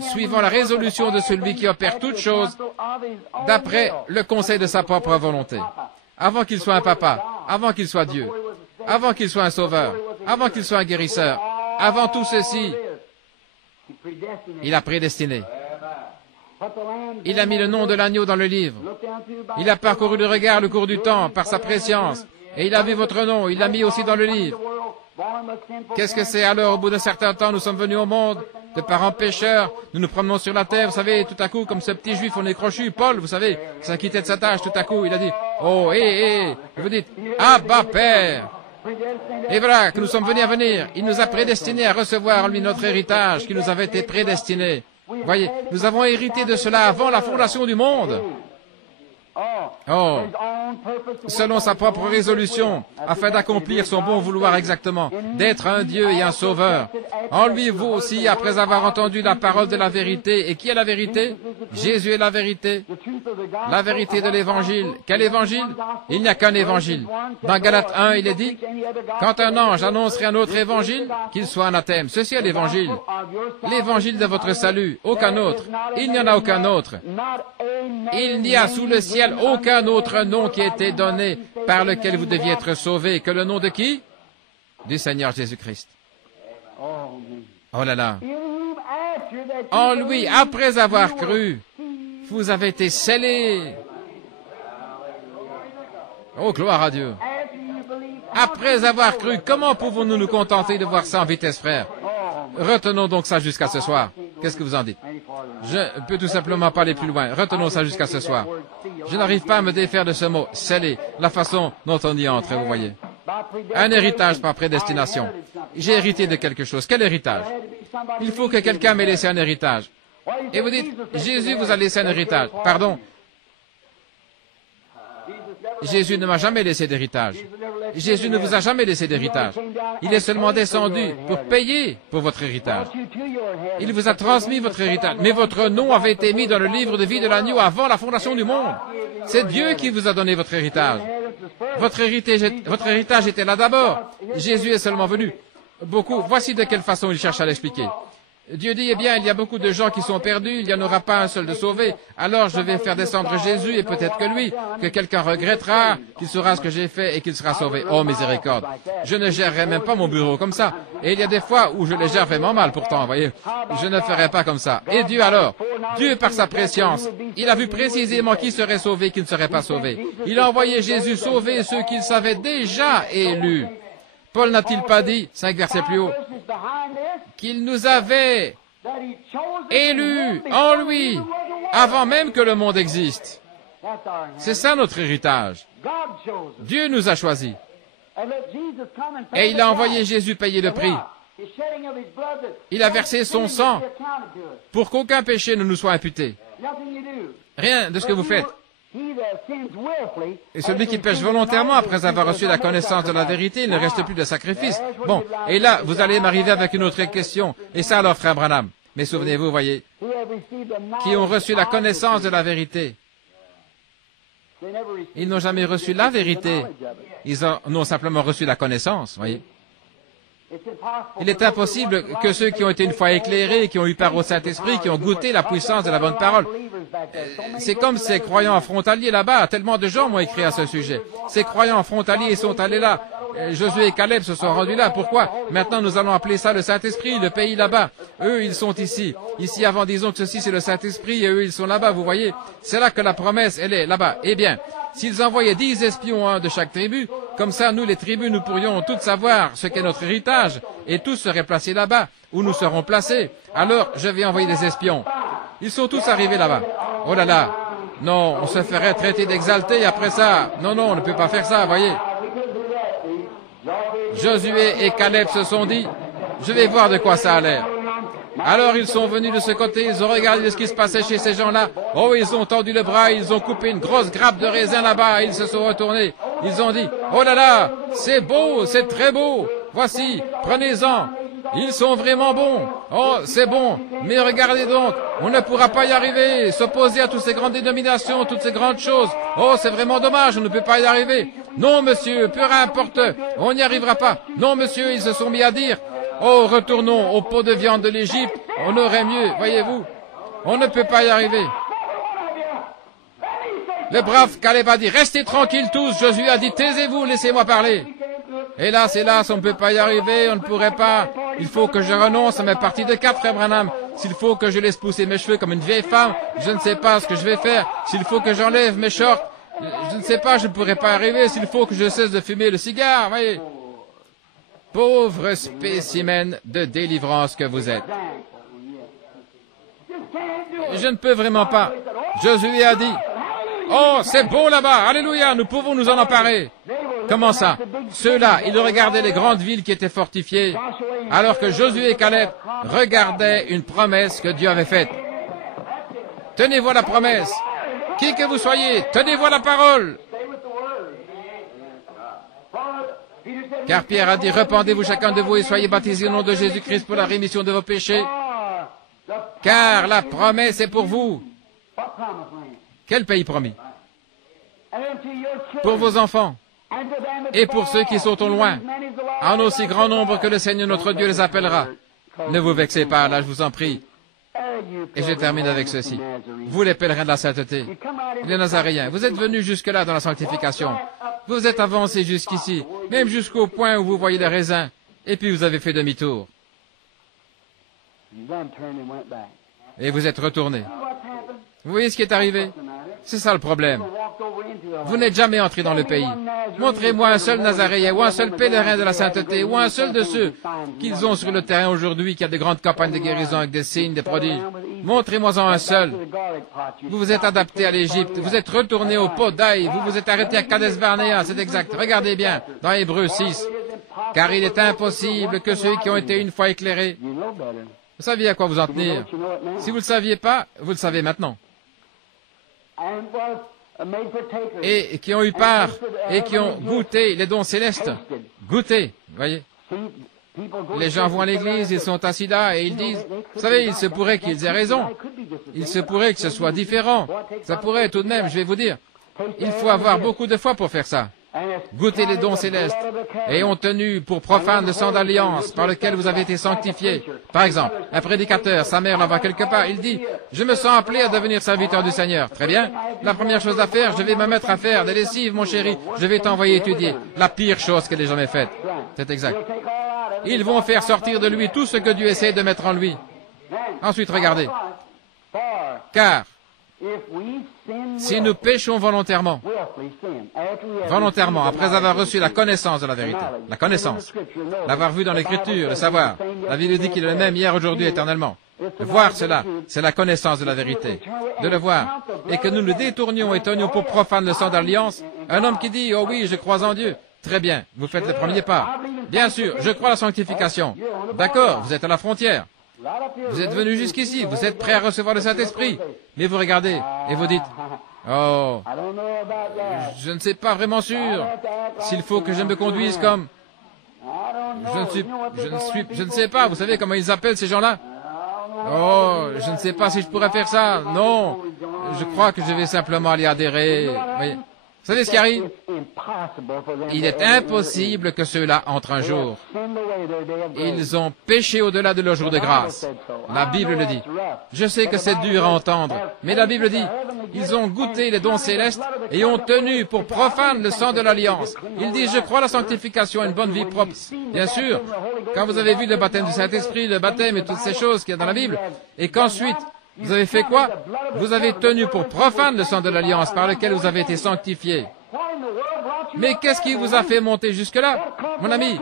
suivant la résolution de celui qui opère toutes choses, d'après le conseil de sa propre volonté. Avant qu'il soit un papa, avant qu'il soit Dieu, avant qu'il soit un sauveur, avant qu'il soit un guérisseur, avant tout ceci, il a prédestiné. Il a mis le nom de l'agneau dans le livre. Il a parcouru le regard le cours du temps par sa préscience. Et il a vu votre nom, il l'a mis aussi dans le livre. Qu'est-ce que c'est alors? Au bout d'un certain temps, nous sommes venus au monde, de parents pécheurs, nous nous promenons sur la terre, vous savez, tout à coup, comme ce petit juif, on est crochu, Paul, vous savez, s'inquiétait de sa tâche, tout à coup, il a dit, oh, et vous dites, Abba, Père. Et voilà que nous sommes venus à venir. Il nous a prédestinés à recevoir en lui notre héritage qui nous avait été prédestiné. Voyez, nous avons hérité de cela avant la fondation du monde. Oh, selon sa propre résolution, afin d'accomplir son bon vouloir exactement, d'être un Dieu et un Sauveur. En lui, vous aussi, après avoir entendu la parole de la vérité. Et qui est la vérité? Jésus est la vérité. La vérité de l'Évangile. Quel Évangile? Il n'y a qu'un Évangile. Dans Galates 1, il est dit, quand un ange annoncerait un autre Évangile, qu'il soit anathème. Ceci est l'Évangile. L'Évangile de votre salut. Aucun autre. Il n'y en a aucun autre. Il n'y a sous le ciel aucun autre nom qui a été donné par lequel vous deviez être sauvés que le nom de qui? Du Seigneur Jésus-Christ. Oh là là. En lui, après avoir cru, vous avez été scellés. Oh, gloire à Dieu. Après avoir cru, comment pouvons-nous nous contenter de voir ça en vitesse, frère? Retenons donc ça jusqu'à ce soir. Qu'est-ce que vous en dites? Je ne peux tout simplement pas aller plus loin. Retenons ça jusqu'à ce soir. Je n'arrive pas à me défaire de ce mot, scellé, la façon dont on y entre, vous voyez. Un héritage par prédestination. J'ai hérité de quelque chose. Quel héritage? Il faut que quelqu'un m'ait laissé un héritage. Et vous dites, Jésus vous a laissé un héritage. Pardon? Jésus ne m'a jamais laissé d'héritage. Jésus ne vous a jamais laissé d'héritage. Il est seulement descendu pour payer pour votre héritage. Il vous a transmis votre héritage. Mais votre nom avait été mis dans le livre de vie de l'agneau avant la fondation du monde. C'est Dieu qui vous a donné votre héritage. Votre héritage était là d'abord. Jésus est seulement venu. Voici de quelle façon il cherche à l'expliquer. Dieu dit, eh bien, il y a beaucoup de gens qui sont perdus, il n'y en aura pas un seul de sauvé. Alors je vais faire descendre Jésus et peut-être que lui, que quelqu'un regrettera, qu'il saura ce que j'ai fait et qu'il sera sauvé. Oh, miséricorde. Je ne gérerai même pas mon bureau comme ça. Et il y a des fois où je les gère vraiment mal pourtant, voyez. Je ne ferai pas comme ça. Et Dieu alors, Dieu par sa préscience, il a vu précisément qui serait sauvé, qui ne serait pas sauvé. Il a envoyé Jésus sauver ceux qu'il savait déjà élus. Paul n'a-t-il pas dit, 5 versets plus haut, qu'il nous avait élus en lui avant même que le monde existe? C'est ça notre héritage. Dieu nous a choisis. Et il a envoyé Jésus payer le prix. Il a versé son sang pour qu'aucun péché ne nous soit imputé. Rien de ce que vous faites. Et celui qui pêche volontairement après avoir reçu la connaissance de la vérité, il ne reste plus de sacrifice. Bon, et là, vous allez m'arriver avec une autre question. Et ça alors, frère Branham. Mais souvenez-vous, voyez, qui ont reçu la connaissance de la vérité. Ils n'ont jamais reçu la vérité. Ils en ont simplement reçu la connaissance, voyez. Il est impossible que ceux qui ont été une fois éclairés, qui ont eu part au Saint-Esprit, qui ont goûté la puissance de la bonne parole. C'est comme ces croyants frontaliers là-bas. Tellement de gens m'ont écrit à ce sujet. Ces croyants frontaliers sont allés là. Josué et Caleb se sont rendus là. Pourquoi? Maintenant, nous allons appeler ça le Saint-Esprit, le pays là-bas. Eux, ils sont ici. Ici, avant, disons que ceci, c'est le Saint-Esprit, et eux, ils sont là-bas, vous voyez. C'est là que la promesse, elle est là-bas. Eh bien, s'ils envoyaient 10 espions, un de chaque tribu, comme ça, nous, les tribus, nous pourrions toutes savoir ce qu'est notre héritage, et tous seraient placés là-bas, où nous serons placés. Alors, je vais envoyer des espions. Ils sont tous arrivés là-bas. Oh là là. Non, on se ferait traiter d'exalté après ça. Non, non, on ne peut pas faire ça, voyez. Josué et Caleb se sont dit, je vais voir de quoi ça a l'air. Alors ils sont venus de ce côté, ils ont regardé ce qui se passait chez ces gens-là. Oh, ils ont tendu le bras, ils ont coupé une grosse grappe de raisin là-bas, ils se sont retournés. Ils ont dit, oh là là, c'est beau, c'est très beau. Voici, prenez-en. Ils sont vraiment bons. Oh, c'est bon. Mais regardez donc, on ne pourra pas y arriver. S'opposer à toutes ces grandes dénominations, toutes ces grandes choses. Oh, c'est vraiment dommage, on ne peut pas y arriver. Non, monsieur, peu importe, on n'y arrivera pas. Non, monsieur, ils se sont mis à dire, oh, retournons au pot de viande de l'Égypte, on aurait mieux, voyez-vous. On ne peut pas y arriver. Le brave Caleb a dit, restez tranquilles tous. Josué a dit, taisez-vous, laissez-moi parler. Hélas, hélas, on ne peut pas y arriver, on ne pourrait pas. Il faut que je renonce à mes parties de 4, frère Branham. S'il faut que je laisse pousser mes cheveux comme une vieille femme, je ne sais pas ce que je vais faire. S'il faut que j'enlève mes shorts, je ne sais pas, je ne pourrais pas y arriver. S'il faut que je cesse de fumer le cigare, voyez. Pauvre spécimen de délivrance que vous êtes. Je ne peux vraiment pas. Josué a dit, oh, c'est beau là-bas, alléluia, nous pouvons nous en emparer. Comment ça? Ceux-là, ils regardaient les grandes villes qui étaient fortifiées, alors que Josué et Caleb regardaient une promesse que Dieu avait faite. Tenez-vous à la promesse. Qui que vous soyez, tenez-vous à la parole. Car Pierre a dit, repentez-vous chacun de vous et soyez baptisés au nom de Jésus-Christ pour la rémission de vos péchés. Car la promesse est pour vous. Quel pays promis? Pour vos enfants et pour ceux qui sont au loin, en aussi grand nombre que le Seigneur notre Dieu les appellera. Ne vous vexez pas, là je vous en prie. Et je termine avec ceci. Vous les pèlerins de la sainteté, les Nazaréens, vous êtes venus jusque-là dans la sanctification. Vous êtes avancés jusqu'ici, même jusqu'au point où vous voyez les raisins, et puis vous avez fait demi-tour. Et vous êtes retournés. Vous voyez ce qui est arrivé? C'est ça le problème. Vous n'êtes jamais entré dans le pays. Montrez-moi un seul Nazaréen, ou un seul pèlerin de la sainteté, ou un seul de ceux qu'ils ont sur le terrain aujourd'hui, qui a de grandes campagnes de guérison avec des signes, des prodiges. Montrez-moi-en un seul. Vous vous êtes adapté à l'Égypte, vous êtes retourné au pot d'Aï, vous vous êtes arrêté à Kadesh Barnéa, c'est exact. Regardez bien, dans Hébreux 6. Car il est impossible que ceux qui ont été une fois éclairés. Vous saviez à quoi vous en tenir. Si vous ne le saviez pas, vous le savez maintenant. et qui ont eu part et qui ont goûté les dons célestes. Goûté, voyez. Les gens vont à l'église, ils sont assis là et ils disent, vous savez, il se pourrait qu'ils aient raison. Il se pourrait que ce soit différent. Ça pourrait tout de même, je vais vous dire. Il faut avoir beaucoup de foi pour faire ça. Goûtez les dons célestes et ont tenu pour profane le sang d'alliance par lequel vous avez été sanctifiés. Par exemple, un prédicateur, sa mère la voit quelque part, il dit, je me sens appelé à devenir serviteur du Seigneur. Très bien. La première chose à faire, je vais me mettre à faire des lessives, mon chéri. Je vais t'envoyer étudier. La pire chose qu'elle ait jamais faite. C'est exact. Ils vont faire sortir de lui tout ce que Dieu essaie de mettre en lui. Ensuite, regardez. Car, si nous péchons volontairement, après avoir reçu la connaissance de la vérité, la connaissance, l'avoir vu dans l'Écriture, le savoir, la Bible dit qu'il est le même hier, aujourd'hui, éternellement. Voir cela, c'est la connaissance de la vérité, de le voir, et que nous nous détournions et tenions pour profane le sang d'alliance, un homme qui dit, oh oui, je crois en Dieu, très bien, vous faites le premier pas. Bien sûr, je crois à la sanctification. D'accord, vous êtes à la frontière. Vous êtes venu jusqu'ici, vous êtes prêt à recevoir le Saint-Esprit. Mais vous regardez et vous dites, oh, je ne sais pas vraiment sûr s'il faut que je me conduise comme... Je ne sais pas, vous savez comment ils appellent ces gens-là? Oh, je ne sais pas si je pourrais faire ça. Non, je crois que je vais simplement aller adhérer. Oui. Vous savez ce qui arrive? Il est impossible que ceux-là entrent un jour. Ils ont péché au-delà de leur jour de grâce. La Bible le dit. Je sais que c'est dur à entendre, mais la Bible dit, ils ont goûté les dons célestes et ont tenu pour profane le sang de l'alliance. Ils disent, je crois à la sanctification, une bonne vie propre. Bien sûr, quand vous avez vu le baptême du Saint-Esprit, le baptême et toutes ces choses qu'il y a dans la Bible, et qu'ensuite, vous avez fait quoi? Vous avez tenu pour profane le sang de l'alliance par lequel vous avez été sanctifiés. Mais qu'est-ce qui vous a fait monter jusque-là, mon ami?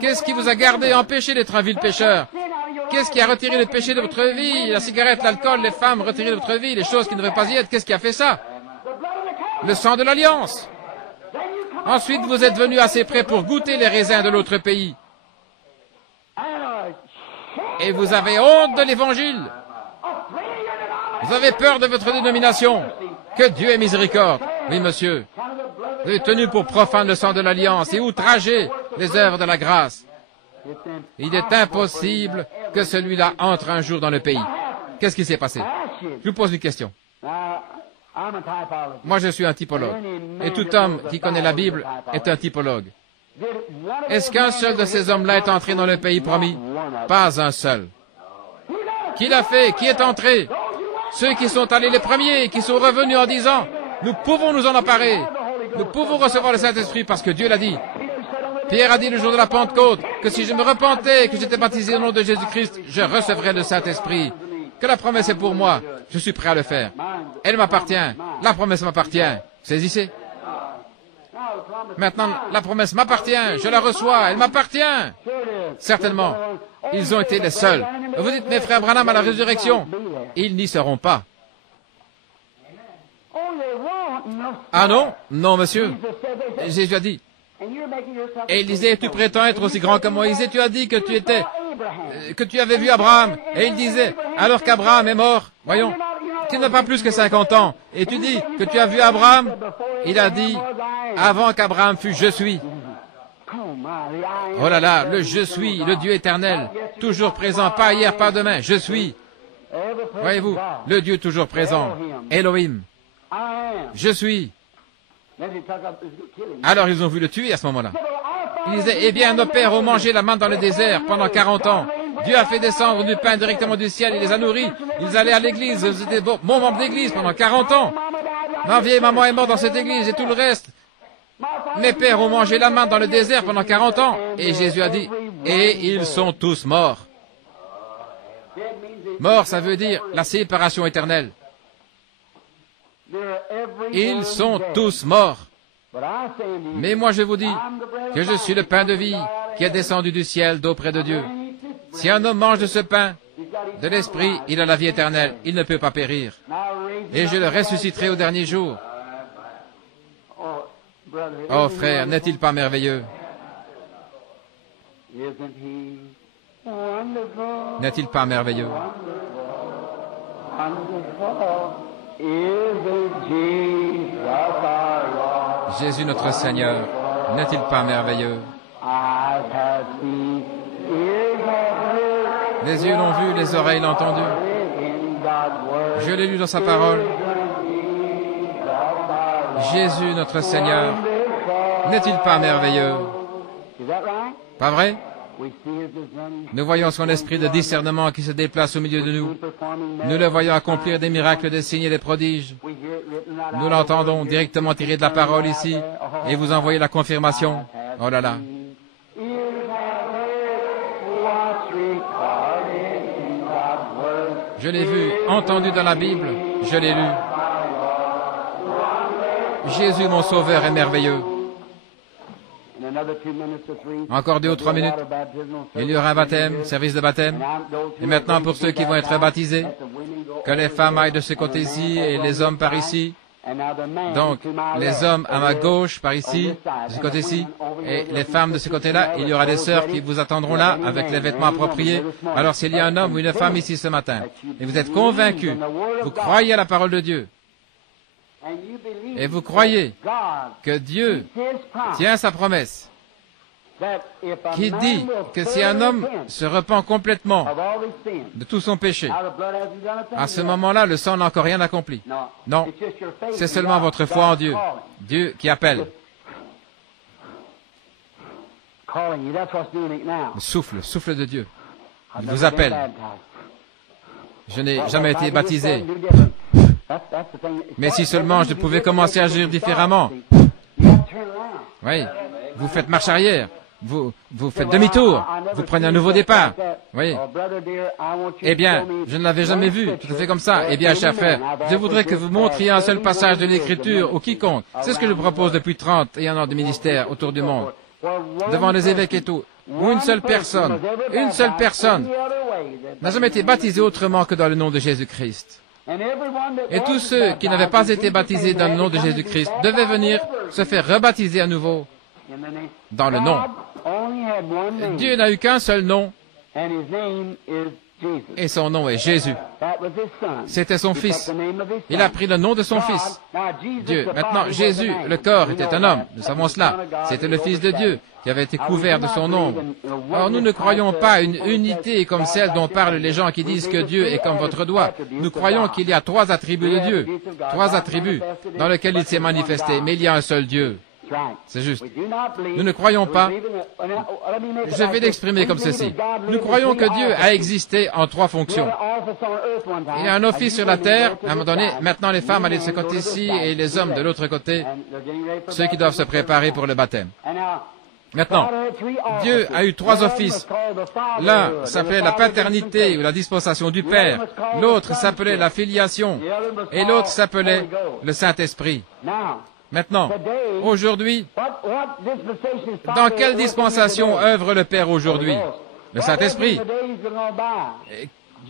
Qu'est-ce qui vous a gardé empêché d'être un vil pécheur? Qu'est-ce qui a retiré le péché de votre vie? La cigarette, l'alcool, les femmes, retiré de votre vie, les choses qui ne devraient pas y être. Qu'est-ce qui a fait ça? Le sang de l'alliance. Ensuite, vous êtes venu assez près pour goûter les raisins de l'autre pays. Et vous avez honte de l'Évangile. Vous avez peur de votre dénomination. Que Dieu ait miséricorde. Oui, monsieur. Vous avez tenu pour profane le sang de l'alliance et outragé les œuvres de la grâce. Il est impossible que celui-là entre un jour dans le pays. Qu'est-ce qui s'est passé? Je vous pose une question. Moi, je suis un typologue. Et tout homme qui connaît la Bible est un typologue. Est-ce qu'un seul de ces hommes-là est entré dans le pays promis? Pas un seul. Qui l'a fait? Qui est entré? Ceux qui sont allés les premiers, qui sont revenus en disant, nous pouvons nous en emparer. Nous pouvons recevoir le Saint-Esprit parce que Dieu l'a dit. Pierre a dit le jour de la Pentecôte que si je me repentais, que j'étais baptisé au nom de Jésus-Christ, je recevrais le Saint-Esprit. Que la promesse est pour moi, je suis prêt à le faire. Elle m'appartient, la promesse m'appartient. Saisissez. Maintenant, la promesse m'appartient, je la reçois, elle m'appartient. Certainement, ils ont été les seuls. Vous dites, mes frères Branham à la résurrection, ils n'y seront pas. Ah non? Non, monsieur. Jésus a dit. Et il disait, tu prétends être aussi grand que Moïse, et tu as dit que tu étais, que tu avais vu Abraham. Et il disait, alors qu'Abraham est mort, voyons, tu n'as pas plus que 50 ans, et tu dis que tu as vu Abraham. Il a dit, avant qu'Abraham fût, je suis. Oh là là, le je suis, le Dieu éternel, toujours présent, pas hier, pas demain, je suis. Voyez-vous, le Dieu toujours présent, Elohim, je suis. Alors ils ont vu le tuer à ce moment-là. Ils disaient, eh bien, nos pères ont mangé la manne dans le désert pendant 40 ans. Dieu a fait descendre du pain directement du ciel, il les a nourris. Ils allaient à l'église, ils étaient bons membres d'église pendant 40 ans. Ma vieille maman est morte dans cette église et tout le reste. Mes pères ont mangé la manne dans le désert pendant 40 ans. Et Jésus a dit, et ils sont tous morts. Mort, ça veut dire la séparation éternelle. Ils sont tous morts. Mais moi je vous dis que je suis le pain de vie qui est descendu du ciel d'auprès de Dieu. Si un homme mange de ce pain, de l'esprit, il a la vie éternelle, il ne peut pas périr. Et je le ressusciterai au dernier jour. Oh frère, n'est-il pas merveilleux? N'est-il pas merveilleux? Jésus notre Seigneur, n'est-il pas merveilleux? Les yeux l'ont vu, les oreilles l'ont entendu. Je l'ai lu dans sa parole. Jésus notre Seigneur, n'est-il pas merveilleux? Pas vrai? Nous voyons son esprit de discernement qui se déplace au milieu de nous. Nous le voyons accomplir des miracles, des signes et des prodiges. Nous l'entendons directement tiré de la parole ici, et vous envoyez la confirmation. Oh là là! Je l'ai vu, entendu dans la Bible, je l'ai lu. Jésus, mon Sauveur, est merveilleux. Encore 2 ou 3 minutes. Il y aura un baptême, service de baptême. Et maintenant, pour ceux qui vont être baptisés, que les femmes aillent de ce côté-ci et les hommes par ici. Donc, les hommes à ma gauche, par ici, de ce côté-ci, et les femmes de ce côté-là. Il y aura des sœurs qui vous attendront là, avec les vêtements appropriés. Alors, s'il y a un homme ou une femme ici ce matin, et vous êtes convaincus, vous croyez à la parole de Dieu, et vous croyez que Dieu tient sa promesse, qui dit que si un homme se repent complètement de tout son péché, à ce moment-là, le sang n'a encore rien accompli. Non, c'est seulement votre foi en Dieu. Dieu qui appelle. Le souffle de Dieu. Il vous appelle. Je n'ai jamais été baptisé. Mais si seulement je pouvais commencer à agir différemment. Oui, vous faites marche arrière. Vous faites demi-tour, vous prenez un nouveau départ. Oui. Eh bien, je ne l'avais jamais vu, tout à fait comme ça. Eh bien, cher frère, je voudrais que vous montriez un seul passage de l'Écriture ou quiconque. C'est ce que je propose depuis 30 et un an de ministère autour du monde, devant les évêques et tout. Ou une seule personne n'a jamais été baptisée autrement que dans le nom de Jésus-Christ. Et tous ceux qui n'avaient pas été baptisés dans le nom de Jésus-Christ devaient venir se faire rebaptiser à nouveau dans le nom. Dieu n'a eu qu'un seul nom, et son nom est Jésus. C'était son Fils. Il a pris le nom de son Fils. Dieu. Maintenant, Jésus, le corps, était un homme. Nous savons cela. C'était le Fils de Dieu qui avait été couvert de son ombre. Or, nous ne croyons pas à une unité comme celle dont parlent les gens qui disent que Dieu est comme votre doigt. Nous croyons qu'il y a 3 attributs de Dieu. 3 attributs dans lesquels il s'est manifesté. Mais il y a un seul Dieu. C'est juste. Nous ne croyons pas. Je vais l'exprimer comme ceci. Nous croyons que Dieu a existé en 3 fonctions. Il y a un office sur la terre, à un moment donné. Maintenant, les femmes allaient de ce côté-ci et les hommes de l'autre côté, ceux qui doivent se préparer pour le baptême. Maintenant, Dieu a eu 3 offices. L'un s'appelait la paternité ou la dispensation du Père. L'autre s'appelait la filiation. Et l'autre s'appelait le Saint-Esprit. Maintenant, aujourd'hui, dans quelle dispensation œuvre le Père aujourd'hui? Le Saint-Esprit.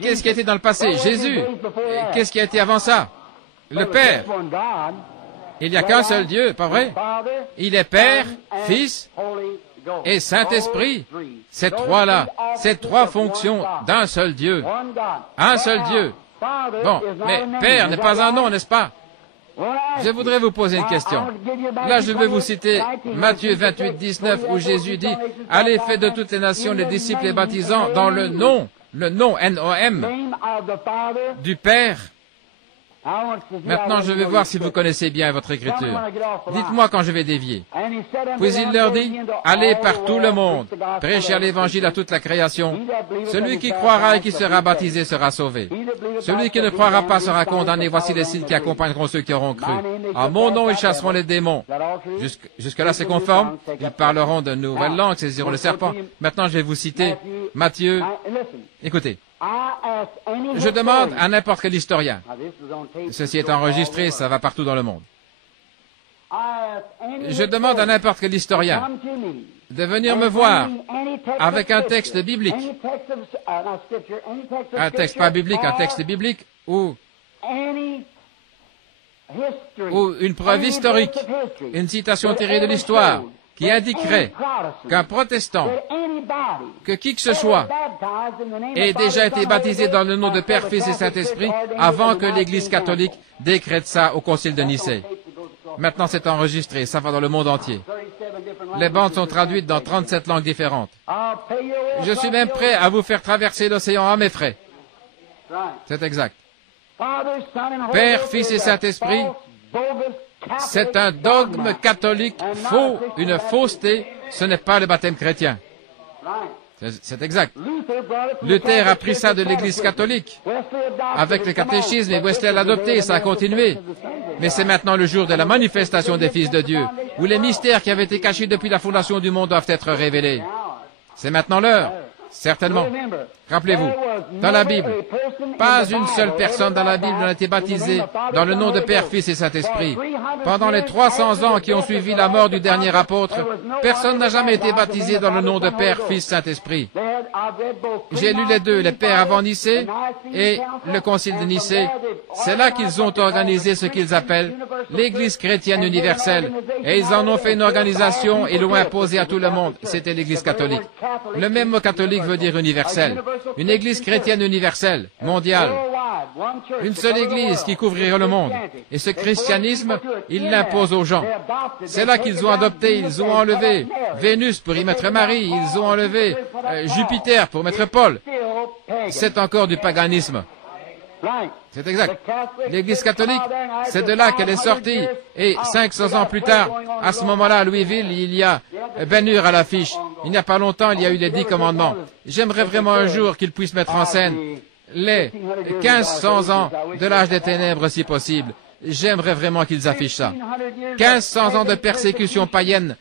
Qu'est-ce qui a été dans le passé? Jésus. Qu'est-ce qui a été avant ça? Le Père. Il n'y a qu'un seul Dieu, pas vrai? Il est Père, Fils et Saint-Esprit. Ces 3-là, ces 3 fonctions d'un seul Dieu. Un seul Dieu. Bon, mais Père n'est pas un nom, n'est-ce pas? Je voudrais vous poser une question. Là, je vais vous citer Matthieu 28, 19, où Jésus dit, « Allez, faites de toutes les nations les disciples et baptisants dans le nom, N-O-M, du Père. » Maintenant, je vais voir si vous connaissez bien votre écriture. Dites-moi quand je vais dévier. Puis il leur dit, « Allez par tout le monde, prêchez à l'Évangile à toute la création. Celui qui croira et qui sera baptisé sera sauvé. Celui qui ne croira pas sera condamné. Voici les signes qui accompagneront ceux qui auront cru. En mon nom, ils chasseront les démons. » Jusque-là, c'est conforme. Ils parleront de nouvelles langues, saisiront le serpent. Maintenant, je vais vous citer Matthieu. Écoutez. Je demande à n'importe quel historien. Ceci est enregistré, ça va partout dans le monde. Je demande à n'importe quel historien de venir me voir avec un texte biblique, un texte pas biblique, un texte biblique ou une preuve historique, une citation tirée de l'histoire qui indiquerait qu'un protestant, que qui que ce soit, ait déjà été baptisé dans le nom de Père, Fils et Saint-Esprit avant que l'Église catholique décrète ça au Concile de Nicée. Maintenant, c'est enregistré, ça va dans le monde entier. Les bandes sont traduites dans 37 langues différentes. Je suis même prêt à vous faire traverser l'océan à mes frais. C'est exact. Père, Fils et Saint-Esprit, c'est un dogme catholique faux, une fausseté, ce n'est pas le baptême chrétien. C'est exact. Luther a pris ça de l'Église catholique, avec le catéchisme, et Wesley l'a adopté, et ça a continué. Mais c'est maintenant le jour de la manifestation des fils de Dieu, où les mystères qui avaient été cachés depuis la fondation du monde doivent être révélés. C'est maintenant l'heure, certainement. Rappelez-vous, dans la Bible, pas une seule personne dans la Bible n'a été baptisée dans le nom de Père, Fils et Saint-Esprit. Pendant les 300 ans qui ont suivi la mort du dernier apôtre, personne n'a jamais été baptisé dans le nom de Père, Fils, Saint-Esprit. J'ai lu les deux, les pères avant Nicée et le Concile de Nicée. C'est là qu'ils ont organisé ce qu'ils appellent l'Église chrétienne universelle. Et ils en ont fait une organisation et l'ont imposée à tout le monde. C'était l'Église catholique. Le même mot catholique veut dire universel. Une Église chrétienne universelle, mondiale. Une seule Église qui couvrirait le monde. Et ce christianisme, ils l'imposent aux gens. C'est là qu'ils ont adopté, ils ont enlevé Vénus pour y mettre Marie, ils ont enlevé Jupiter pour mettre Paul. C'est encore du paganisme. C'est exact. L'Église catholique, c'est de là qu'elle est sortie. Et 500 ans plus tard, à ce moment-là, à Louisville, il y a Ben Hur à l'affiche. Il n'y a pas longtemps, il y a eu les 10 commandements. J'aimerais vraiment un jour qu'ils puissent mettre en scène les 1500 ans de l'âge des ténèbres, si possible. J'aimerais vraiment qu'ils affichent ça. 1500 ans de persécution païenne,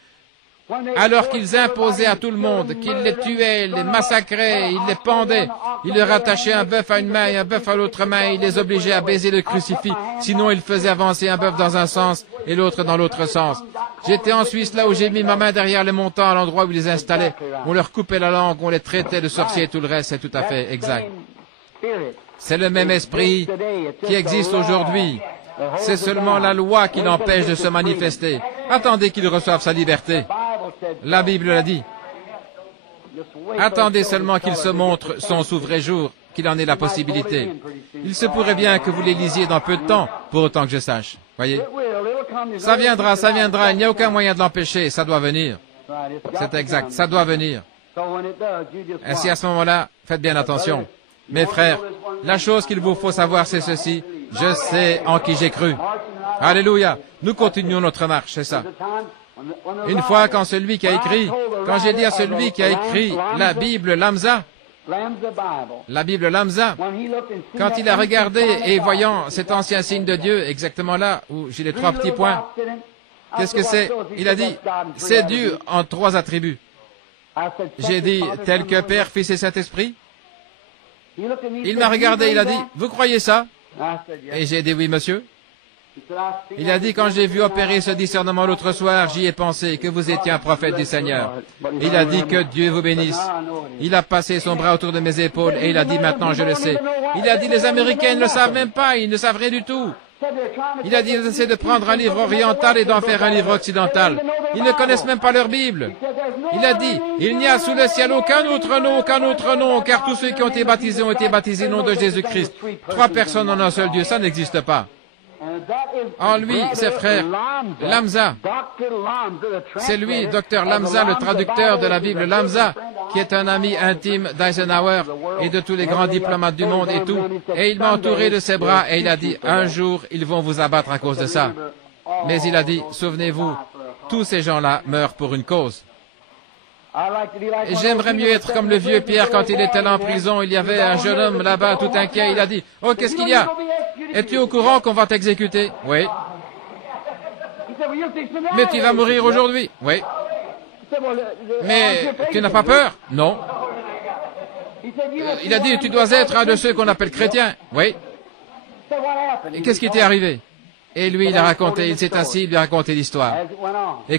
alors qu'ils imposaient à tout le monde, qu'ils les tuaient, les massacraient, ils les pendaient, ils leur attachaient un bœuf à une main et un bœuf à l'autre main, ils les obligeaient à baiser le crucifix, sinon ils faisaient avancer un bœuf dans un sens et l'autre dans l'autre sens. J'étais en Suisse, là où j'ai mis ma main derrière les montants, à l'endroit où ils les installaient. On leur coupait la langue, on les traitait de sorciers et tout le reste, c'est tout à fait exact. C'est le même esprit qui existe aujourd'hui. C'est seulement la loi qui l'empêche de se manifester. Attendez qu'il reçoive sa liberté. La Bible l'a dit. Attendez seulement qu'il se montre son vrai jour, qu'il en ait la possibilité. Il se pourrait bien que vous les lisiez dans peu de temps, pour autant que je sache. Voyez? Ça viendra, il n'y a aucun moyen de l'empêcher, ça doit venir. C'est exact, ça doit venir. Ainsi, à ce moment-là, faites bien attention. Mes frères, la chose qu'il vous faut savoir, c'est ceci. Je sais en qui j'ai cru. Alléluia. Nous continuons notre marche, c'est ça. Une fois, quand celui qui a écrit, quand j'ai dit à celui qui a écrit la Bible Lamsa, quand il a regardé et voyant cet ancien signe de Dieu, exactement là où j'ai les 3 petits points, qu'est-ce que c'est? Il a dit, c'est Dieu en 3 attributs. J'ai dit, tel que Père, Fils et Saint-Esprit. Il m'a regardé, il a dit, vous croyez ça? Et j'ai dit, oui, monsieur. Il a dit, quand j'ai vu opérer ce discernement l'autre soir, j'y ai pensé que vous étiez un prophète du Seigneur. Il a dit que Dieu vous bénisse. Il a passé son bras autour de mes épaules et il a dit, maintenant je le sais. Il a dit, les Américains ne le savent même pas, ils ne savent rien du tout. Il a dit, ils essaient de prendre un livre oriental et d'en faire un livre occidental. Ils ne connaissent même pas leur Bible. Il a dit, il n'y a sous le ciel aucun autre nom, car tous ceux qui ont été baptisés au nom de Jésus-Christ. 3 personnes en un seul Dieu, ça n'existe pas. En lui, ses frères, Lamsa, c'est lui, Dr Lamsa, le traducteur de la Bible Lamsa, qui est un ami intime d'Eisenhower et de tous les grands diplomates du monde et tout. Et il m'a entouré de ses bras et il a dit, un jour, ils vont vous abattre à cause de ça. Mais il a dit, souvenez-vous, tous ces gens-là meurent pour une cause. J'aimerais mieux être comme le vieux Pierre quand il était là en prison. Il y avait un jeune homme là-bas tout inquiet. Il a dit, oh, qu'est-ce qu'il y a? Es-tu au courant qu'on va t'exécuter? Oui. Mais tu vas mourir aujourd'hui? Oui. Mais tu n'as pas peur? Non. Il a dit, tu dois être un de ceux qu'on appelle chrétiens. Oui. Et qu'est-ce qui t'est arrivé? Et lui, il a raconté, il s'est assis, il lui a raconté l'histoire. Et